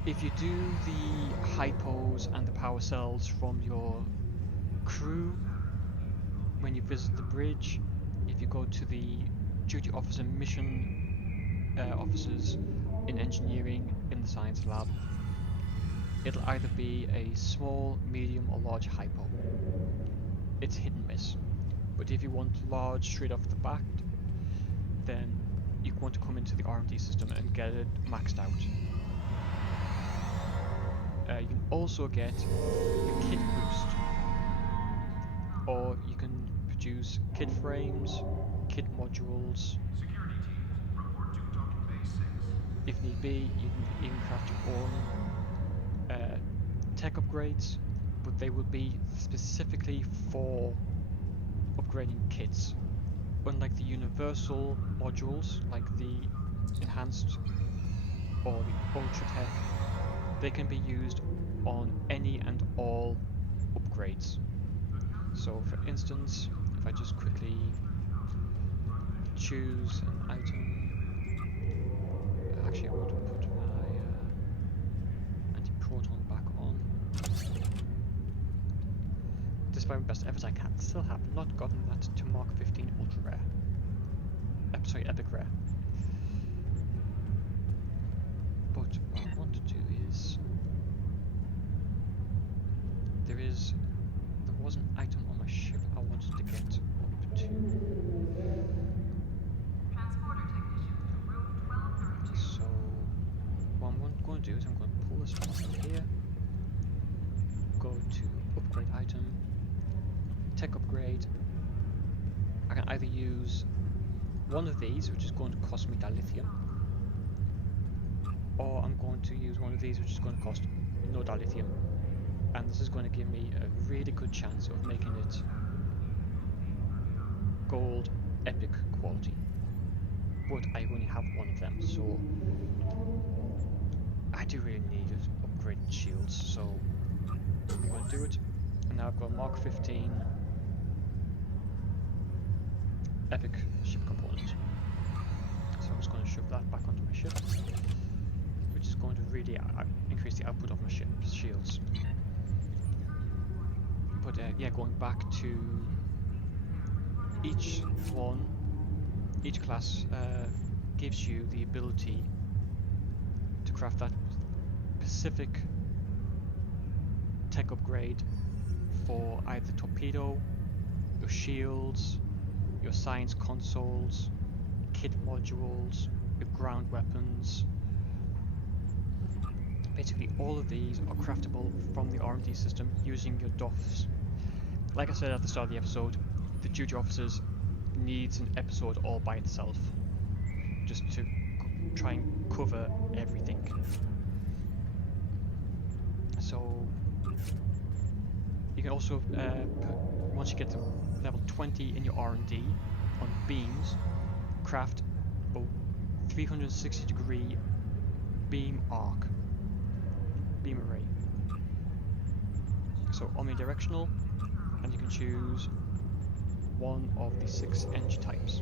If you do the hypos and the power cells from your crew when you visit the bridge, if you go to the duty officer mission officers in engineering in the science lab, it'll either be a small, medium or large hypo. It's hit and miss. But if you want large straight off the bat, then you want to come into the R&D system and get it maxed out. You can also get a kit boost, or you can produce kit frames, kit modules. Security teams, report to docking bay 6. If need be, you can even craft your own tech upgrades, but they will be specifically for upgrading kits. Unlike the universal modules, like the enhanced or the ultra tech, they can be used on any and all upgrades. So for instance, if I just quickly choose an item, actually I want to put my anti-proton back on. Despite my best efforts, I can still have not gotten that to Mark 15 ultra rare. Sorry, epic rare. But what I want to do is, there was an item on my ship I wanted to get up to. Transporter technician to room 1232. So what I'm going to do is I'm going to pull this from here, go to upgrade item, tech upgrade. I can either use one of these, which is going to cost me dilithium, or I'm going to use one of these, which is going to cost no dilithium, and this is going to give me a really good chance of making it gold epic quality. But I only have one of them, so I do really need it upgraded shields, so I'm going to do it. And now I've got Mark 15 epic ship component. So I'm just going to shove that back onto my ship, which is going to really increase the output of my ship's shields. But yeah, going back to each class gives you the ability to craft that specific tech upgrade for either torpedo, your shields, your science consoles, kit modules, your ground weapons. Basically all of these are craftable from the R&D system using your Doffs. Like I said at the start of the episode, the duty officers needs an episode all by itself, just to try and cover everything. So you can also, once you get to level 20 in your R&D on beams, craft a 360 degree beam arc, beam array. So omnidirectional, and you can choose one of the 6 energy types.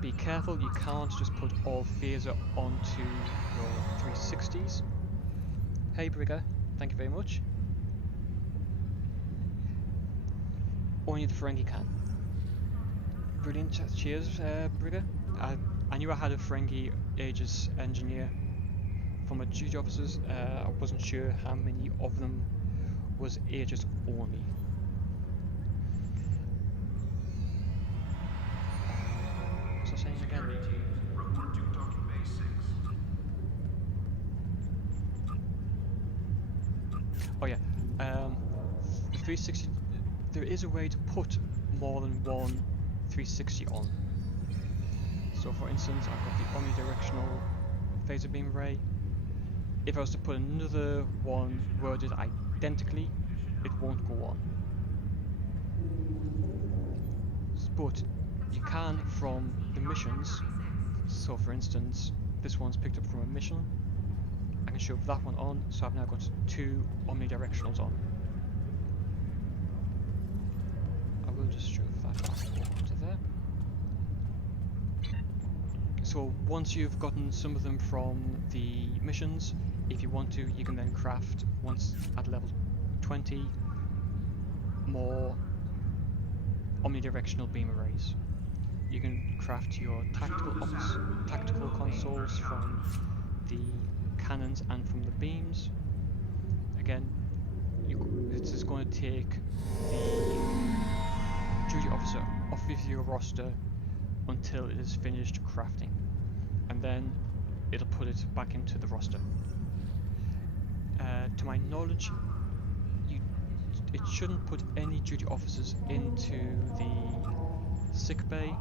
Be careful, you can't just put all phaser onto your 360s. Hey Brigger, thank you very much. Only the Ferengi can. Brilliant, cheers Brigger. I knew I had a Ferengi Aegis engineer for my duty officers. I wasn't sure how many of them was Aegis only. What's I saying again? Security teams, report to docking bay 6. Oh yeah, the 360, there is a way to put more than one 360 on. So for instance, I've got the omnidirectional phaser beam array. If I was to put another one worded identically, it won't go on. But you can from the missions. So for instance, this one's picked up from a mission. I can shove that one on, so I've now got 2 omnidirectionals on. I will just shove that back onto there. So once you've gotten some of them from the missions, if you want to, you can then craft, once at level 20, more omnidirectional beam arrays. You can craft your tactical consoles from the cannons and from the beams. Again, it's just going to take the duty officer off of your roster until it is finished crafting, and then it'll put it back into the roster. To my knowledge, it shouldn't put any duty officers into the sick bay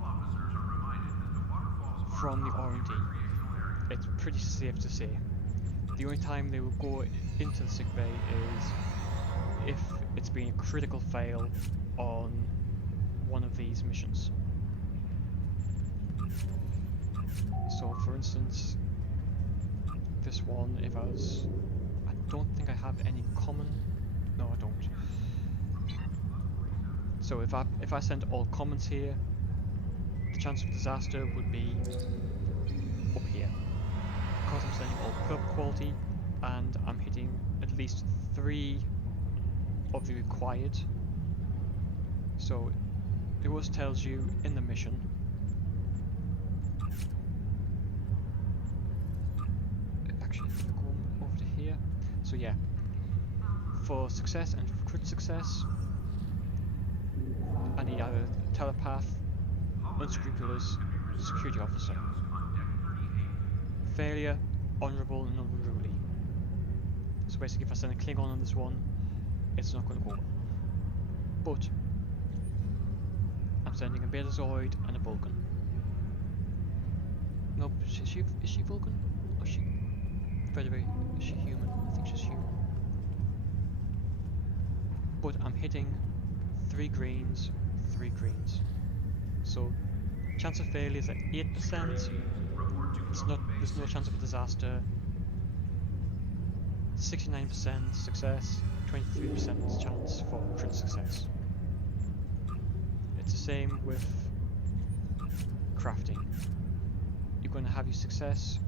from the R&D. It's pretty safe to say. The only time they will go into the sick bay is if it's been a critical fail on one of these missions. So for instance, this one, I don't think I have any common. No, I don't. So if I send all commons here, the chance of disaster would be up here. Because I'm sending all purple quality, and I'm hitting at least 3 of the required. So it always tells you in the mission. Actually, if I go over to here. So yeah, for success and for crit success, I need either telepath, unscrupulous, security officer. Failure, honourable, and unruly. So basically, if I send a Klingon on this one, it's not going to go well. But I'm sending a Betazoid and a Vulcan. Nope, Is she Vulcan? Or is she very is she human? I think she's human. But I'm hitting 3 greens, 3 greens. So chance of failure is at 8%. There's no chance of a disaster. 69% success, 23% chance for crit success. It's the same with crafting. You're going to have your success,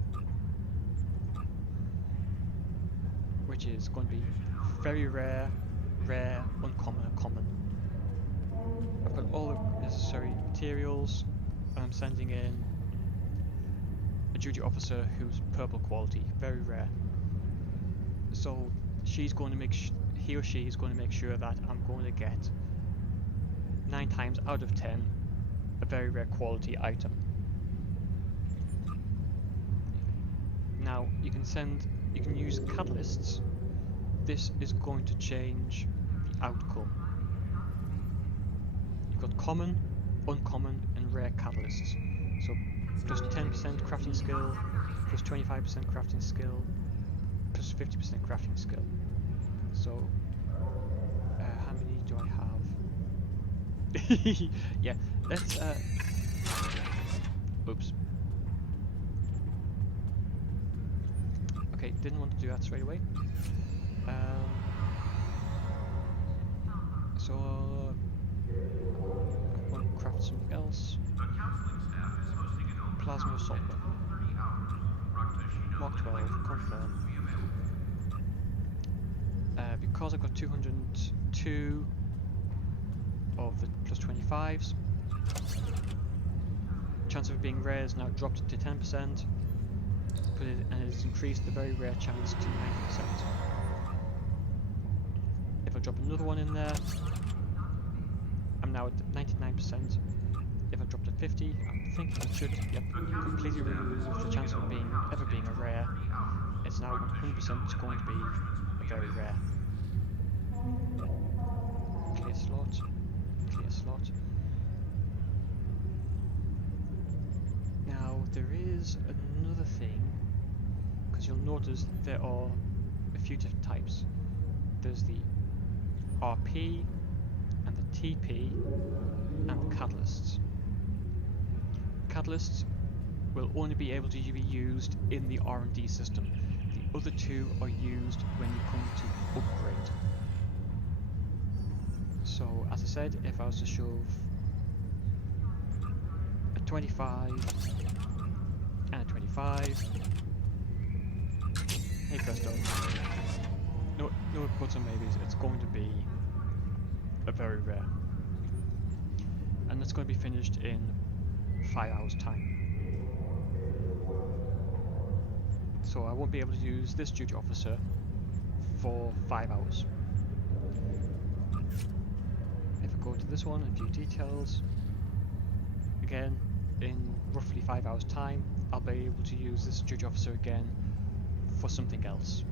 which is going to be very rare, rare, uncommon, and common. I've got all the necessary materials, and I'm sending in a duty officer who's purple quality, very rare. So she's going to he or she is going to make sure that I'm going to get 9 times out of 10 a very rare quality item. Now you can use catalysts. This is going to change the outcome. You've got common, uncommon, and rare catalysts. So plus 10% crafting skill, plus 25% crafting skill, plus 50% crafting skill. So how many do I have? Yeah, let's oops. Okay, didn't want to do that straight away. So I'm going to craft something else. The counseling staff is hosting an open Plasma house assault at weapon. 12:30 hours. Raktosh Mark 12, confirm. Because I've got 202 of the plus 25s, chance of it being rare is now dropped to 10%, and it's increased the very rare chance to 90%. If I drop another one in there, I'm now at 99%. If I dropped to 50, I'm thinking it should, yep, completely remove the chance of it ever being a rare. It's now 100% going to be a very rare. Clear slot, clear slot. Now there is another thing, because you'll notice there are a few different types. There's the RP and the TP and the catalysts. Catalysts will only be able to be used in the R&D system. The other two are used when you come to upgrade. So as I said, if I was to shove a 25 and a 25, hey presto, no buts or maybes, it's going to be a very rare. And it's going to be finished in 5 hours time. So I won't be able to use this duty officer for 5 hours. If I go to this one and view details, again, in roughly 5 hours time, I'll be able to use this duty officer again for something else.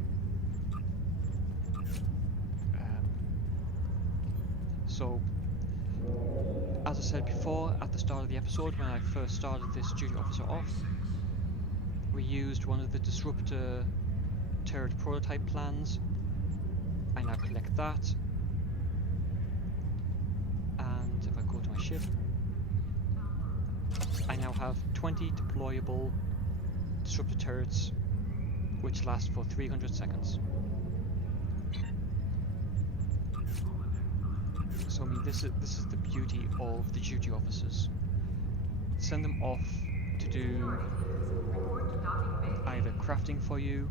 So, as I said before, at the start of the episode, when I first started this duty officer off, we used one of the disruptor turret prototype plans. I now collect that, and if I go to my ship, I now have 20 deployable disruptor turrets which last for 300 seconds. So I mean, this is the beauty of the duty officers. Send them off to do either crafting for you,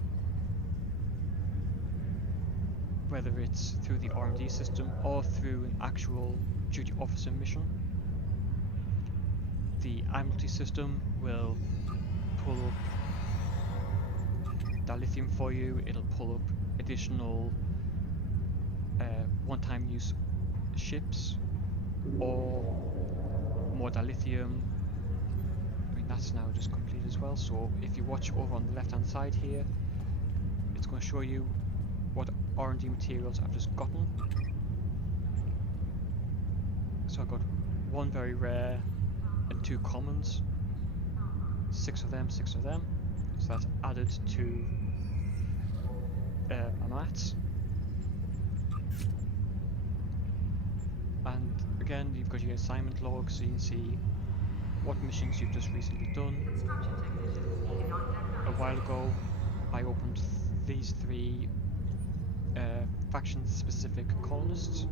whether it's through the R&D system or through an actual duty officer mission. The Admiralty system will pull up dilithium for you. It'll pull up additional one-time use ships or more dilithium. I mean, that's now just complete as well. So if you watch over on the left-hand side here, it's going to show you what R&D materials I've just gotten. So I got 1 very rare and 2 commons. 6 of them, 6 of them. So that's added to my maths. And again, you've got your assignment log, so you can see what missions you've just recently done. Construction technicians needed on deck A while ago, I opened these 3 faction-specific colonists,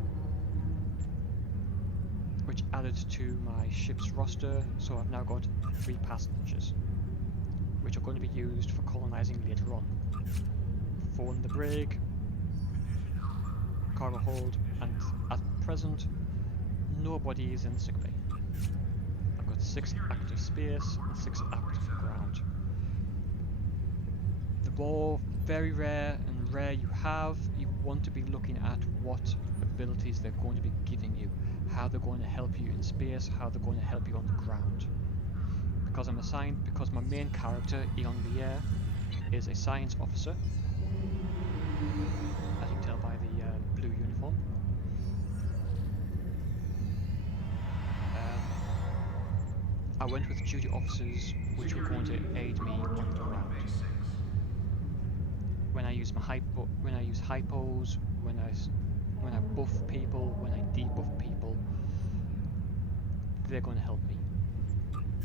which added to my ship's roster, so I've now got 3 passengers, which are going to be used for colonizing later on. 4 in the brig, cargo hold, and at present, nobody is in sickbay. I've got 6 active space and 6 active ground. The more very rare and rare you have, you want to be looking at what abilities they're going to be giving you, how they're going to help you in space, how they're going to help you on the ground. Because my main character, Eon Lier, is a science officer, as you can tell by the blue uniform. I went with duty officers which were going to aid me on the ground. When I use hypos, when I buff people, when I debuff people, they're going to help me.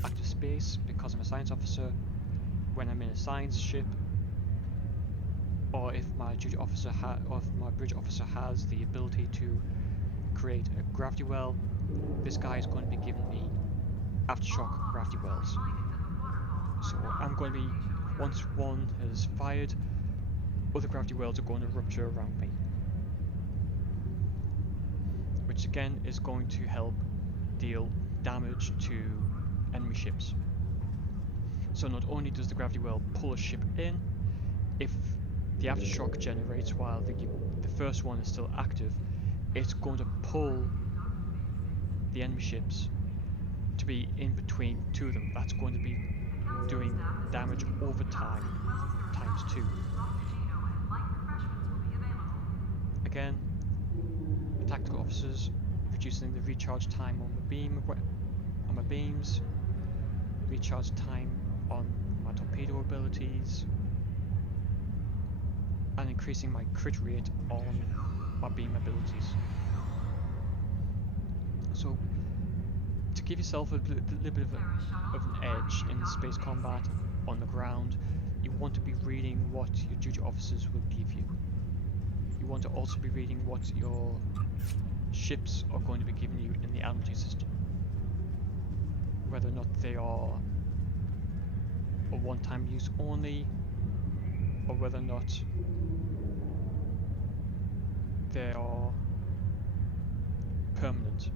Active space, because I'm a science officer, when I'm in a science ship, or if my duty officer or if my bridge officer has the ability to create a gravity well, this guy is going to be giving me aftershock gravity wells. So I'm going to be, once one is fired, other gravity wells are going to rupture around me, which again is going to help deal damage to enemy ships. So not only does the gravity well pull a ship in, if the aftershock generates while the first one is still active, it's going to pull the enemy ships to be in between 2 of them. That's going to be doing damage over time, times 2. Again, tactical officers, reducing the recharge time on my beams, recharge time on my torpedo abilities, and increasing my crit rate on my beam abilities. So, to give yourself a little bit of an edge in space combat on the ground, you want to be reading what your duty officers will give you. You want to also be reading what your ships are going to be giving you in the Admiralty system. Whether or not they are a one-time use only, or whether or not they are permanent.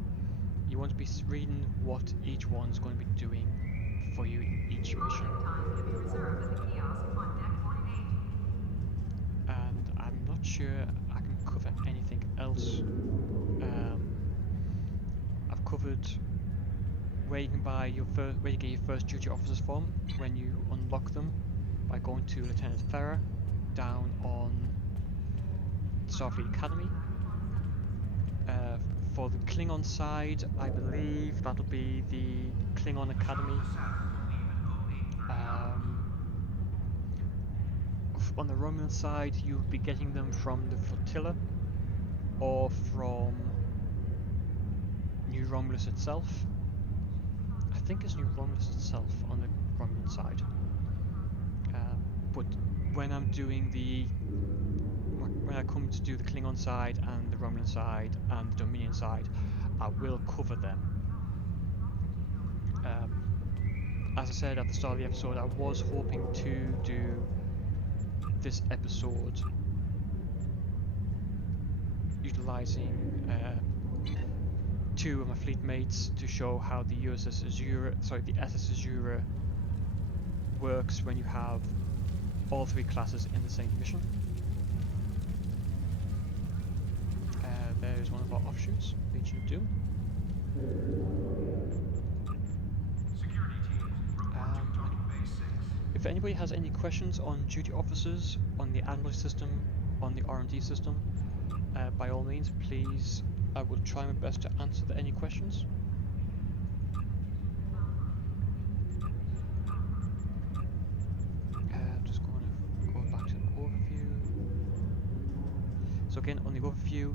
You want to be reading what each one's going to be doing for you in each mission. And I'm not sure I can cover anything else. I've covered where you can buy where you get your first duty officers from when you unlock them by going to Lieutenant Farah down on Starfleet Academy. For the Klingon side, I believe that'll be the Klingon Academy. On the Romulan side, you'll be getting them from the Flotilla or from New Romulus itself. I think it's New Romulus itself on the Romulan side. But when I'm doing when I come to do the Klingon side and the Romulan side and the Dominion side, I will cover them. As I said at the start of the episode, I was hoping to do this episode utilizing 2 of my fleet mates to show how the the SS Azura works when you have all 3 classes in the same mission. There's one of our offshoots, Legion of Doom. If anybody has any questions on duty officers, on the Admiralty system, on the R&D system, by all means, please, I will try my best to answer any questions. again, on the overview,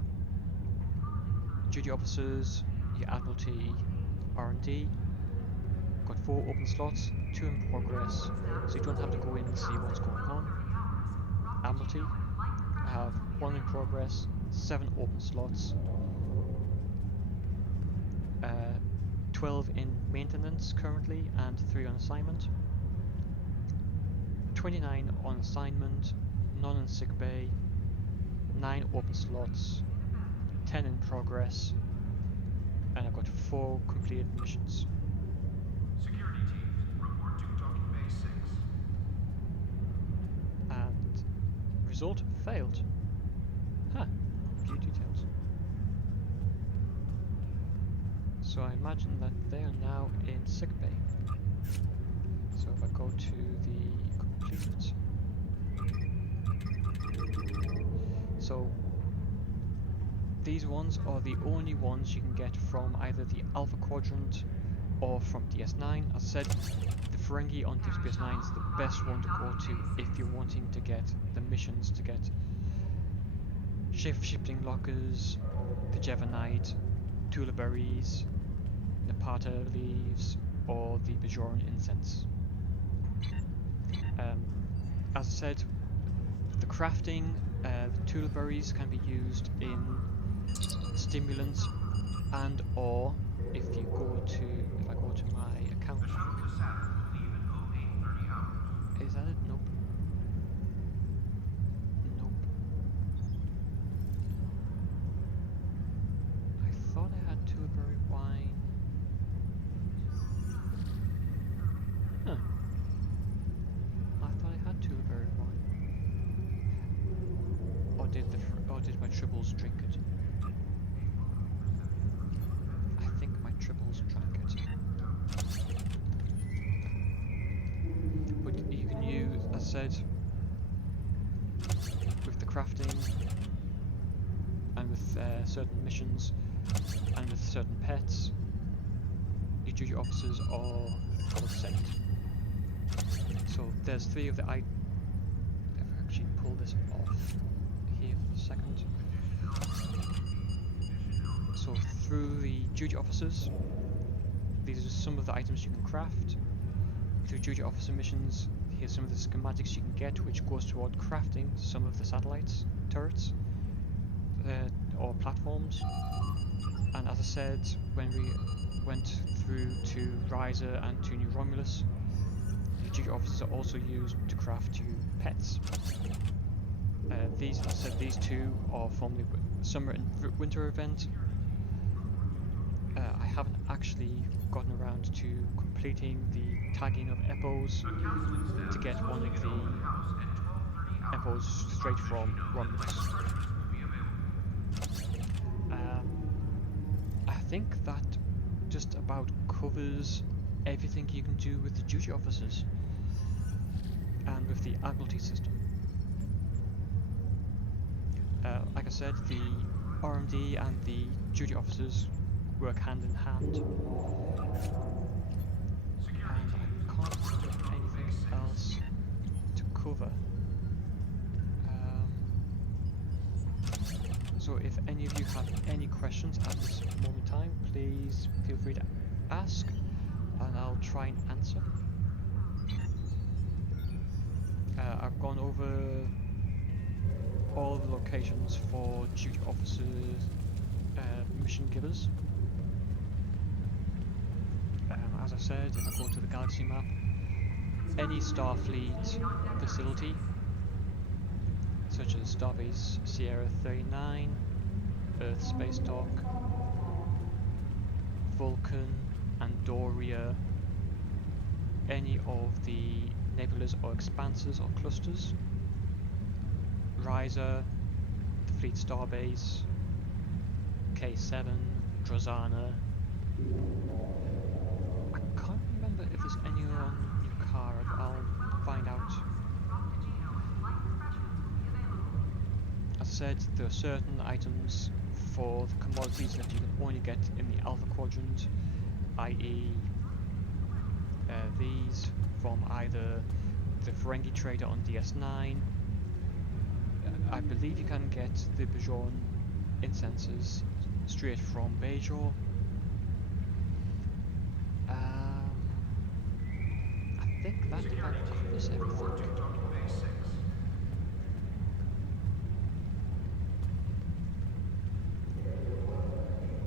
duty officers, your Admiralty, R&D. Got 4 open slots, 2 in progress, so you don't have to go in and see what's going on. Admiralty, I have 1 in progress, 7 open slots, 12 in maintenance currently, and 3 on assignment. 29 on assignment, none in sickbay, 9 open slots, 10 in progress, and I've got 4 completed missions. Security teams, report to Docking Bay 6. And result failed. Huh, view details. So I imagine that they are now in sickbay. So if I go to the completed. So these ones are the only ones you can get from either the Alpha Quadrant or from DS9. As I said, the Ferengi on Deep Space Nine is the best one to go to if you're wanting to get the missions to get Shifting Lockers, the Jevonite, Tula Berries, Napata Leaves, or the Bajoran Incense. As I said, the crafting, the Tula Berries can be used in stimulants, and or if I go to my account. The shuttle to Saturn will leave in 0830 hours. Is that it? Nope. Nope. I thought I had Tulaberry wine. Huh. I thought I had Tulaberry wine. Or did my tribbles drink it? I think my tribbles drank it. But you can use, as I said, with the crafting and with certain missions and with certain pets, your duty officers are godsend. So there's 3 of the if I actually pull this off here for a second. So through the duty officers, these are some of the items you can craft. Through duty officer missions, here's some of the schematics you can get, which goes toward crafting some of the satellites, turrets, or platforms. And as I said, when we went through to Riser and to New Romulus, the duty officers are also used to craft you pets. These, as I said, these 2 are formerly summer and winter event. I haven't actually gotten around to completing the tagging of Epos to get one of the Epos straight from Romulus. I think that just about covers everything you can do with the duty officers and with the Admiralty system. Like I said, the R&D and the duty officers work hand in hand, and I can't think of anything else to cover. So if any of you have any questions at this moment in time, please feel free to ask and I'll try and answer. I've gone over all the locations for duty officers, mission givers. As I said, if I go to the galaxy map, any Starfleet facility, such as Starbase Sierra 39, Earth Space Dock, Vulcan, Andoria, any of the nebulas or expanses or clusters, Riser, the Fleet Starbase, K7, Drozana. I can't remember if there's any on Yukara, but I'll find out. As I said, there are certain items for the commodities that you can only get in the Alpha Quadrant, i.e. These from either the Ferengi trader on DS9, I believe you can get the Bajoran incenses straight from Bajor. I think that about covers everything.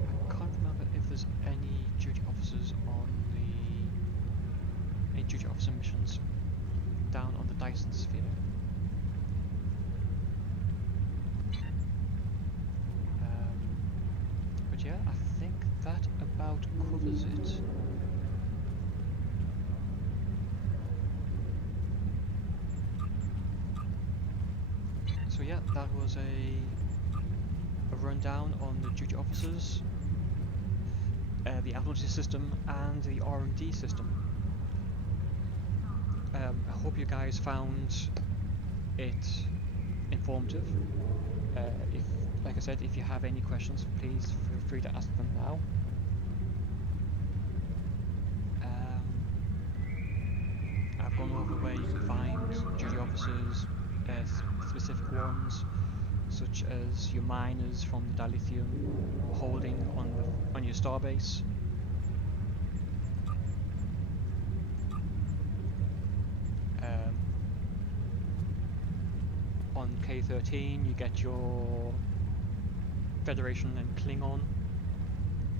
I can't remember if there's any duty officers on any duty officer missions down on the Dyson sphere. But yeah, I think that about covers it. So yeah, that was a rundown on the duty officers, the Admiralty system, and the R&D system. I hope you guys found it informative. If, like I said, if you have any questions, please feel free to ask them now. I've gone over where you can find duty officers, specific ones, such as your miners from the dilithium holding on your starbase. On K-13 you get your Federation and Klingon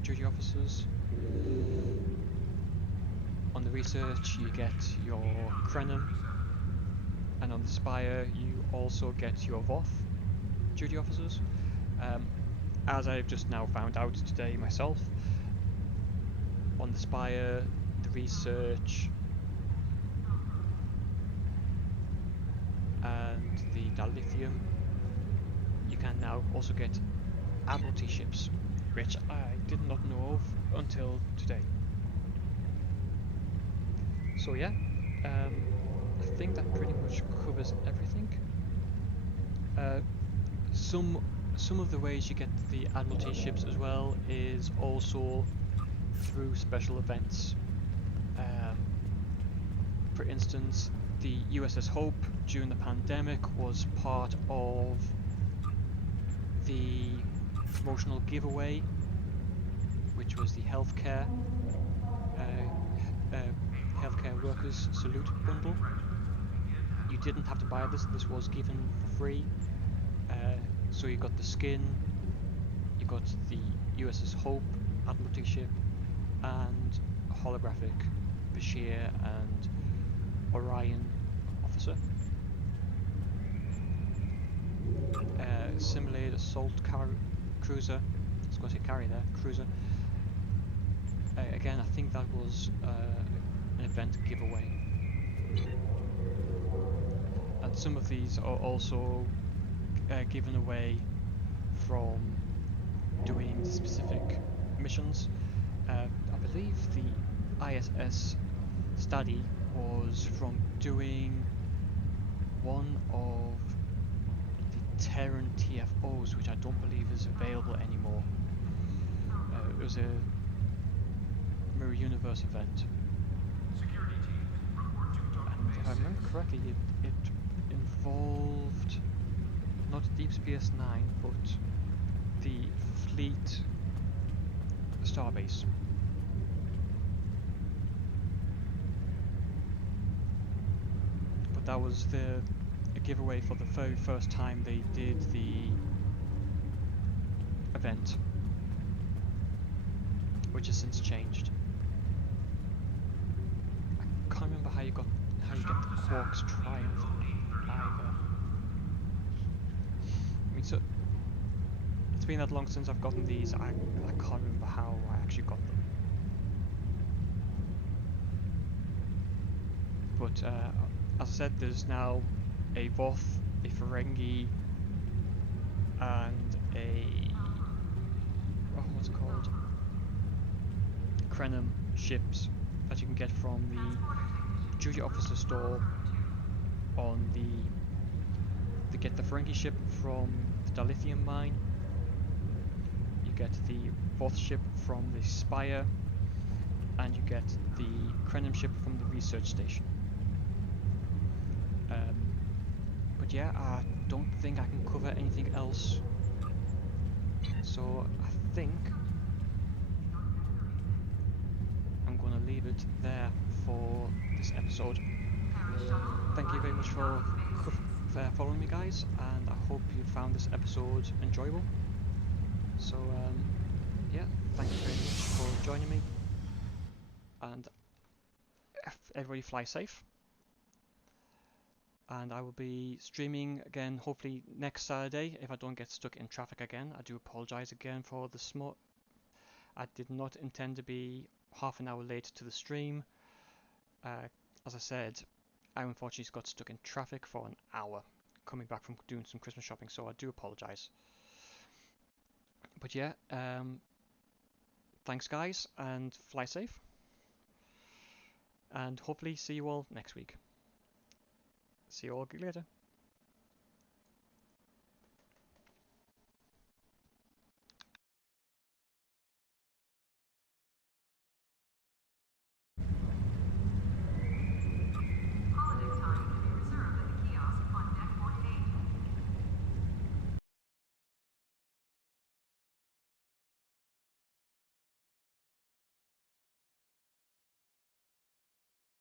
duty officers. On the Research you get your Krenim, and on the Spire you also get your Voth duty officers. As I've just now found out today myself, on the Spire, the Research, and the dilithium, you can now also get Admiralty ships, which I did not know of until today. So yeah, I think that pretty much covers everything. Some of the ways you get the Admiralty ships as well is also through special events. For instance, the USS Hope during the pandemic was part of the promotional giveaway, which was the healthcare workers salute bundle. You didn't have to buy this, this was given for free. So you got the skin, you got the USS Hope Admiralty ship, and holographic Bashir and Orion officer. Simulated assault cruiser. I was going to say carrier there, cruiser. Again, I think that was an event giveaway. And some of these are also given away from doing specific missions. I believe the ISS study was from doing one of the Terran TFOs, which I don't believe is available anymore. It was a Mirror Universe event. And if I remember correctly, it involved not Deep Space Nine, but the Fleet Starbase. But that was a giveaway for the very first time they did the event, which has since changed. I can't remember how you get the Quark's Triumph either. I mean, so it's been that long since I've gotten these. I can't remember how I actually got them. But as I said, there's now a Voth, a Ferengi, and a what's it called? Krenim ships that you can get from the duty officer store. On to get the Ferengi ship from the dilithium mine. You get the Voth ship from the Spire, and you get the Krenim ship from the research station. But yeah, I don't think I can cover anything else. So I think I'm going to leave it there for this episode. Thank you very much for following me, guys, and I hope you found this episode enjoyable. So yeah, thank you very much for joining me, and everybody fly safe. And I will be streaming again hopefully next Saturday if I don't get stuck in traffic again. I do apologise again for the small. I did not intend to be half an hour late to the stream. As I said, I unfortunately got stuck in traffic for an hour coming back from doing some Christmas shopping, so I do apologise. But yeah, thanks guys, and fly safe. And hopefully see you all next week. See you all later.